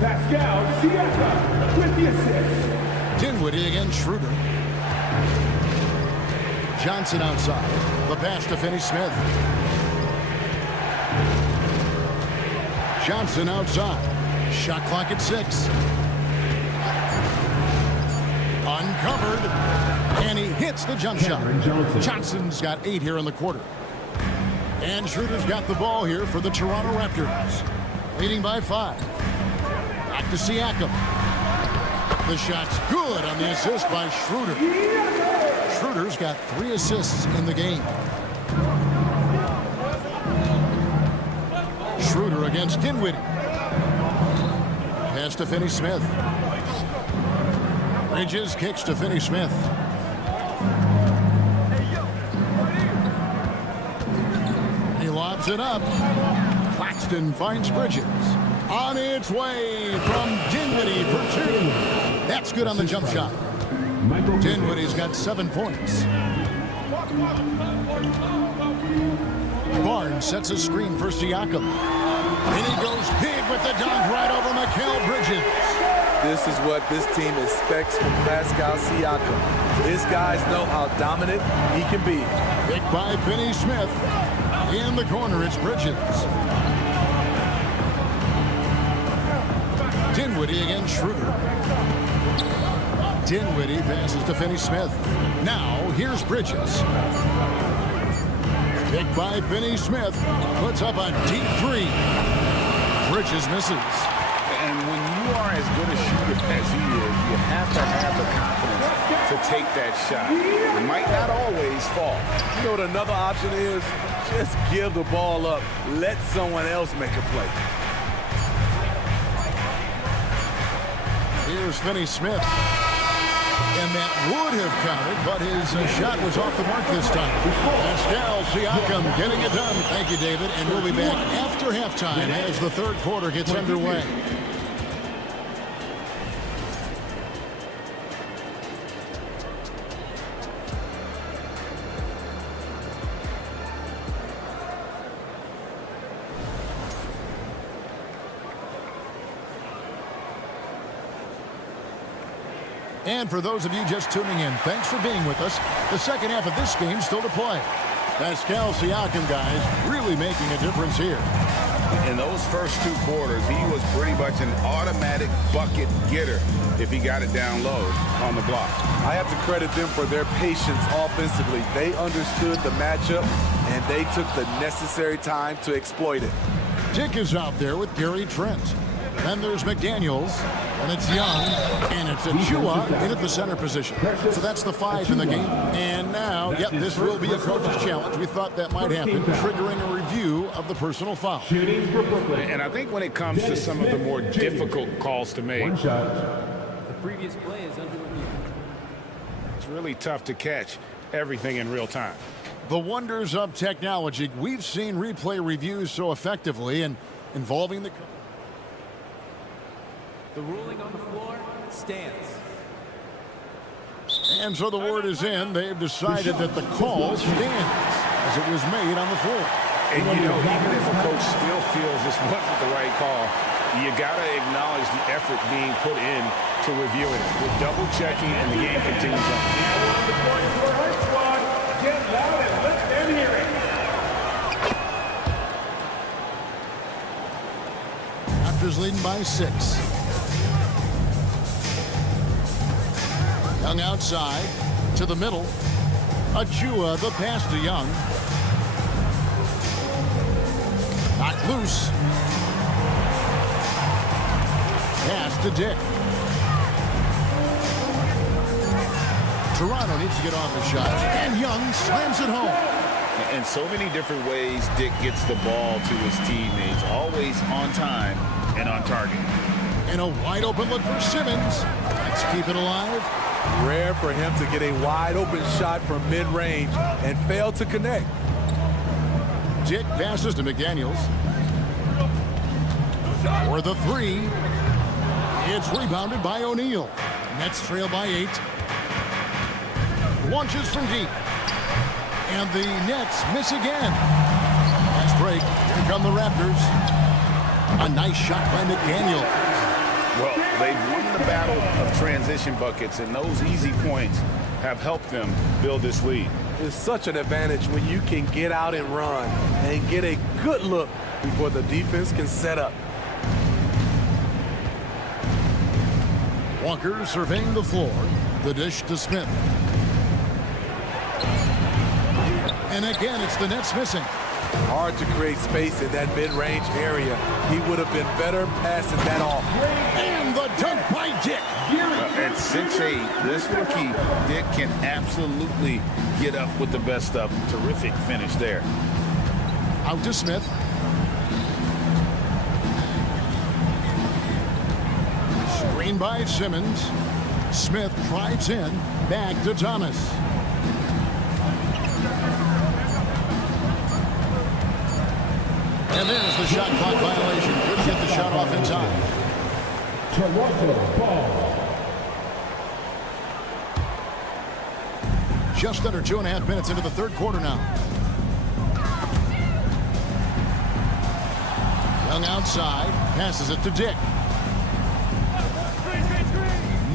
Pascal Siakam with the assist. Dinwiddie against Schroeder. Johnson outside. The pass to Finney-Smith. Johnson outside. Shot clock at 6. Uncovered. And he hits the jump shot. Johnson's got 8 here in the quarter. And Schroeder's got the ball here for the Toronto Raptors. Leading by 5. Back to Siakam. The shot's good on the assist by Schroeder. Schroeder's got 3 assists in the game. Schroeder against Dinwiddie. Pass to Finney-Smith. Bridges kicks to Finney-Smith. He lobs it up. Claxton finds Bridges. On its way from Dinwiddie for 2. That's good on the jump shot. Dinwiddie's got 7 points. Barnes sets a screen for Siakam. And he goes big with the dunk right over Mikal Bridges. This is what this team expects from Pascal Siakam. His guys know how dominant he can be. Picked by Finney-Smith. In the corner, it's Bridges. Dinwiddie against Schroeder. Dinwiddie passes to Finney-Smith. Now, here's Bridges. Picked by Finney-Smith. Puts up a deep 3. Bridges misses. And when you are as good a shooter as he is, you have to have the confidence to take that shot. It might not always fall. You know what another option is? Just give the ball up. Let someone else make a play. Here's Finney-Smith. And that would have counted, but his shot was off the mark this time. Pascal Siakam getting it done. Thank you, David. And we'll be back after halftime as the third quarter gets underway. And for those of you just tuning in, thanks for being with us. The second half of this game still to play. Pascal Siakam, guys, really making a difference here. In those first 2 quarters, he was pretty much an automatic bucket getter if he got it down low on the block. I have to credit them for their patience offensively. They understood the matchup, and they took the necessary time to exploit it. Dick is out there with Gary Trent. Then there's McDaniels, and it's Young, and it's Achua in at the center position. So that's the 5 in the game. And now, yep, this will be a coach's challenge. We thought that might happen, triggering a review of the personal foul. And I think when it comes to some of the more difficult calls to make, The previous play is under review. it's really tough to catch everything in real time. The wonders of technology. We've seen replay reviews so effectively and involving the... The ruling on the floor stands. And so the word is in. They've decided that the call stands as it was made on the floor. And, you know, even if a coach still feels this wasn't the right call, you got to acknowledge the effort being put in to reviewing it. We're double checking, and the game continues on. The point for our squad. Get loud and let them hear it. Raptors leading by 6. Young outside to the middle. Achua, the pass to Young. Knocked loose. Pass to Dick. Toronto needs to get off the shot, and Young slams it home. In so many different ways, Dick gets the ball to his teammates, always on time and on target. And a wide open look for Simmons. Let's keep it alive. Rare for him to get a wide open shot from mid-range and fail to connect. Dick passes to McDaniels. For the 3. It's rebounded by O'Neal. Nets trail by 8. Launches from deep. And the Nets miss again. Last break. Here come the Raptors. A nice shot by McDaniel. Well, they've won the battle of transition buckets, and those easy points have helped them build this lead. It's such an advantage when you can get out and run and get a good look before the defense can set up. Walker surveying the floor. The dish to Smith. And again, it's the Nets missing. Hard to create space in that mid-range area. He would have been better passing that off. And the dunk by Dick. At 6'8", this rookie, Dick, can absolutely get up with the best stuff. Terrific finish there. Out to Smith. Screen by Simmons. Smith drives in. Back to Thomas. And there's the shot clock violation. Couldn't get the shot off in time. Toronto ball. Just under 2.5 minutes into the third quarter now. Young outside. Passes it to Dick.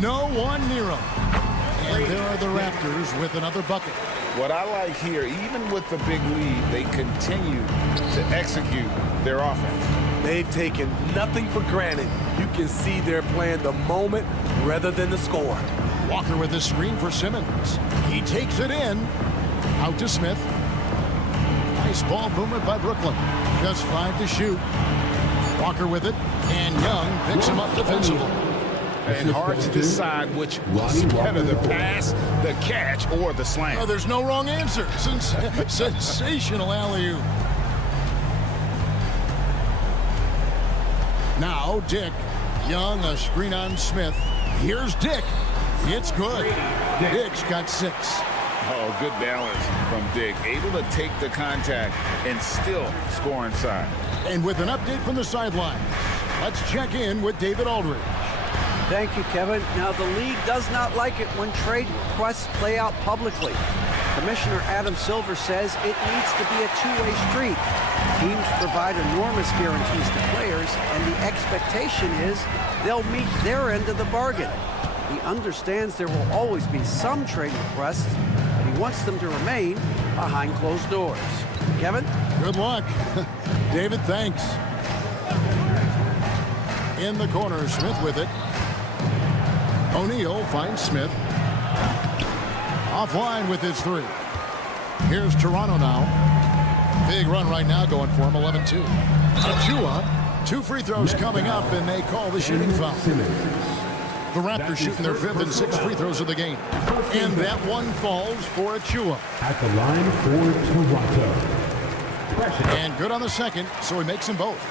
No one near him. And there are the Raptors with another bucket. What I like here, even with the big lead, they continue to execute their offense. They've taken nothing for granted. You can see they're playing the moment rather than the score. Walker with the screen for Simmons. He takes it in. Out to Smith. Nice ball movement by Brooklyn. Just 5 to shoot. Walker with it. And Young picks him up defensively. And hard to decide which was better, the pass, the catch, or the slam. Oh, there's no wrong answer. Sensational alley-oop. Now Dick. Young, a screen on Smith. Here's Dick. It's good. Dick's got 6. Oh, good balance from Dick. Able to take the contact and still score inside. And with an update from the sideline, let's check in with David Aldridge. Thank you, Kevin. Now, the league does not like it when trade requests play out publicly. Commissioner Adam Silver says it needs to be a two-way street. Teams provide enormous guarantees to players, and the expectation is they'll meet their end of the bargain. He understands there will always be some trade requests, but he wants them to remain behind closed doors. Kevin? Good luck. David, thanks. In the corner, Smith with it. O'Neal finds Smith. Offline with his 3. Here's Toronto now. Big run right now going for him, 11-2. Achua, 2 free throws coming up, and they call the shooting foul. The Raptors shooting their 5th and 6th free throws of the game. And that one falls for Achua. At the line for Toronto. And good on the second, so he makes them both.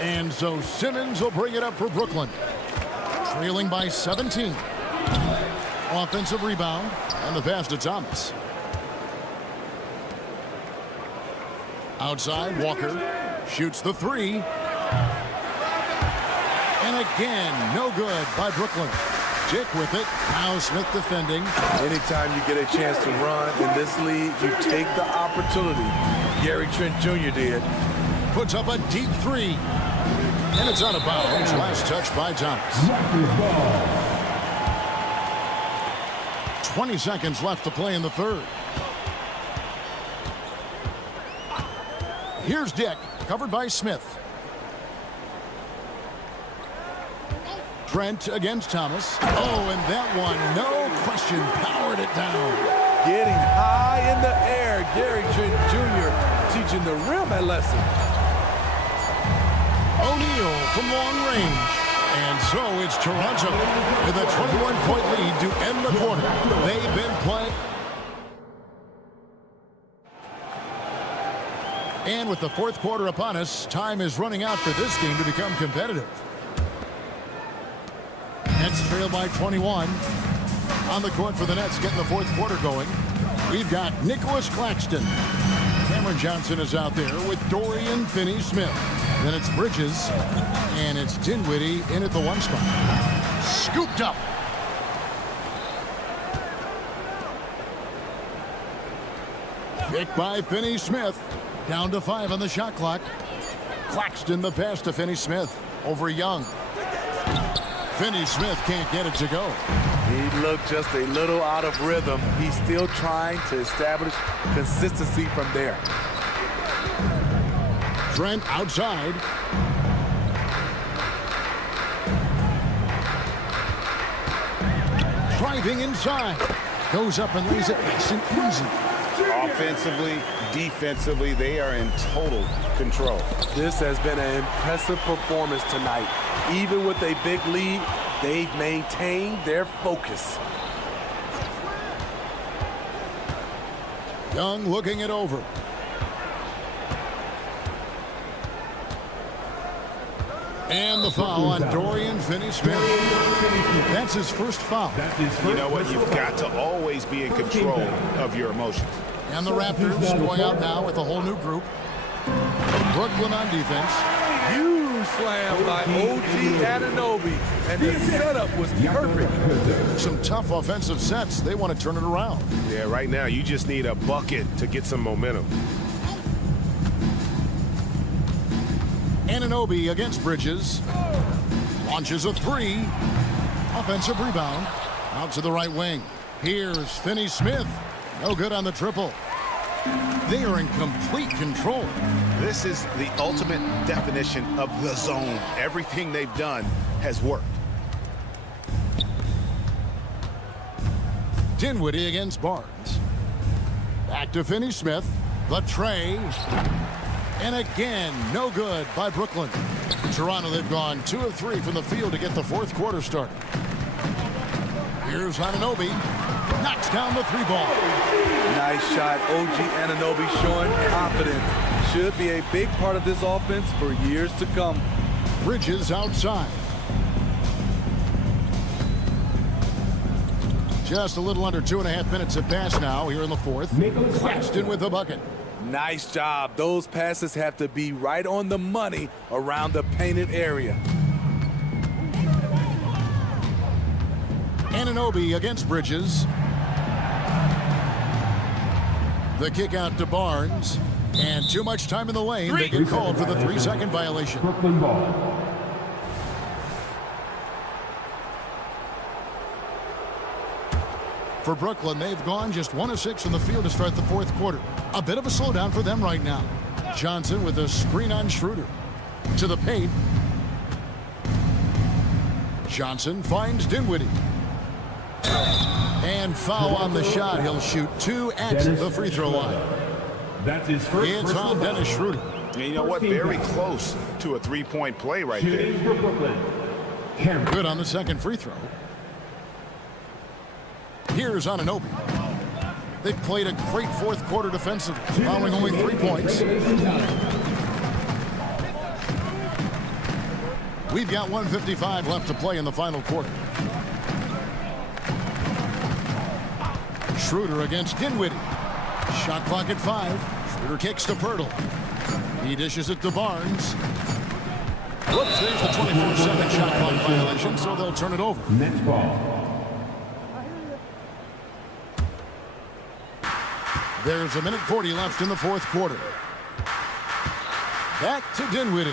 And so Simmons will bring it up for Brooklyn. Trailing by 17. Offensive rebound, and the pass to Thomas. Outside, Walker shoots the 3. And again, no good by Brooklyn. Dick with it. Now Smith defending. Anytime you get a chance to run in this league, you take the opportunity. Gary Trent Jr. did. Puts up a deep 3. And it's out of bounds. Last touch by Thomas. 20 seconds left to play in the third. Here's Dick, covered by Smith. Trent against Thomas. Oh, and that one, no question, powered it down. Getting high in the air. Gary Trent Jr. teaching the rim a lesson. O'Neal from long range. And so it's Toronto with a 21-point lead to end the quarter. They've been playing. And with the fourth quarter upon us, time is running out for this game to become competitive. Nets trail by 21. On the court for the Nets, getting the fourth quarter going. We've got Nicholas Claxton. Cameron Johnson is out there with Dorian Finney-Smith. Then it's Bridges, and it's Dinwiddie in at the 1 spot. Scooped up. Picked by Finney-Smith. Down to 5 on the shot clock. Claxton the pass to Finney-Smith over Young. Finney-Smith can't get it to go. He looked just a little out of rhythm. He's still trying to establish consistency from there. Trent outside. driving inside. Goes up and lays it nice and easy. Offensively, defensively, they are in total control. This has been an impressive performance tonight. Even with a big lead, they've maintained their focus. Young looking it over. And the foul on Dorian Finney-Smith. That's his first foul. You know what? You've got to always be in control of your emotions. And the Raptors going out now with a whole new group. Brooklyn on defense. Huge slam by OG Anunoby. And the setup was perfect. Some tough offensive sets. They want to turn it around. Yeah, right now you just need a bucket to get some momentum. Anunoby against Bridges. Launches a three. Offensive rebound. Out to the right wing. Here's Finney-Smith. No good on the triple. They are in complete control. This is the ultimate definition of the zone. Everything they've done has worked. Dinwiddie against Barnes. Back to Finney-Smith. The tray. And again, no good by Brooklyn. Toronto, they've gone 2 of 3 from the field to get the fourth quarter started. Here's Anunoby. Knocks down the three ball. Nice shot. OG Anunoby showing confidence. Should be a big part of this offense for years to come. Bridges outside. Just a little under 2.5 minutes have passed now here in the fourth. Claxton with the bucket. Nice job. Those passes have to be right on the money around the painted area. Anunoby against Bridges. The kick out to Barnes. And too much time in the lane. They get called for the 3-second violation. Brooklyn ball. For Brooklyn, they've gone just 1 of 6 in the field to start the fourth quarter. A bit of a slowdown for them right now. Johnson with a screen on Schroeder. To the paint. Johnson finds Dinwiddie. And foul on the shot. He'll shoot 2 at the free throw line. That's his first. It's on Dennis Schroeder. And you know what? Very close to a three-point play right there. For Brooklyn. Good on the second free throw. Here's Anunoby. They played a great fourth quarter defensively, allowing only 3 points. We've got 1:55 left to play in the final quarter. Schroeder against Dinwiddie. Shot clock at 5. Schroeder kicks to Pirtle. He dishes it to Barnes. Whoops, there's the 24-second shot clock violation, so they'll turn it over. Next ball. There's 1:40 left in the fourth quarter. Back to Dinwiddie.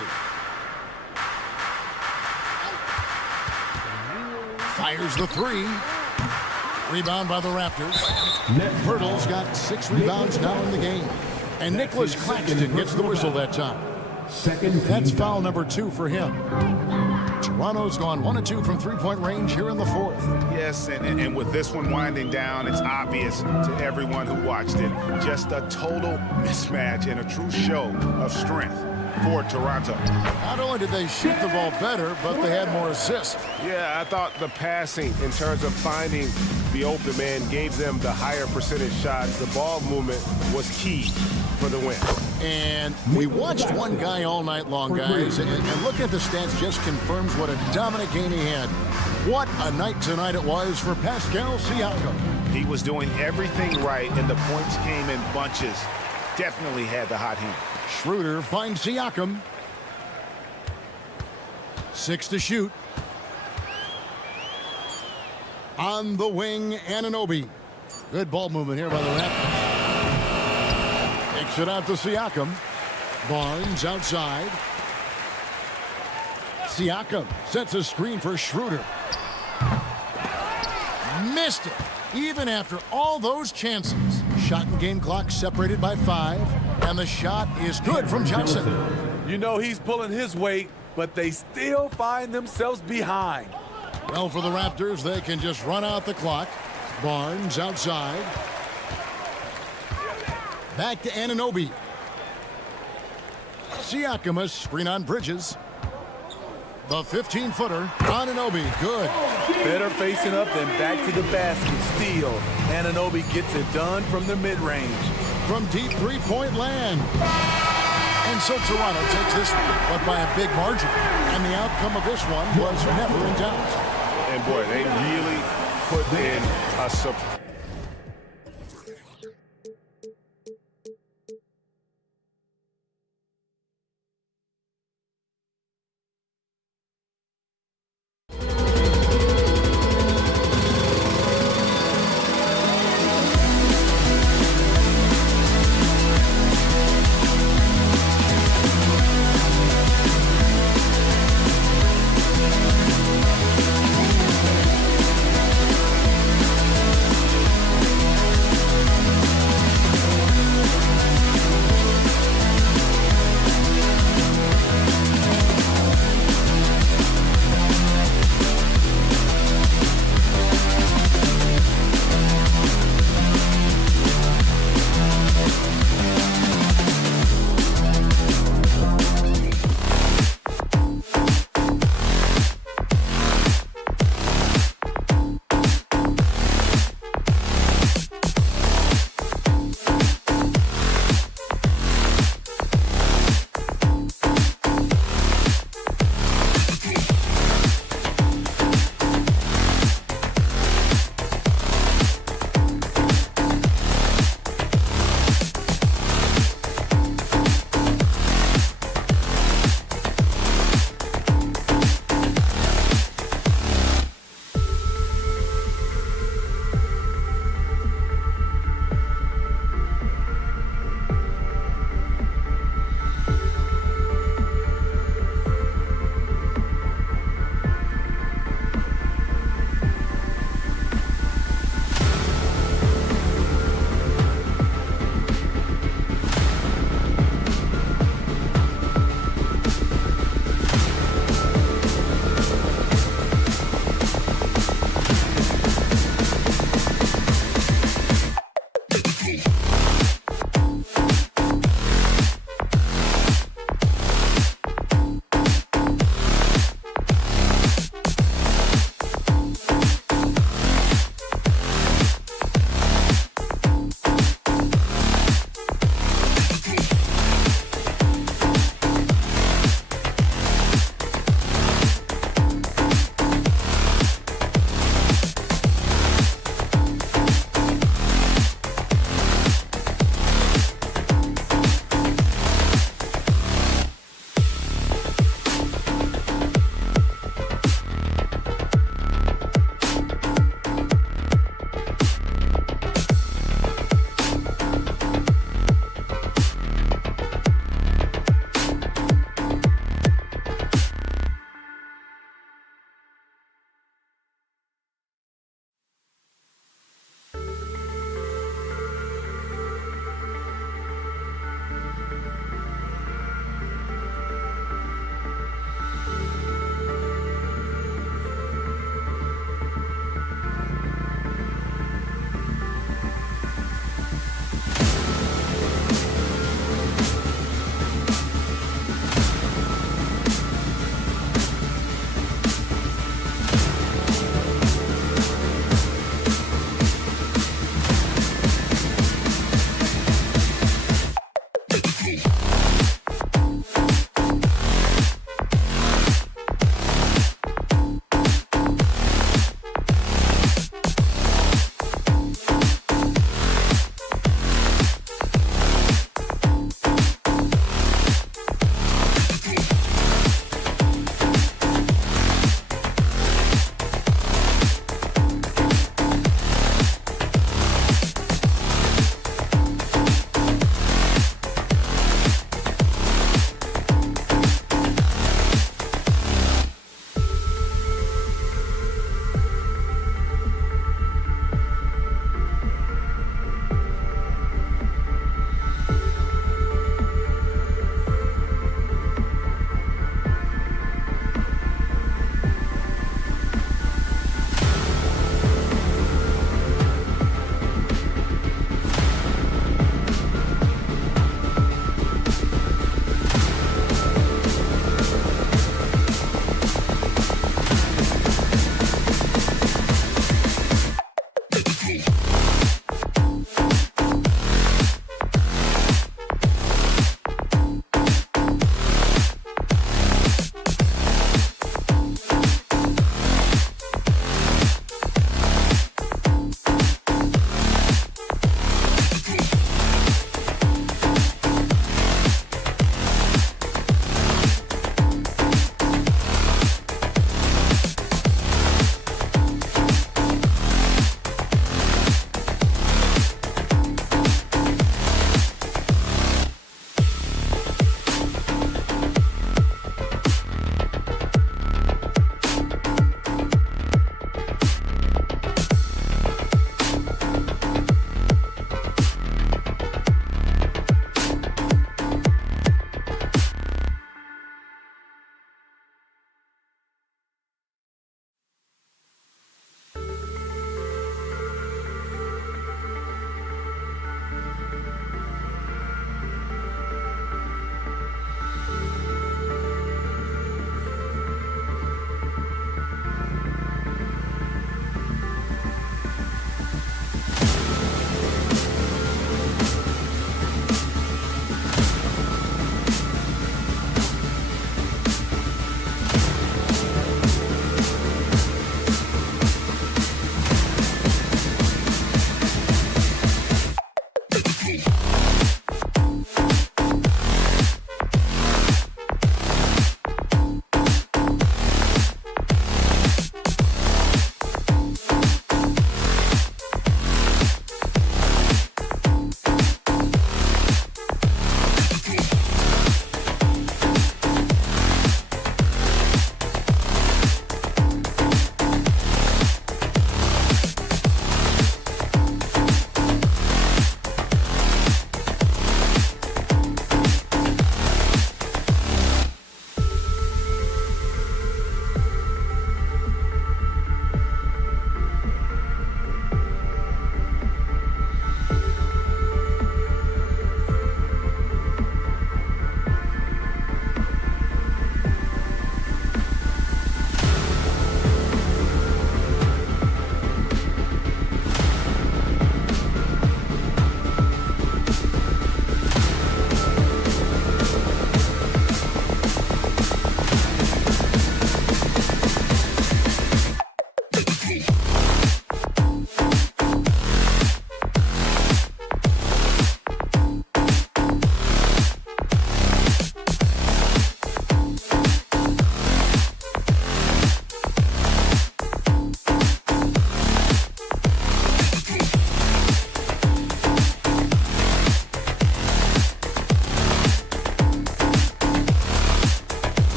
Fires the three. Rebound by the Raptors. Pirtle's got 6 rebounds now in the game. And Nicholas Claxton gets the whistle that time. That's foul number 2 for him. Toronto's gone 1 of 2 from three-point range here in the fourth. Yes, and with this one winding down, it's obvious to everyone who watched it. Just a total mismatch and a true show of strength for Toronto. Not only did they shoot the ball better, but they had more assists. Yeah, I thought the passing in terms of finding the open man gave them the higher percentage shots. The ball movement was key for the win. And we watched one guy all night long, guys, and look at the stats, just confirms what a dominant game he had. What a night tonight it was for Pascal Siakam. He was doing everything right, and the points came in bunches. Definitely had the hot hand. Schroeder finds Siakam. 6 to shoot. On the wing, Anunoby. Good ball movement here by the Raptors. Kicks it out to Siakam. Barnes outside. Siakam sets a screen for Schroeder. Missed it, even after all those chances. Shot and game clock separated by 5, and the shot is good from Johnson. You know he's pulling his weight, but they still find themselves behind. Well, for the Raptors, they can just run out the clock. Barnes outside. Back to Anunoby. Siakam, a screen on Bridges. The 15-footer, Anunoby, good. Better facing up than back to the basket. Steal. Anunoby gets it done from the mid-range. From deep three-point land. And so Toronto takes this one, but by a big margin. And the outcome of this one was never in doubt. And boy, they really put in a surprise.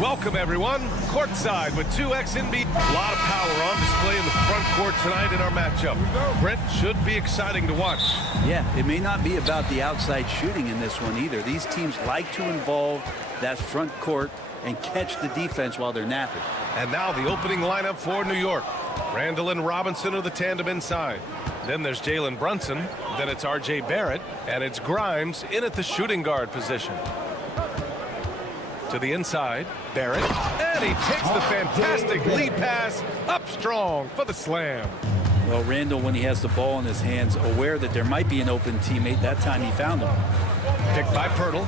Welcome, everyone. Courtside with 2X NBA. A lot of power on display in the front court tonight in our matchup. Brent, should be exciting to watch. Yeah, it may not be about the outside shooting in this one either. These teams like to involve that front court and catch the defense while they're napping. And now the opening lineup for New York. Randall and Robinson are the tandem inside. Then there's Jalen Brunson. Then it's R.J. Barrett. And it's Grimes in at the shooting guard position. To the inside, Barrett. And he takes the fantastic lead pass up strong for the slam. Well, Randall, when he has the ball in his hands, aware that there might be an open teammate, that time he found him. Picked by Pirtle.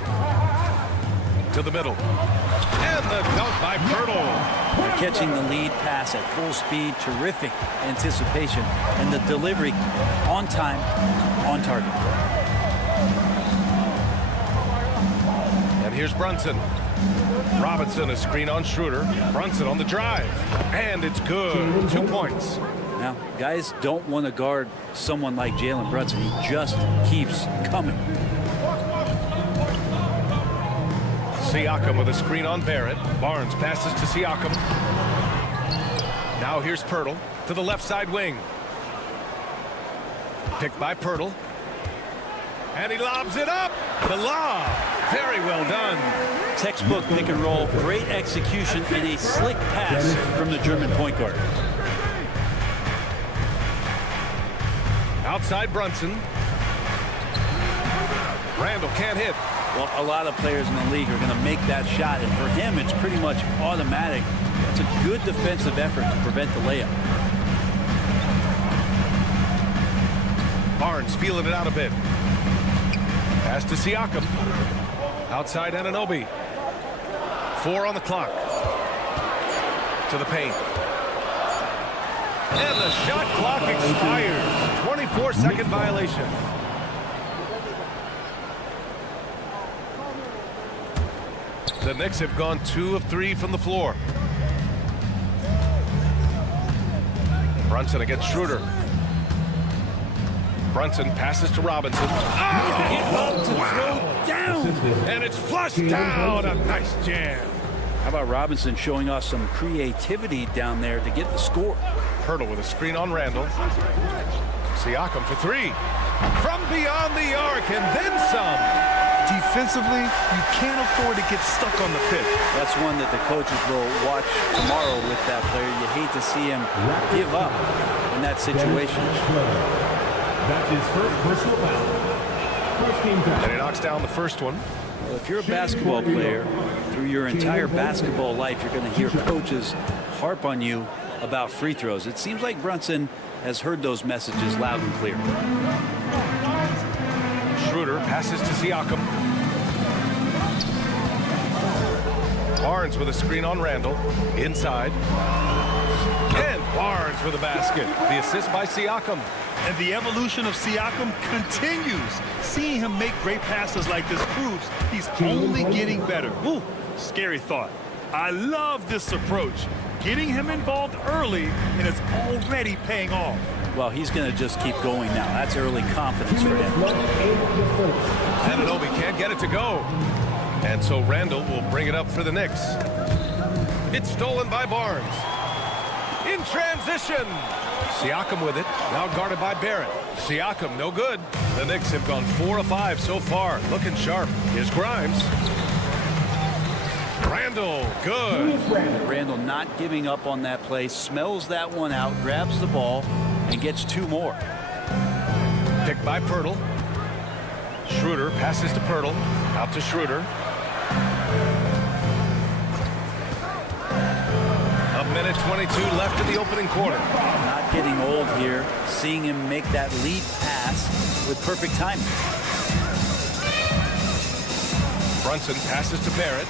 To the middle. And the dunk by Pirtle. They're catching the lead pass at full speed. Terrific anticipation. And the delivery on time, on target. And here's Brunson. Robinson, a screen on Schroeder. Brunson on the drive. And it's good. 2 points. Now, guys don't want to guard someone like Jalen Brunson. He just keeps coming. Siakam with a screen on Barrett. Barnes passes to Siakam. Now here's Pirtle to the left side wing. Picked by Pirtle. And he lobs it up. The lob. Very well done. Textbook pick and roll. Great execution and a slick pass from the German point guard. Outside Brunson. Randall can't hit. Well, a lot of players in the league are going to make that shot, and for him, it's pretty much automatic. It's a good defensive effort to prevent the layup. Barnes feeling it out a bit. Pass to Siakam. Outside Anunoby. 4 on the clock. To the paint. And the shot clock expires. 24-second violation. The Knicks have gone 2 of 3 from the floor. Brunson against Schroeder. Brunson passes to Robinson. Oh, wow. Down. And it's flushed down. A nice jam. How about Robinson showing off some creativity down there to get the score? Pirtle with a screen on Randall. Siakam for 3. From beyond the arc and then some. Defensively, you can't afford to get stuck on the pick. That's one that the coaches will watch tomorrow with that player. You hate to see him give up in that situation. That's his first personal foul. First team foul. And he knocks down the first one. Well, if you're a basketball player, through your entire basketball life, you're going to hear coaches harp on you about free throws. It seems like Brunson has heard those messages loud and clear. Schroeder passes to Siakam. Barnes with a screen on Randall. Inside. And Barnes with a basket. The assist by Siakam. And the evolution of Siakam continues. Seeing him make great passes like this proves he's only getting better. Ooh, scary thought. I love this approach. Getting him involved early, and it's already paying off. Well, he's going to just keep going now. That's early confidence for him. Anunoby can't get it to go. And so Randall will bring it up for the Knicks. It's stolen by Barnes. In transition. Siakam with it. Now guarded by Barrett. Siakam, no good. The Knicks have gone 4 of 5 so far. Looking sharp. Here's Grimes. Randall, good. Randall not giving up on that play. Smells that one out. Grabs the ball. And gets 2 more. Picked by Pirtle. Schroeder passes to Pirtle. Out to Schroeder. A minute 22 left in the opening quarter. Not getting old here. Seeing him make that lead pass with perfect timing. Brunson passes to Barrett.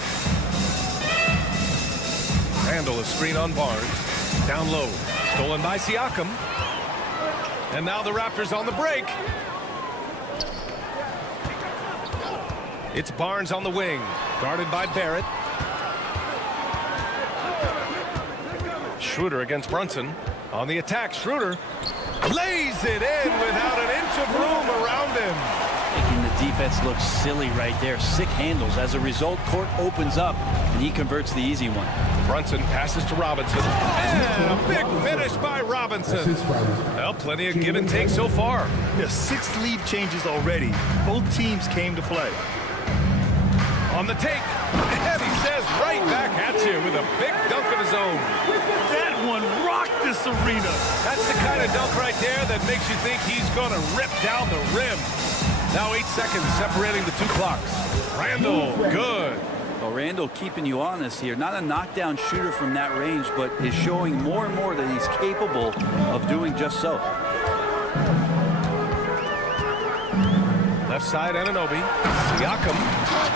Randall a screen on Barnes. Down low. Stolen by Siakam. And now the Raptors on the break. It's Barnes on the wing, guarded by Barrett. Schroeder against Brunson. On the attack, Schroeder lays it in without an inch of room around him. Making the defense looks silly right there. Sick handles. As a result, court opens up, and he converts the easy one. Brunson passes to Robinson. And a big finish by Robinson. Well, plenty of give and take so far. There's 6 lead changes already. Both teams came to play. On the take, and he says right back at you with a big dunk of his own. That one rocked this arena. That's the kind of dunk right there that makes you think he's going to rip down the rim. Now 8 seconds separating the 2 clocks. Randall, good. Well, Randall keeping you honest here. Not a knockdown shooter from that range, but is showing more and more that he's capable of doing just so. Left side, Anunoby. Siakam.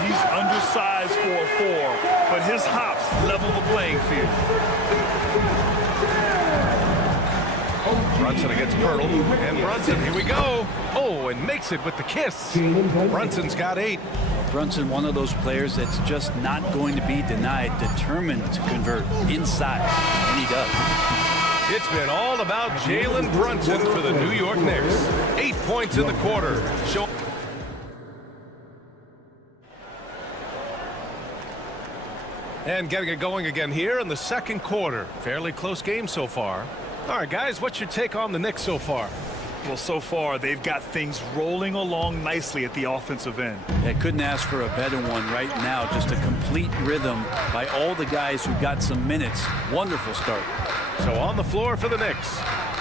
He's undersized for a 4, but his hops level the playing field. Brunson against Pirtle. And Brunson, here we go. Oh, and makes it with the kiss. Brunson's got 8. Brunson, one of those players that's just not going to be denied, determined to convert inside, and he does. It's been all about Jalen Brunson for the New York Knicks. 8 points in the quarter. And getting it going again here in the second quarter. Fairly close game so far. All right, guys, what's your take on the Knicks so far? Well, so far, they've got things rolling along nicely at the offensive end. I couldn't ask for a better one right now. Just a complete rhythm by all the guys who got some minutes. Wonderful start. So on the floor for the Knicks.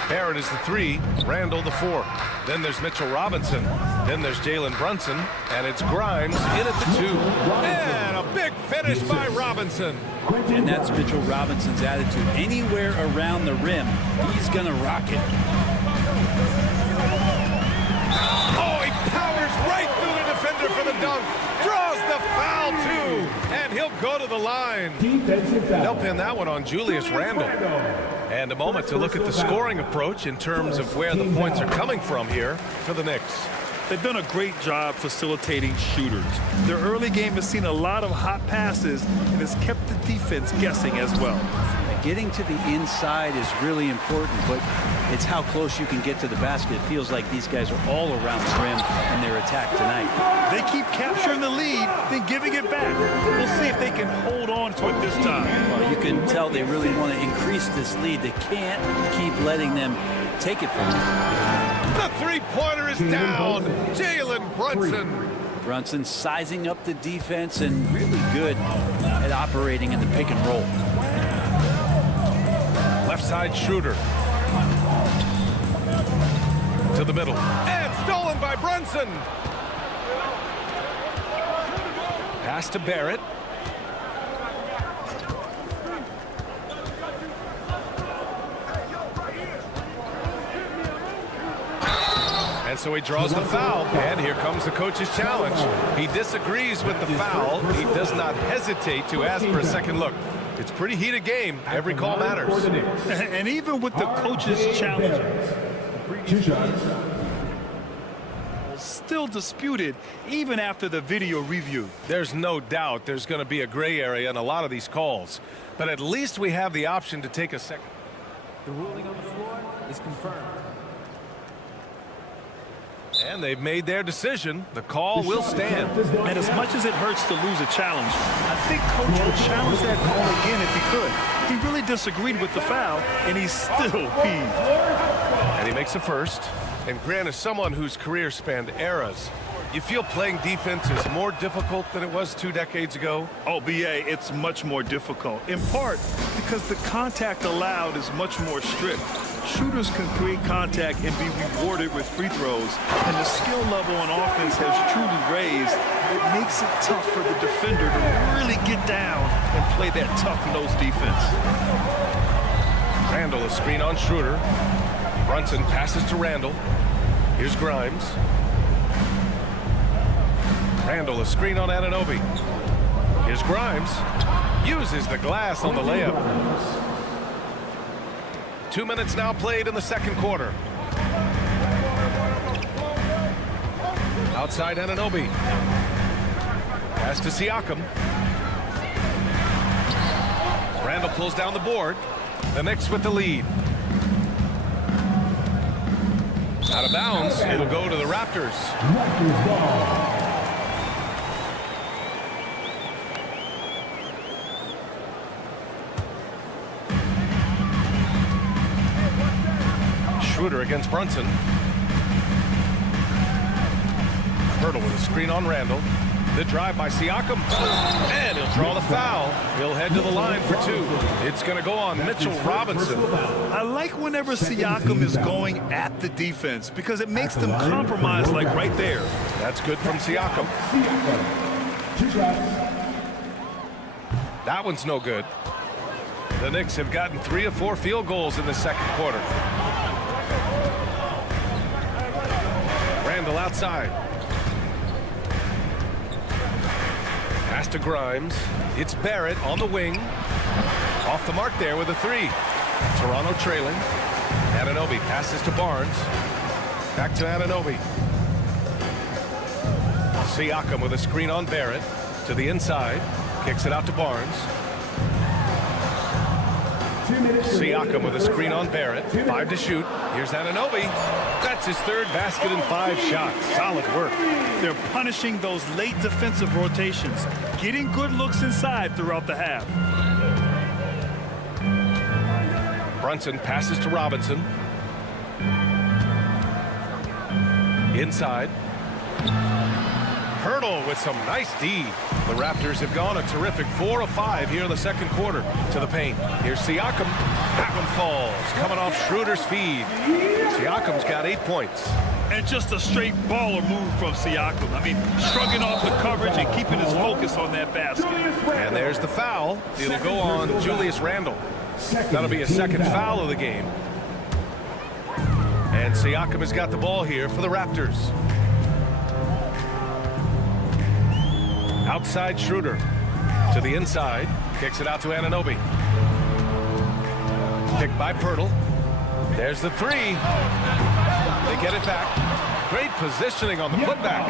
Barrett is the 3, Randall the 4. Then there's Mitchell Robinson. Then there's Jalen Brunson. And it's Grimes in at the 2. And a big finish by Robinson. And that's Mitchell Robinson's attitude. Anywhere around the rim, he's going to rock it. Oh, he powers right through the defender for the dunk. Draws the foul, too. And he'll go to the line. They'll pin that one on Julius Randle. And a moment to look at the scoring approach in terms of where the points are coming from here for the Knicks. They've done a great job facilitating shooters. Their early game has seen a lot of hot passes and has kept the defense guessing as well. Getting to the inside is really important, but it's how close you can get to the basket. It feels like these guys are all around the rim in their attack tonight. They keep capturing the lead, then giving it back. We'll see if they can hold on to it this time. Well, you can tell they really want to increase this lead. They can't keep letting them take it from them. The three-pointer is down. Jalen Brunson. Brunson sizing up the defense and really good at operating in the pick and roll. Left side Schroeder. To the middle. And stolen by Brunson. Pass to Barrett. And so he draws the foul. And here comes the coach's challenge. He disagrees with the foul. He does not hesitate to ask for a second look. It's a pretty heated game. Every call matters. And even with the coach's challenge, still disputed even after the video review. There's no doubt there's going to be a gray area in a lot of these calls. But at least we have the option to take a second. The ruling on the floor is confirmed. And they've made their decision. The call will stand. And as much as it hurts to lose a challenge, I think Coach would challenge that call again if he could. He really disagreed with the foul, and he's still peeved. And he makes a first. And Grant is someone whose career spanned eras. You feel playing defense is more difficult than it was 2 decades ago? Oh, BA, it's much more difficult. In part because the contact allowed is much more strict. Shooters can create contact and be rewarded with free throws, and the skill level on offense has truly raised. It makes it tough for the defender to really get down and play that tough-nosed defense. Randall, a screen on Schroeder. Brunson passes to Randall. Here's Grimes. Randall, a screen on Anunoby. Here's Grimes. Uses the glass on the layup. 2 minutes now played in the second quarter. Outside Anunoby. Pass to Siakam. Randall pulls down the board. The Knicks with the lead. Out of bounds. It'll go to the Raptors. Schroeder against Brunson. Hurdle with a screen on Randall. The drive by Siakam. And he'll draw the foul. He'll head to the line for two. It's going to go on Mitchell Robinson. I like whenever Siakam is going at the defense because it makes them compromise like right there. That's good from Siakam. That one's no good. The Knicks have gotten 3 of 4 field goals in the second quarter. Randall outside. Pass to Grimes. It's Barrett on the wing. Off the mark there with a 3. Toronto trailing. Anunoby passes to Barnes. Back to Anunoby. Siakam with a screen on Barrett. To the inside. Kicks it out to Barnes. Siakam with a screen on Barrett. 5 to shoot. Here's Anunoby. That's his 3rd basket in 5 shots. Solid work. They're punishing those late defensive rotations, getting good looks inside throughout the half. Brunson passes to Robinson. Inside. Hurdle with some nice D. The Raptors have gone a terrific 4 of 5 here in the second quarter. To the paint. Here's Siakam. That one falls. Coming off Schroeder's feed. Siakam's got 8 points. And just a straight baller move from Siakam. I mean, shrugging off the coverage and keeping his focus on that basket. And there's the foul. It'll go on Julius Randle. That'll be a second foul of the game. And Siakam has got the ball here for the Raptors. Outside Schroeder. To the inside. Kicks it out to Anunoby. Picked by Pirtle. There's the 3. They get it back. Great positioning on the putback.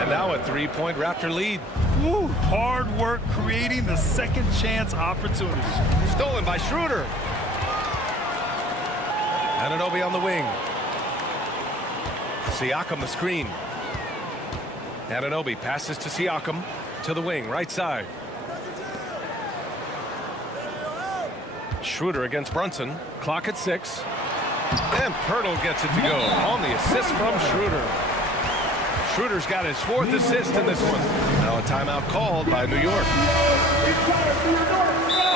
And now a 3-point Raptor lead. Woo, hard work creating the second chance opportunity. Stolen by Schroeder. Anunoby on the wing. Siakam the screen. Anunoby passes to Siakam to the wing, right side. Schroeder against Brunson. Clock at 6. And Pirtle gets it to go on the assist from Schroeder. Schroeder's got his 4th assist in this one. Now a timeout called by New York.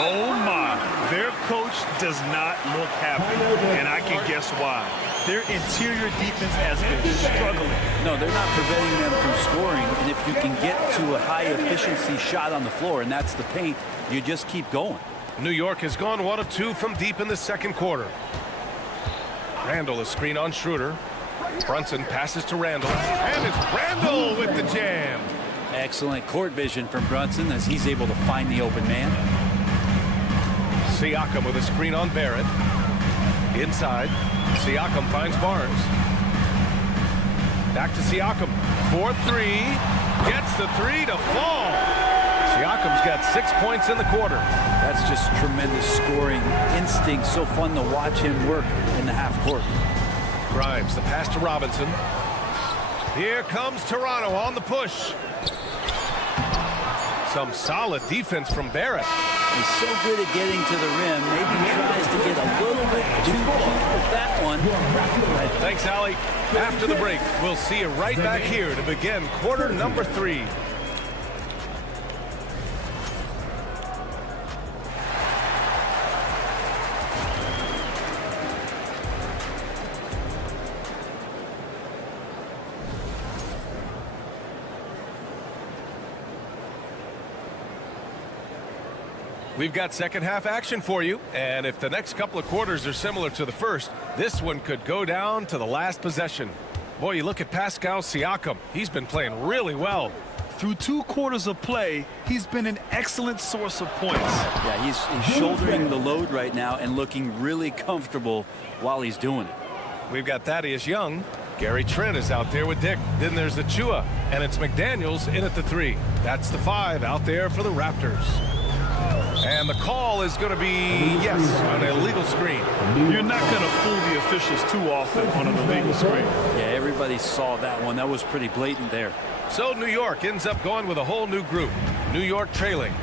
Oh my, their coach does not look happy, and I can guess why. Their interior defense has been struggling. No, they're not preventing them from scoring, and if you can get to a high-efficiency shot on the floor, and that's the paint, you just keep going. New York has gone 1 of 2 from deep in the second quarter. Randall is screen on Schroeder. Brunson passes to Randall, and it's Randall with the jam. Excellent court vision from Brunson as he's able to find the open man. Siakam with a screen on Barrett. Inside. Siakam finds Barnes. Back to Siakam. 4-3. Gets the 3 to fall. Siakam's got 6 points in the quarter. That's just tremendous scoring instinct. So fun to watch him work in the half court. Grimes, the pass to Robinson. Here comes Toronto on the push. Some solid defense from Barrett. He's so good at getting to the rim. Maybe he tries to get a little bit too cute with that one. Thanks, Allie. After the break, we'll see you right back here to begin quarter number 3. We've got second half action for you, and if the next couple of quarters are similar to the first, this one could go down to the last possession. Boy, you look at Pascal Siakam. He's been playing really well. Through 2 quarters of play, he's been an excellent source of points. Yeah, he's shouldering the load right now and looking really comfortable while he's doing it. We've got Thaddeus Young. Gary Trent is out there with Dick. Then there's Achua, and it's McDaniels in at the 3. That's the 5 out there for the Raptors. And the call is going to be, yes, an illegal screen. You're not going to fool the officials too often on an illegal screen. Yeah, everybody saw that one. That was pretty blatant there. So New York ends up going with a whole new group. New York trailing.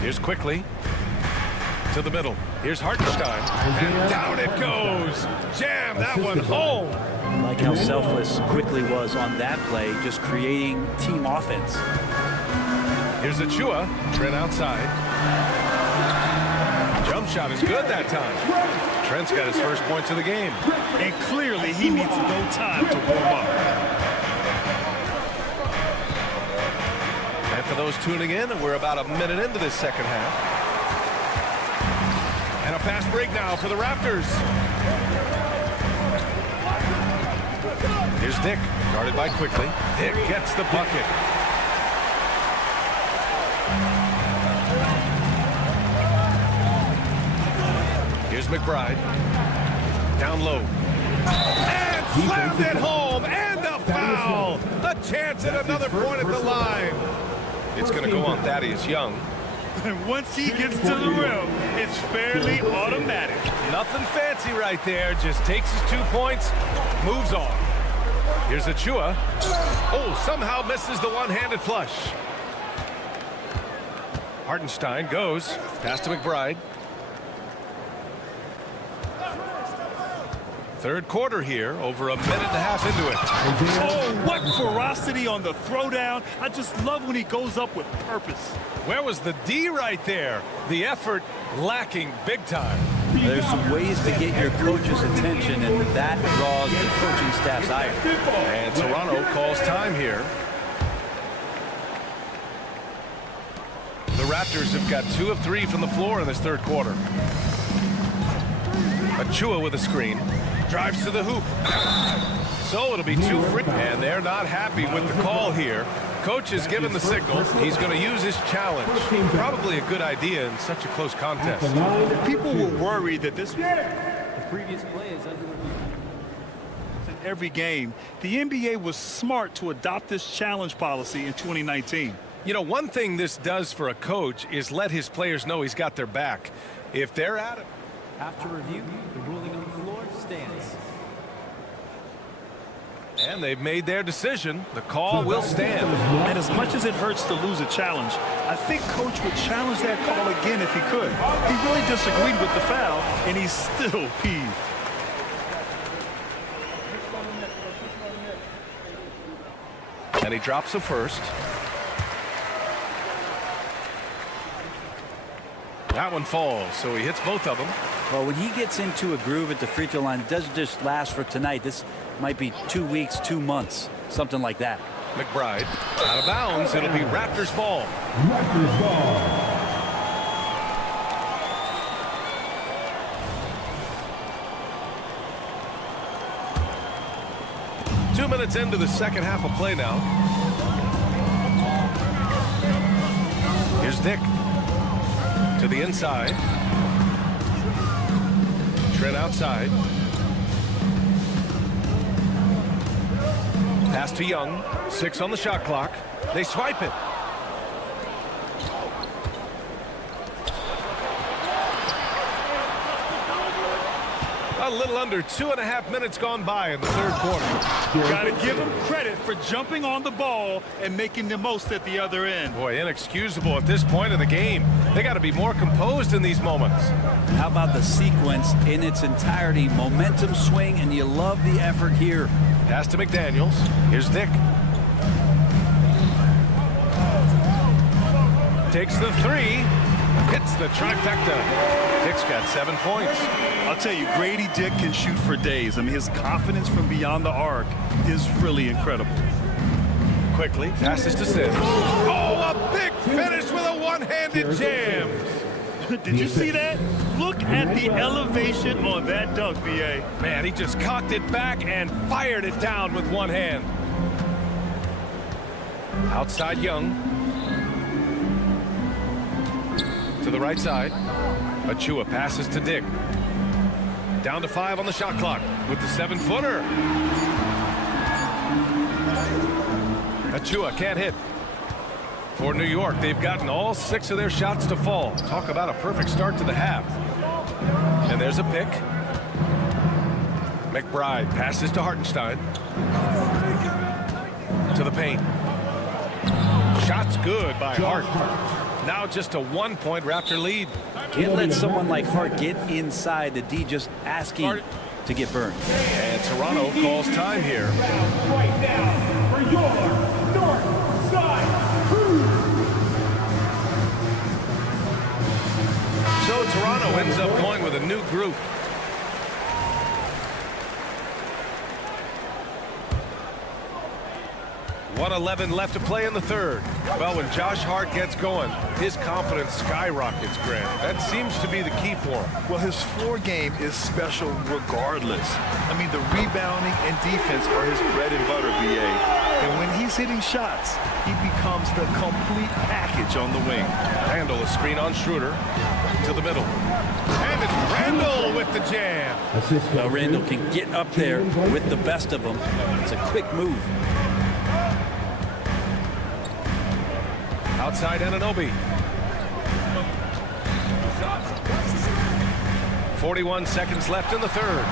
Here's Quickly to the middle. Here's Hartenstein, and down it goes. Jam that one home. Like how selfless Quickly was on that play, just creating team offense. Here's Achua, Trent outside. Jump shot is good that time. Trent's got his first points of the game. And clearly he needs no time to warm up. And for those tuning in, we're about a minute into this second half. And a fast break now for the Raptors. Here's Dick, guarded by Quickly. Dick gets the bucket. Here's McBride. Down low. And slammed it home. And the foul. A chance at another point at the line. It's going to go on Thaddeus Young. And once he gets to the rim, it's fairly automatic. Nothing fancy right there. Just takes his 2 points, moves on. Here's Achua. Oh, somehow misses the one-handed flush. Hartenstein goes. Pass to McBride. Third quarter here, over a minute and a half into it. Oh, what ferocity on the throwdown. I just love when he goes up with purpose. Where was the D right there? The effort lacking big time. There's some ways to get your coach's attention, and that draws the coaching staff's ire. And Toronto calls time here. The Raptors have got 2 of 3 from the floor in this third quarter. Achua with a screen. Drives to the hoop. So it'll be 2 free. And they're not happy with the call here. Coach has given the signal. He's going to use his challenge. Probably a good idea in such a close contest. People were worried that this The previous play is under review. in every game. The NBA was smart to adopt this challenge policy in 2019. You know, one thing this does for a coach is let his players know he's got their back. If they're at it. After review, the ruling on the floor stands. And they've made their decision. The call will stand. And as much as it hurts to lose a challenge, I think Coach would challenge that call again if he could. He really disagreed with the foul, and he's still peeved. And he drops the first. That one falls, so he hits both of them. Well, when he gets into a groove at the free throw line, it doesn't just last for tonight. This might be 2 weeks, 2 months, something like that. McBride out of bounds. It'll be Raptors ball. Raptors ball. 2 minutes into the second half of play now. Here's Dick to the inside. Trent outside. Pass to Young. 6 on the shot clock. They swipe it. A little under 2.5 minutes gone by in the third quarter. Got to give him credit for jumping on the ball and making the most at the other end. Boy, inexcusable at this point of the game. They got to be more composed in these moments. How about the sequence in its entirety? Momentum swing, and you love the effort here. Pass to McDaniels. Here's Dick. Takes the 3. Hits the trifecta. Dick's got 7 points. I'll tell you, Grady Dick can shoot for days. I mean, his confidence from beyond the arc is really incredible. Quickly passes to Sims. Oh, a big finish with a one-handed jam. Did you see that? Look at the elevation on that dunk, B.A. Man, he just cocked it back and fired it down with one hand. Outside Young. To the right side. Achua passes to Dick. Down to 5 on the shot clock with the 7-footer. Achua can't hit. For New York, they've gotten all 6 of their shots to fall. Talk about a perfect start to the half. And there's a pick. McBride passes to Hartenstein. To the paint. Shots good by Hart. Now just a 1-point Raptor lead. Can't let someone like Hart get inside the D just asking to get burned. And Toronto calls time here. Right now for your North Side Crew. So Toronto ends up going with a new group. .11 left to play in the third. Well, when Josh Hart gets going, his confidence skyrockets, Grant. That seems to be the key for him. Well, his floor game is special regardless. I mean, the rebounding and defense are his bread and butter, BA. And when he's hitting shots, he becomes the complete package on the wing. Randall, a screen on Schroeder to the middle. And it's Randall with the jam. Well, Randall can get up there with the best of them. It's a quick move. Outside Anunoby. 41 seconds left in the third.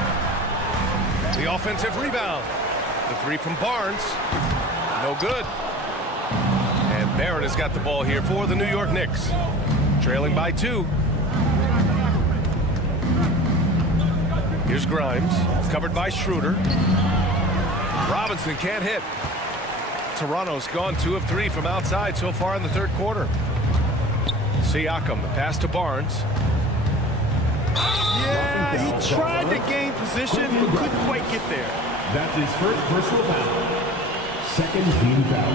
The offensive rebound. The three from Barnes. No good. And Barrett has got the ball here for the New York Knicks. Trailing by 2. Here's Grimes. Covered by Schroeder. Robinson can't hit. Toronto's gone 2 of 3 from outside so far in the third quarter. Siakam, the pass to Barnes. Yeah, he tried to gain position, but couldn't quite get there. That's his first personal foul. Second team foul.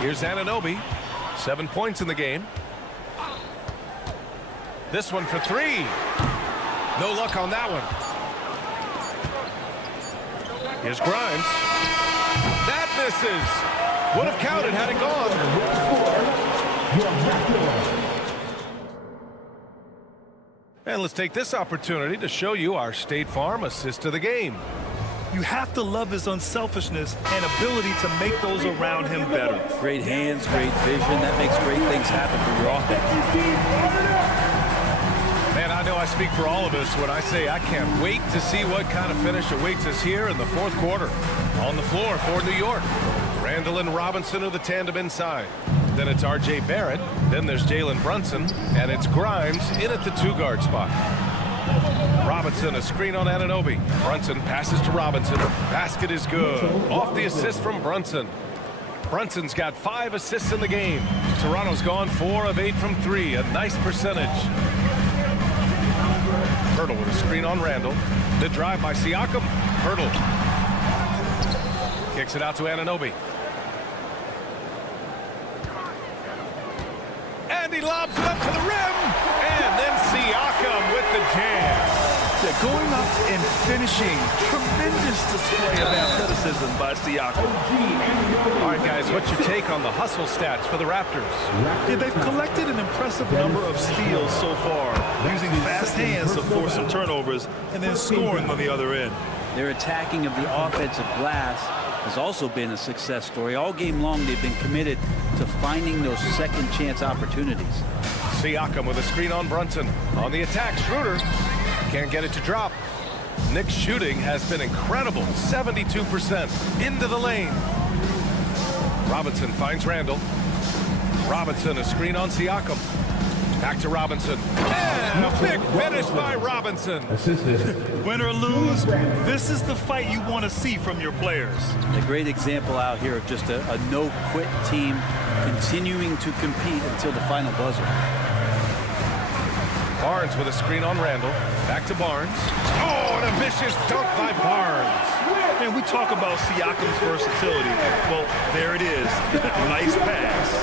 Here's Anunoby. 7 points in the game. This one for 3. No luck on that one. Here's Grimes. That misses. Would have counted had it gone. And let's take this opportunity to show you our State Farm assist of the game. You have to love his unselfishness and ability to make those around him better. Great hands, great vision. That makes great things happen for your offense. Man, I know I speak for all of us when I say I can't wait to see what kind of finish awaits us here in the fourth quarter. On the floor for New York, Randall and Robinson are the tandem inside. Then it's R.J. Barrett. Then there's Jalen Brunson. And it's Grimes in at the 2-guard spot. Robinson, a screen on Anunoby. Brunson passes to Robinson. Basket is good. Off the assist from Brunson. Brunson's got 5 assists in the game. Toronto's gone 4 of 8 from 3. A nice percentage. Hurdle with a screen on Randall. The drive by Siakam. Hurdle. Kicks it out to Anunoby. And he lobs it up to the rim. And then Siakam with the jam. Yeah, going up and finishing. Tremendous display of athleticism by Siakam. All right, guys, what's your take on the hustle stats for the Raptors? Yeah, they've collected an impressive number of steals so far, using fast hands to force some turnovers and then scoring on the other end. Their attacking of the offensive glass has also been a success story. All game long, they've been committed to finding those second chance opportunities. Siakam with a screen on Brunson. On the attack, Schroeder can't get it to drop. Knicks shooting has been incredible. 72% into the lane. Robinson finds Randall. Robinson, a screen on Siakam. Back to Robinson. And a big finish by Robinson. Win or lose, this is the fight you want to see from your players. A great example out here of just a no-quit team continuing to compete until the final buzzer. Barnes with a screen on Randall. Back to Barnes. Oh, and a vicious dunk by Barnes. And we talk about Siakam's versatility. Well, there it is. Nice pass.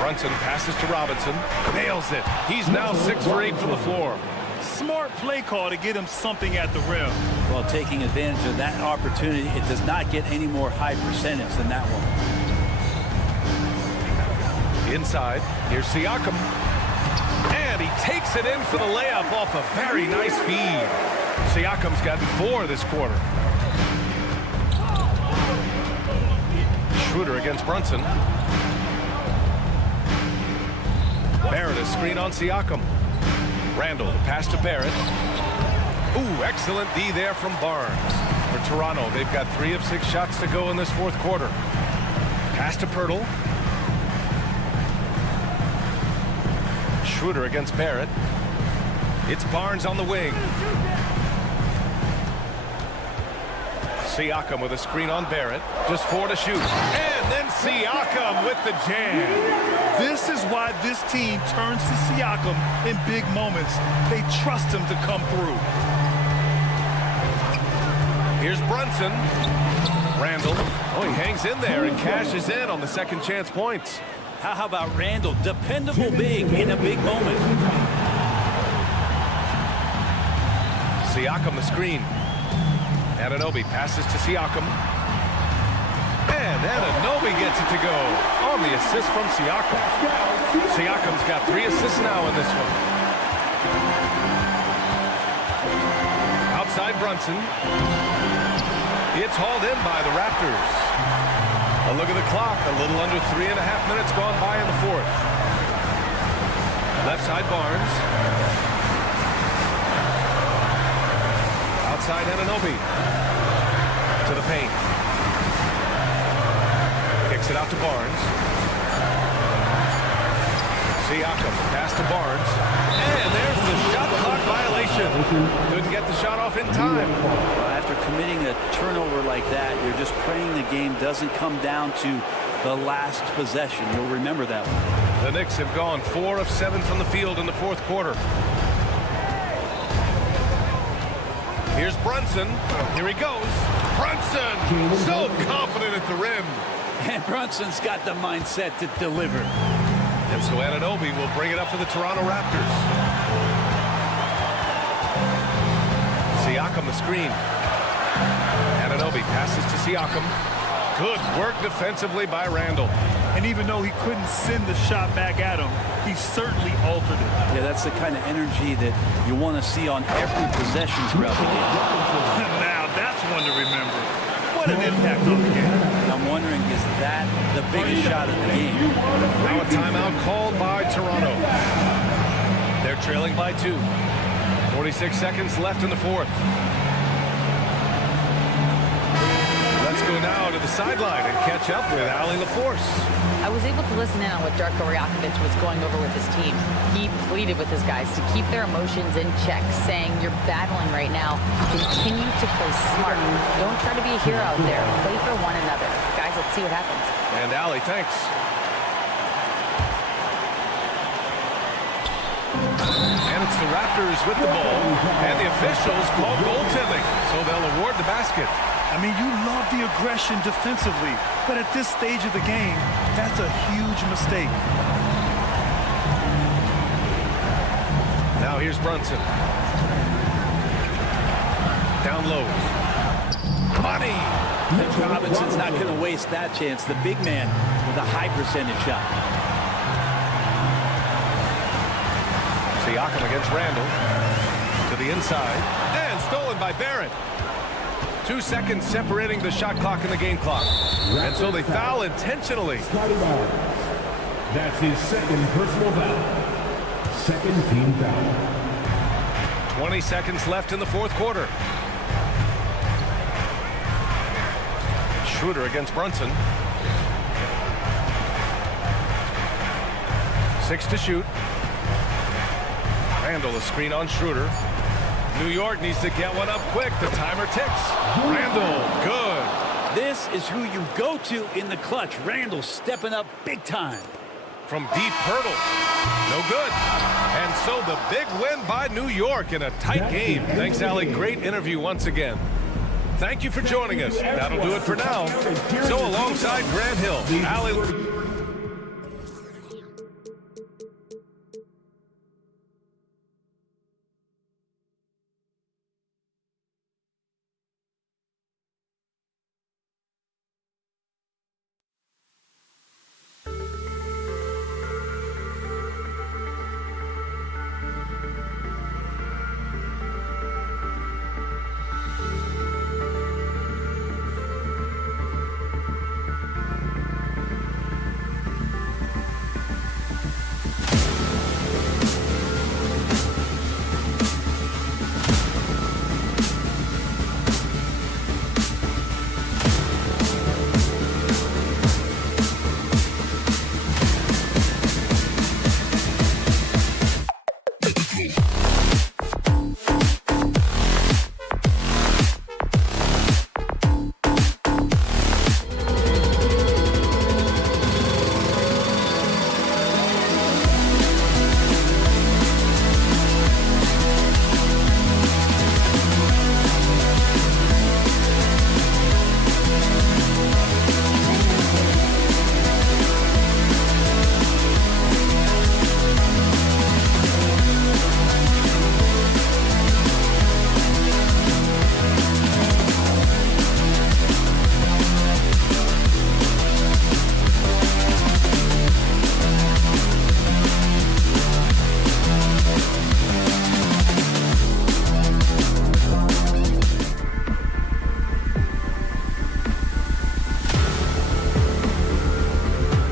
Brunson passes to Robinson. Nails it. He's now 6 for 8 from the floor. Smart play call to get him something at the rim. Well, taking advantage of that opportunity, it does not get any more high percentage than that one. Inside, here's Siakam. And he takes it in for the layup off a very nice feed. Siakam's gotten 4 this quarter. Schroeder against Brunson. Barrett, a screen on Siakam. Randall, the pass to Barrett. Ooh, excellent D there from Barnes. For Toronto, they've got 3 of 6 shots to go in this fourth quarter. Pass to Pirtle. Schroeder against Barrett. It's Barnes on the wing. Siakam with a screen on Barrett. Just 4 to shoot. And then Siakam with the jam. This is why this team turns to Siakam in big moments. They trust him to come through. Here's Brunson. Randall. Oh, he hangs in there and cashes in on the second chance points. How about Randall? Dependable big in a big moment. Siakam the screen. Anunoby passes to Siakam. And Anunoby gets it to go on the assist from Siakam. Siakam's got 3 assists now in this one. Outside Brunson. It's hauled in by the Raptors. A look at the clock. A little under 3.5 minutes gone by in the fourth. Left side Barnes. Outside Anunoby. To the paint. Kicks it out to Barnes. Siakam, pass to Barnes. And there's the shot clock violation. Couldn't get the shot off in time. After committing a turnover like that, you're just praying the game doesn't come down to the last possession. You'll remember that one. The Knicks have gone 4 of 7 from the field in the fourth quarter. Here's Brunson. Here he goes. Brunson, so confident at the rim. And Brunson's got the mindset to deliver. And so Anunoby will bring it up for the Toronto Raptors. Siakam the screen. Anunoby passes to Siakam. Good work defensively by Randall. And even though he couldn't send the shot back at him, he certainly altered it. Yeah, that's the kind of energy that you want to see on every possession throughout the game. Now that's one to remember. What an impact on the game. I'm wondering, is that the biggest shot of the game? Now a timeout called by Toronto. They're trailing by 2. 46 seconds left in the fourth. Let's go now to the sideline and catch up with Allie LaForce. I was able to listen in on what Darko Rajakovic was going over with his team. He pleaded with his guys to keep their emotions in check, saying, you're battling right now. Continue to play smart. Don't try to be a hero out there. Play for one another. Guys, let's see what happens. And Allie, thanks. And it's the Raptors with the ball. And the officials call goaltending, so they'll award the basket. I mean, you love the aggression defensively, but at this stage of the game, that's a huge mistake. Now here's Brunson. Down low. Money! Mitch Robinson's not going to waste that chance. The big man with a high percentage shot. Siakam against Randall. To the inside. And stolen by Barrett. 2 seconds separating the shot clock and the game clock. And so they foul intentionally. That's his second personal foul. Second team foul. 20 seconds left in the fourth quarter. Schroeder against Brunson. 6 to shoot. Randall, a screen on Schroeder. New York needs to get one up quick. The timer ticks. Randall, good. This is who you go to in the clutch. Randall stepping up big time. From deep hurdle. No good. And so the big win by New York in a tight game. Thanks, Allie. Great interview once again. Thank you for joining us. That'll do it for now. So alongside Grant Hill, Allie...